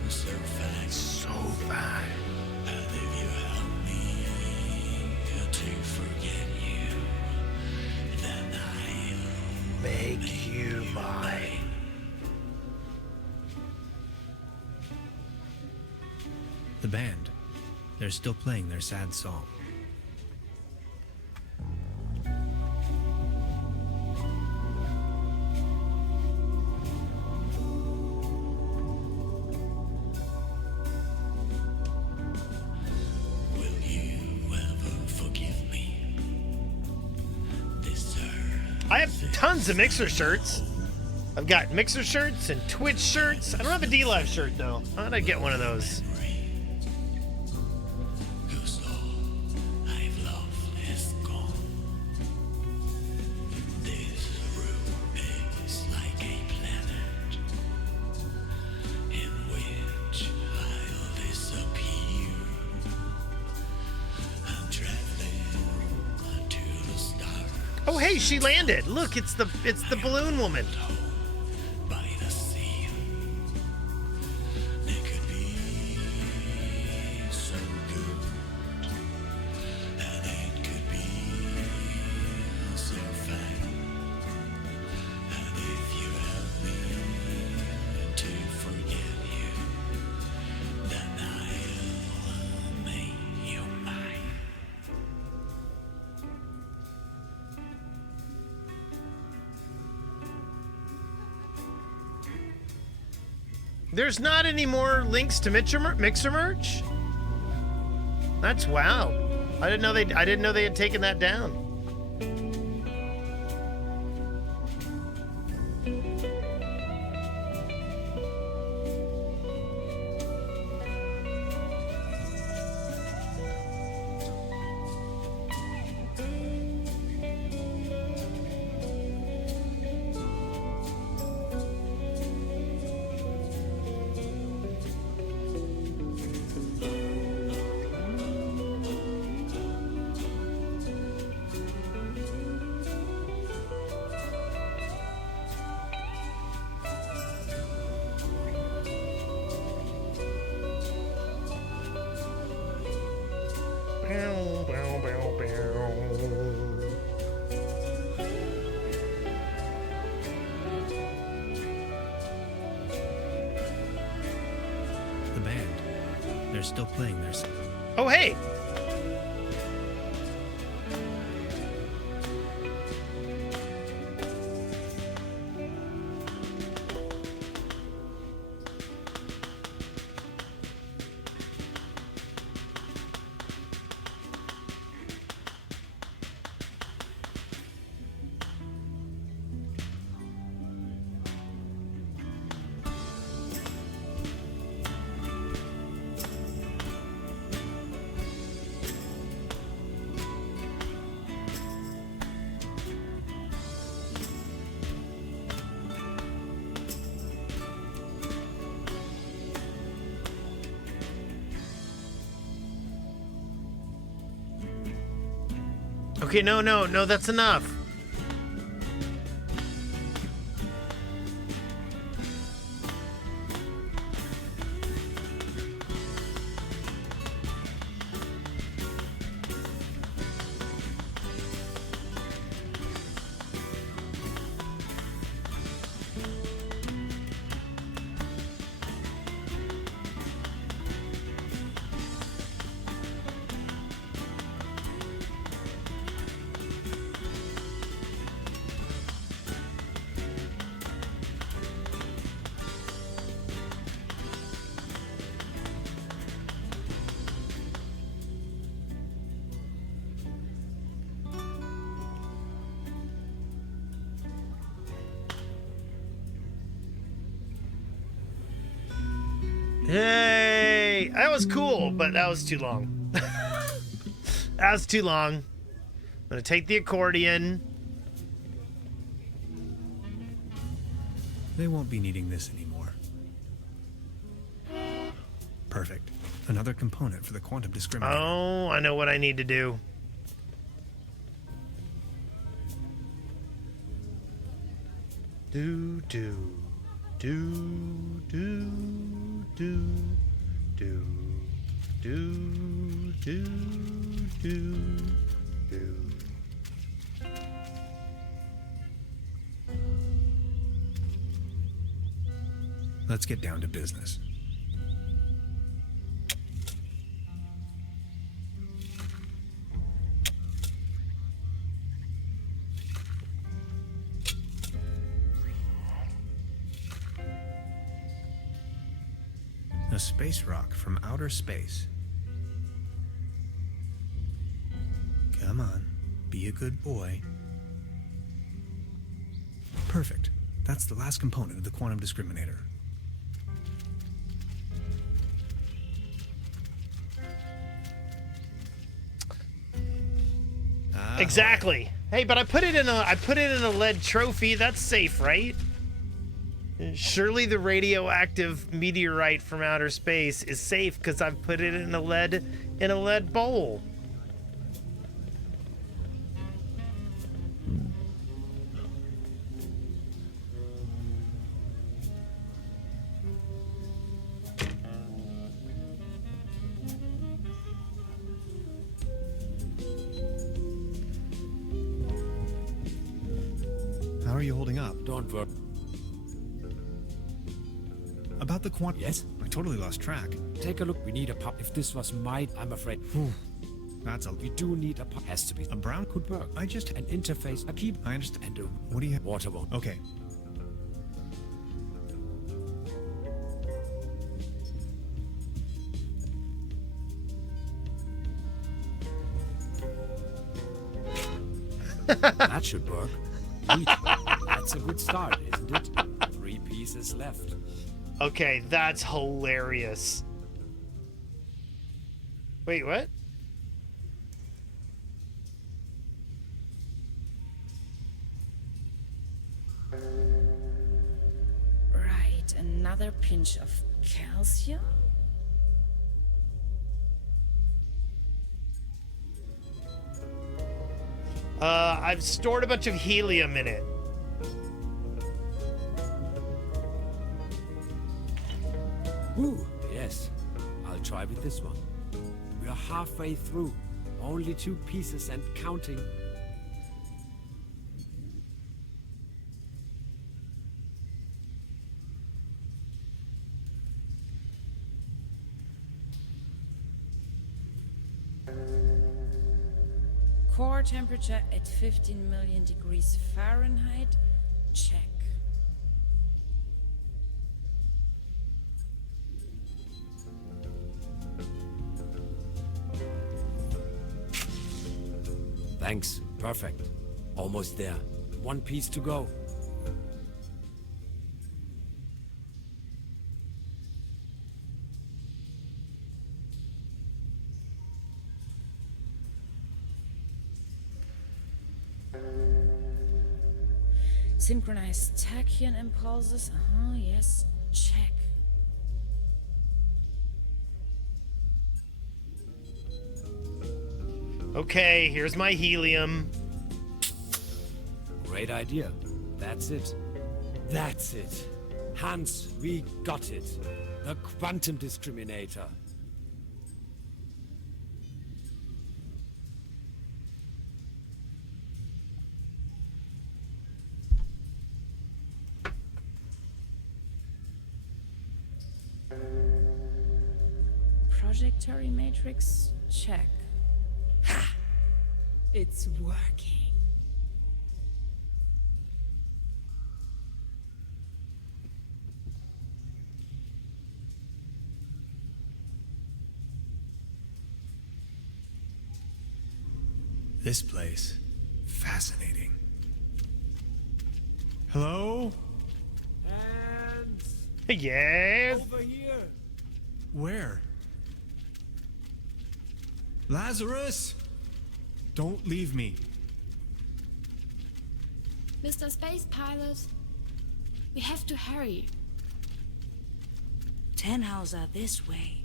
so fine. So fine. And if you help me to forget you, then I'll make you mine. The band, they're still playing their sad song. Will you ever forgive me? This I have tons of Mixer shirts. I've got Mixer shirts and Twitch shirts. I don't have a D-Live shirt, though. I thought I'd get one of those. I've loved is gone. This room is like a planet in which I'll disappear. I'm traveling to the stars Oh, hey, she landed. Look, it's the balloon woman. by the sea. It could be so good, and it could be so fine. And if you help me to forget you, then I'll make you mine. There's not any more links to Mixer merch. That's wow. I didn't know they had taken that down. The band, they're still playing their song. Oh, hey. Okay, no, that's enough. Hey, that was cool, but that was too long. That was too long. I'm gonna take the accordion. They won't be needing this anymore. Perfect. Another component for the quantum discriminator. Oh, I know what I need to do. Do do do do do do do do do do. Let's get down to business. A space rock from outer space. Come on, be a good boy. Perfect. That's the last component of the quantum discriminator. Exactly. Hey, but I put it in a lead trophy. That's safe, right? Surely the radioactive meteorite from outer space is safe because I've put it in a lead bowl. How are you holding up? Don't worry. About the quantum... Yes? I totally lost track. Take a look. We need a pump. If this was mine, I'm afraid. That's a... We do need a pump. Has to be. A brown could work. I just... An interface, a key. I understand. And a... What do you have? Water won't. Okay. That should work. Neat. That's a good start, isn't it? 3 pieces left. Okay, that's hilarious. Wait, what? Right, another pinch of calcium. I've stored a bunch of helium in it. Ooh, yes. I'll try with this one. We are halfway through. Only 2 pieces and counting. Core temperature at 15 million degrees Fahrenheit. Check. Thanks. Perfect. Almost there. 1 piece to go. Synchronized tachyon impulses. Yes. Check. Okay, here's my helium. Great idea. That's it. That's it. Hans, we got it. The quantum discriminator. Projectory matrix. Check. Ha! It's working. This place. Fascinating. Hello? Hands! Yes? Over here! Where? Lazarus! Don't leave me. Mr. Space Pilot, we have to hurry. Tannhauser, this way.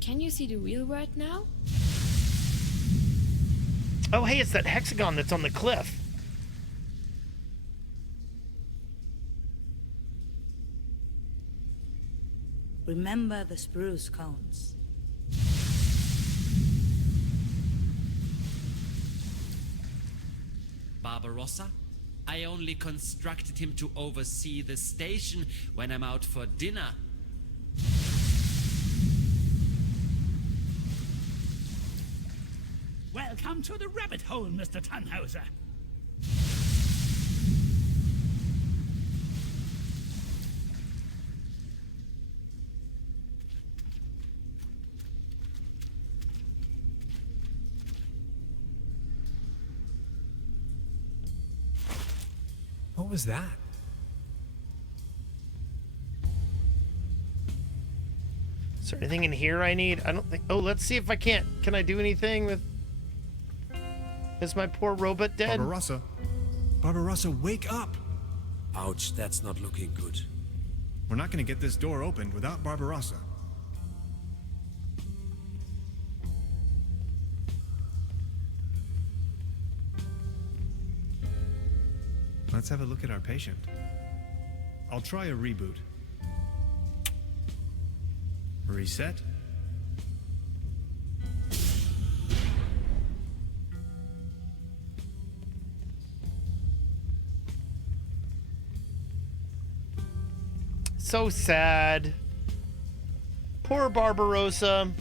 Can you see the real world now? Oh, hey, it's that hexagon that's on the cliff. Remember the spruce cones. Barbarossa? I only constructed him to oversee the station when I'm out for dinner. Welcome to the rabbit hole, Mr. Tannhauser. What was that? Is there anything in here I need? I don't think... Oh, let's see if I can't. Can I do anything with... Is my poor robot dead? Barbarossa. Barbarossa, wake up! Ouch, that's not looking good. We're not going to get this door opened without Barbarossa. Let's have a look at our patient. I'll try a reboot. Reset. So sad. Poor Barbarossa.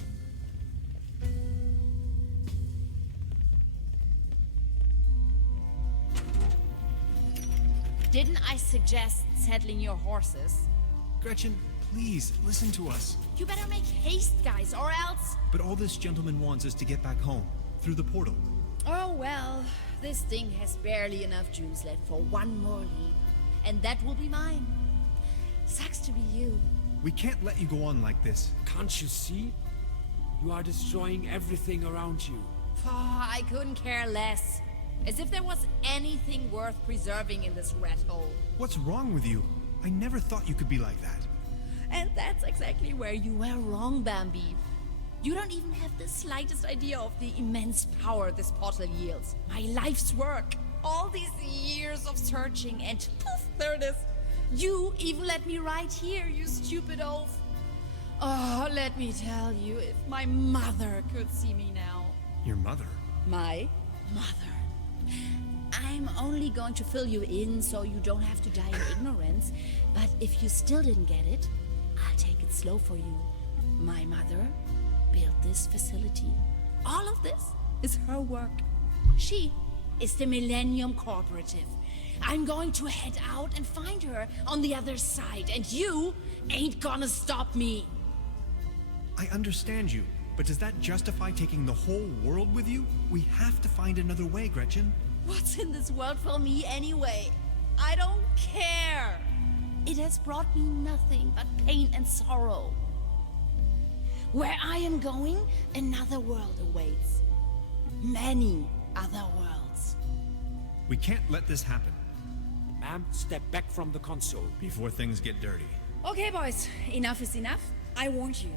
Didn't I suggest settling your horses? Gretchen, please, listen to us. You better make haste, guys, or else... But all this gentleman wants is to get back home, through the portal. Oh, well, this thing has barely enough juice left for one more leap. And that will be mine. Sucks to be you. We can't let you go on like this. Can't you see? You are destroying everything around you. Oh, I couldn't care less. As if there was anything worth preserving in this rat hole. What's wrong with you? I never thought you could be like that. And that's exactly where you were wrong, Bambi. You don't even have the slightest idea of the immense power this portal yields. My life's work. All these years of searching and poof, there it is. You even let me right here, you stupid oaf. Oh, let me tell you, if my mother could see me now. Your mother? My mother. I'm only going to fill you in so you don't have to die in ignorance. But if you still didn't get it, I'll take it slow for you. My mother built this facility. All of this is her work. She is the Millennium Cooperative. I'm going to head out and find her on the other side, and you ain't gonna stop me. I understand you, but does that justify taking the whole world with you? We have to find another way, Gretchen. What's in this world for me anyway? I don't care. It has brought me nothing but pain and sorrow. Where I am going, another world awaits. Many other worlds. We can't let this happen. Ma'am, step back from the console. Before things get dirty. Okay, boys. Enough is enough. I warned you.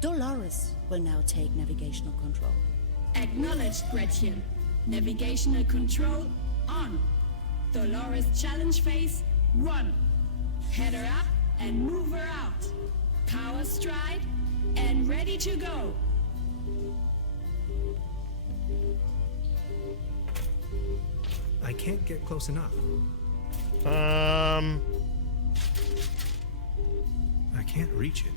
Dolores will now take navigational control. Acknowledged, Gretchen. Navigational control on. Dolores challenge phase 1. Head her up and move her out. Power stride and ready to go. I can't get close enough. I can't reach it.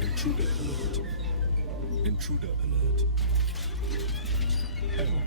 Intruder alert. Intruder alert. Error.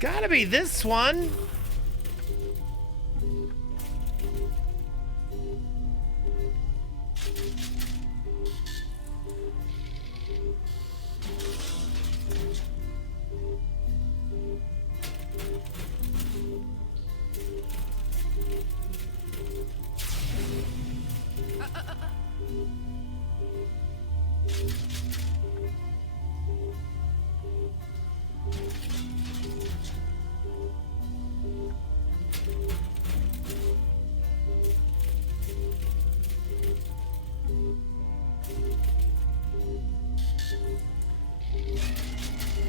Gotta be this one.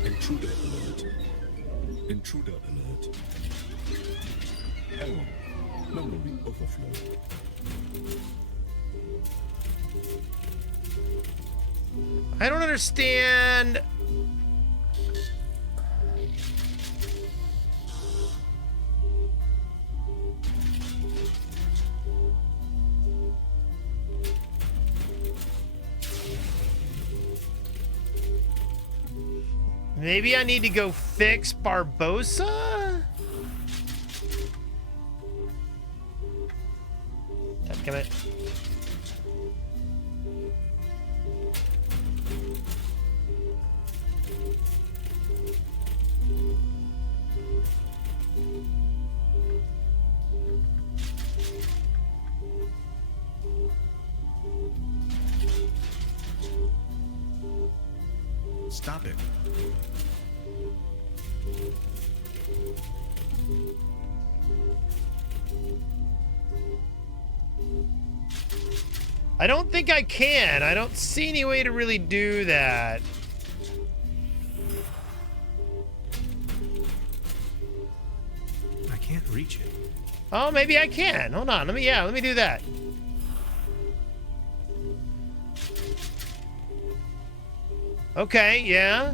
Intruder alert. Intruder alert. Error. Memory overflow. I don't understand. Maybe I need to go fix Barbosa? Dadgummit. Stop it. I don't think I can. I don't see any way to really do that. I can't reach it. Oh, maybe I can. Hold on. Let me do that. Okay, yeah.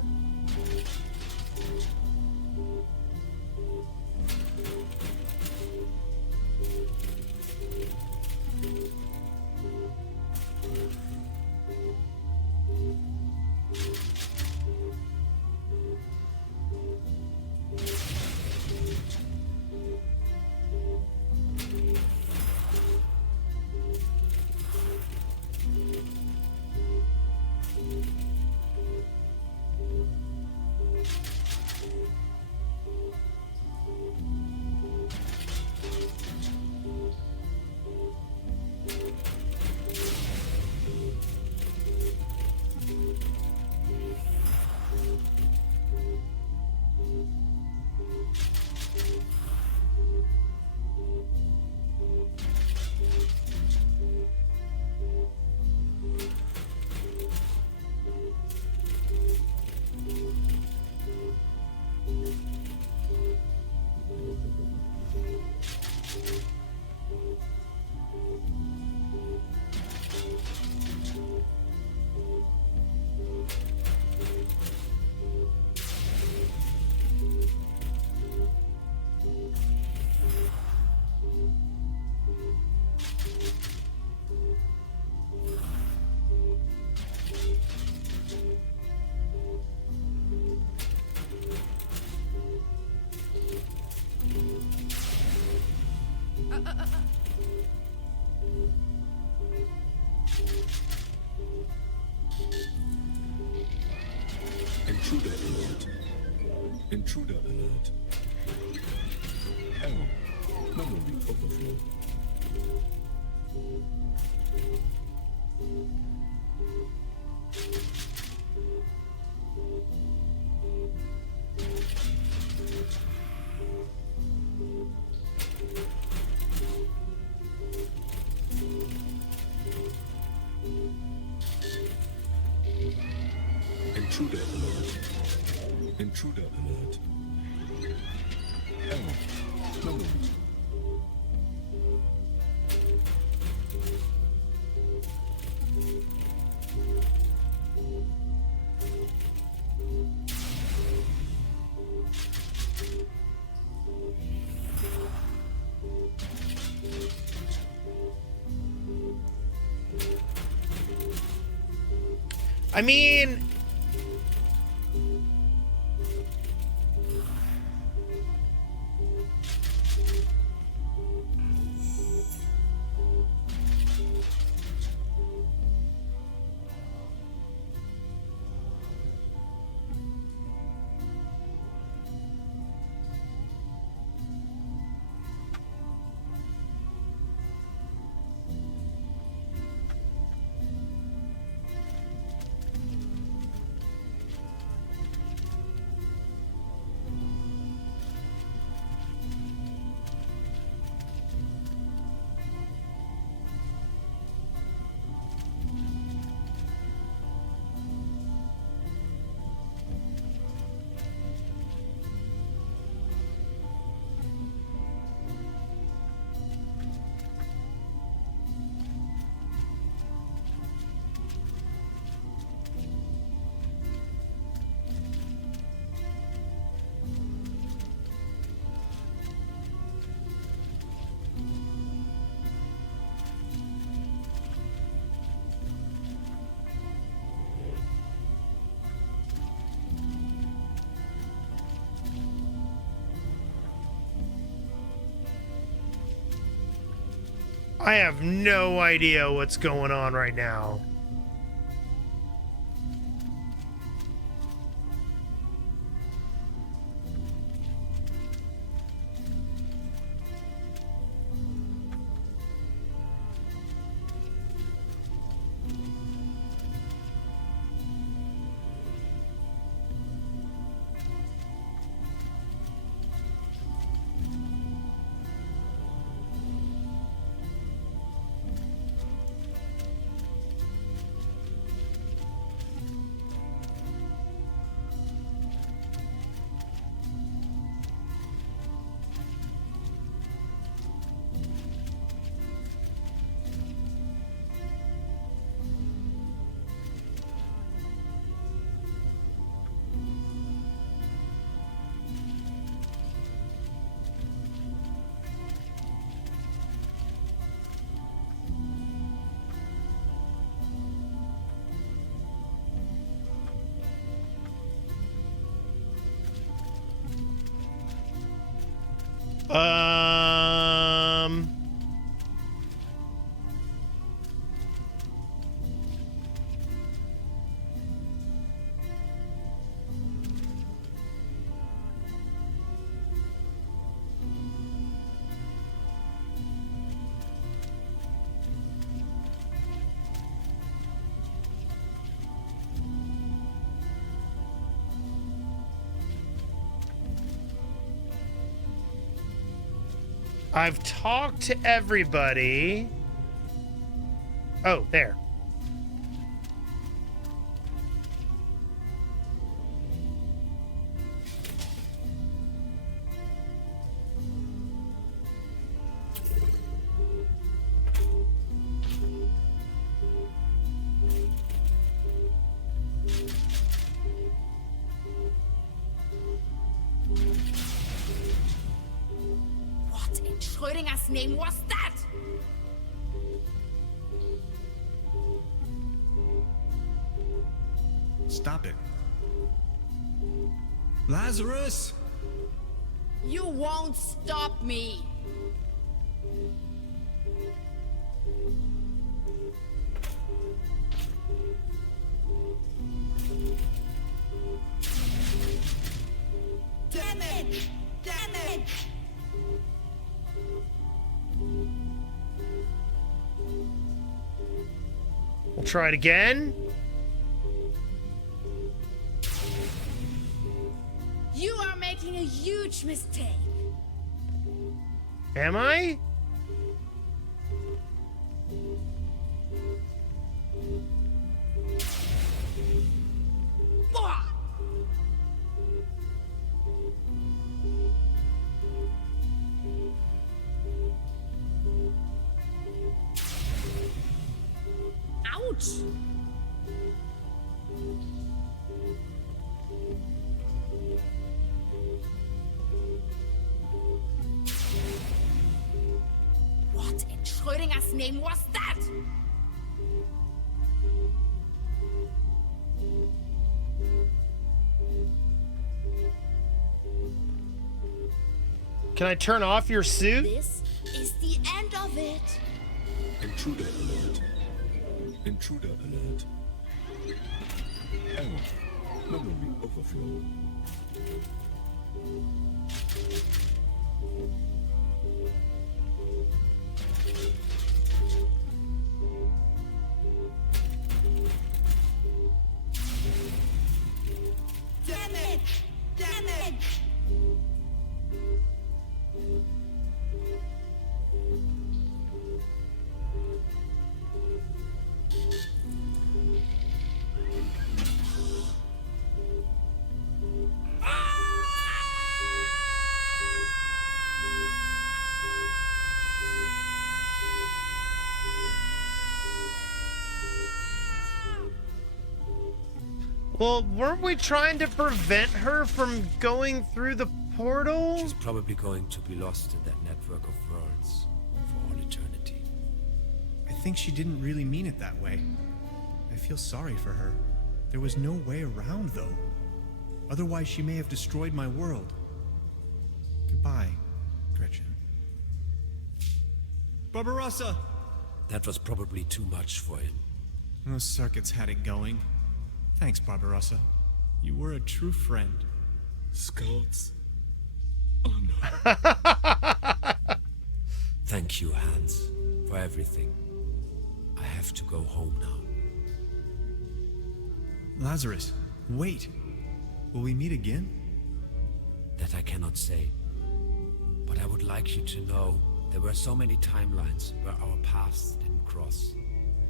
overflow. Intruder alert. Intruder alert. Error. Moment. I mean, I have no idea what's going on right now. I've talked to everybody. Oh, there. What in Schrödinger's name was that? Stop it. Lazarus! You won't stop me. Damn it! Damn it! try it again. You are making a huge mistake. Am I? Ouch! What in Schrödinger's name was that? Can I turn off your suit? This is the end of it. Intruder alert. Intruder alert. Error. Memory overflow. Damage! Damage! Well, weren't we trying to prevent her from going through the portal? She's probably going to be lost in that network of worlds for all eternity. I think she didn't really mean it that way. I feel sorry for her. There was no way around, though. Otherwise, she may have destroyed my world. Goodbye, Gretchen. Barbarossa! That was probably too much for him. Those circuits had it going. Thanks, Barbarossa. You were a true friend. Scouts. Thank you, Hans, for everything. I have to go home now. Lazarus, wait. Will we meet again? That I cannot say. But I would like you to know there were so many timelines where our paths didn't cross.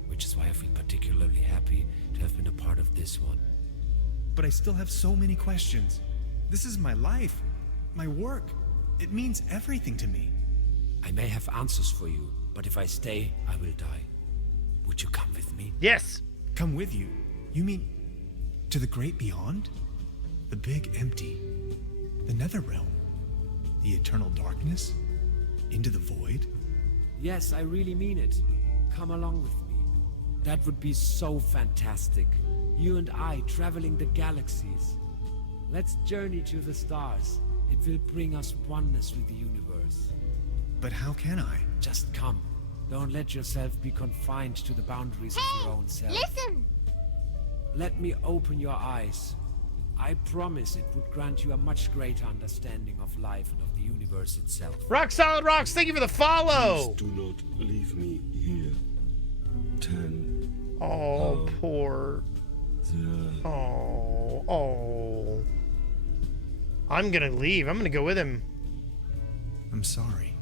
Which is why I feel particularly happy to have been a part of this one. But I still have so many questions. This is my life, my work. It means everything to me. I may have answers for you, but if I stay, I will die. Would you come with me? Yes. Come with you? You mean to the great beyond? The big empty? The Netherrealm? The eternal darkness? Into the void? Yes, I really mean it. Come along with me. That would be so fantastic. You and I traveling the galaxies. Let's journey to the stars. It will bring us oneness with the universe. But how can I? Just come. Don't let yourself be confined to the boundaries of your own self. Listen! Let me open your eyes. I promise it would grant you a much greater understanding of life and of the universe itself. Rock Solid Rocks, thank you for the follow! Please do not leave me here. 10. Oh, poor. Oh. I'm gonna leave. I'm gonna go with him. I'm sorry.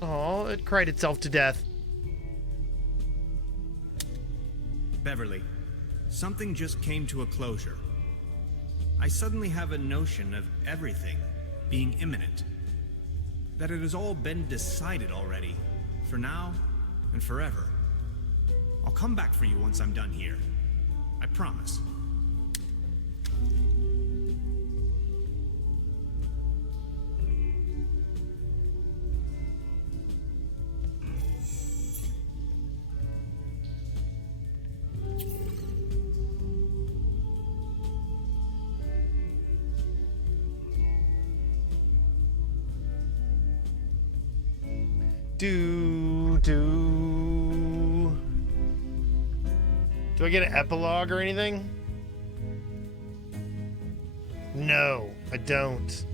Oh, it cried itself to death. Beverly, something just came to a closure. I suddenly have a notion of everything being imminent. That it has all been decided already, for now and forever. I'll come back for you once I'm done here. I promise. Do I get an epilogue or anything? No, I don't.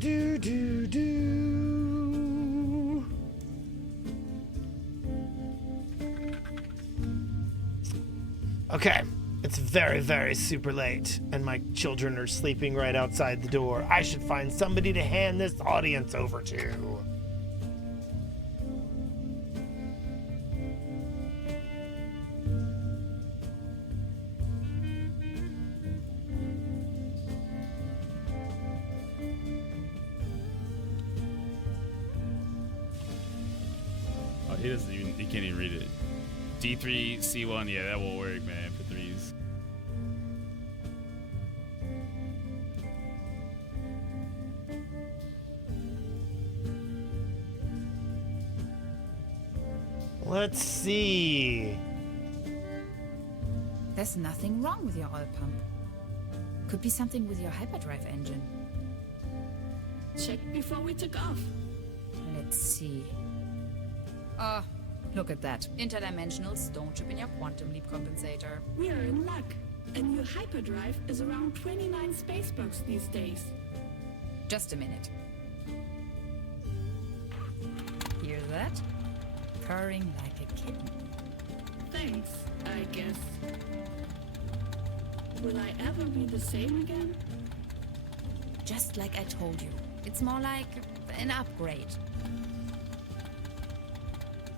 do, do, do. Okay, it's very, very super late, and my children are sleeping right outside the door. I should find somebody to hand this audience over to. Oh, he can't even read it. D3, C1, yeah, that won't work, man, for threes. Let's see. There's nothing wrong with your oil pump. Could be something with your hyperdrive engine. Check before we took off. Let's see. Oh, look at that. Interdimensional stone chip in your quantum leap compensator. We are in luck. And your hyperdrive is around 29 spacebucks these days. Just a minute. Hear that? Purring like a kitten. Thanks, I guess. Will I ever be the same again? Just like I told you. It's more like an upgrade.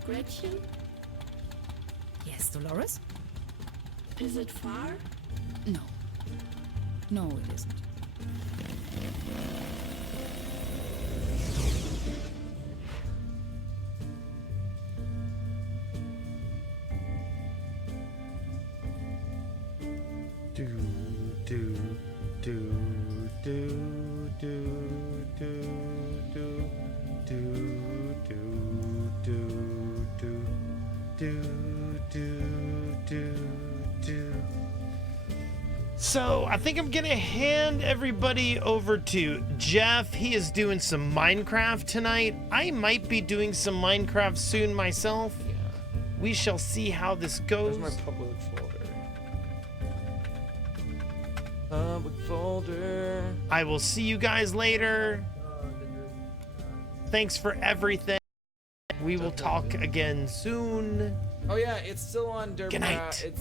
Gretchen? Yes, Dolores? Is it far? No. No, it isn't. Do, do, do, do, do, do, do, do, do, do, do. So I think I'm gonna hand everybody over to Jeff. He is doing some Minecraft tonight. I might be doing some Minecraft soon myself. Yeah. We shall see how this goes. Where's my public folder? Public folder. I will see you guys later. Thanks for everything. We will talk again soon. Oh yeah, it's still on Derby. Good night. It's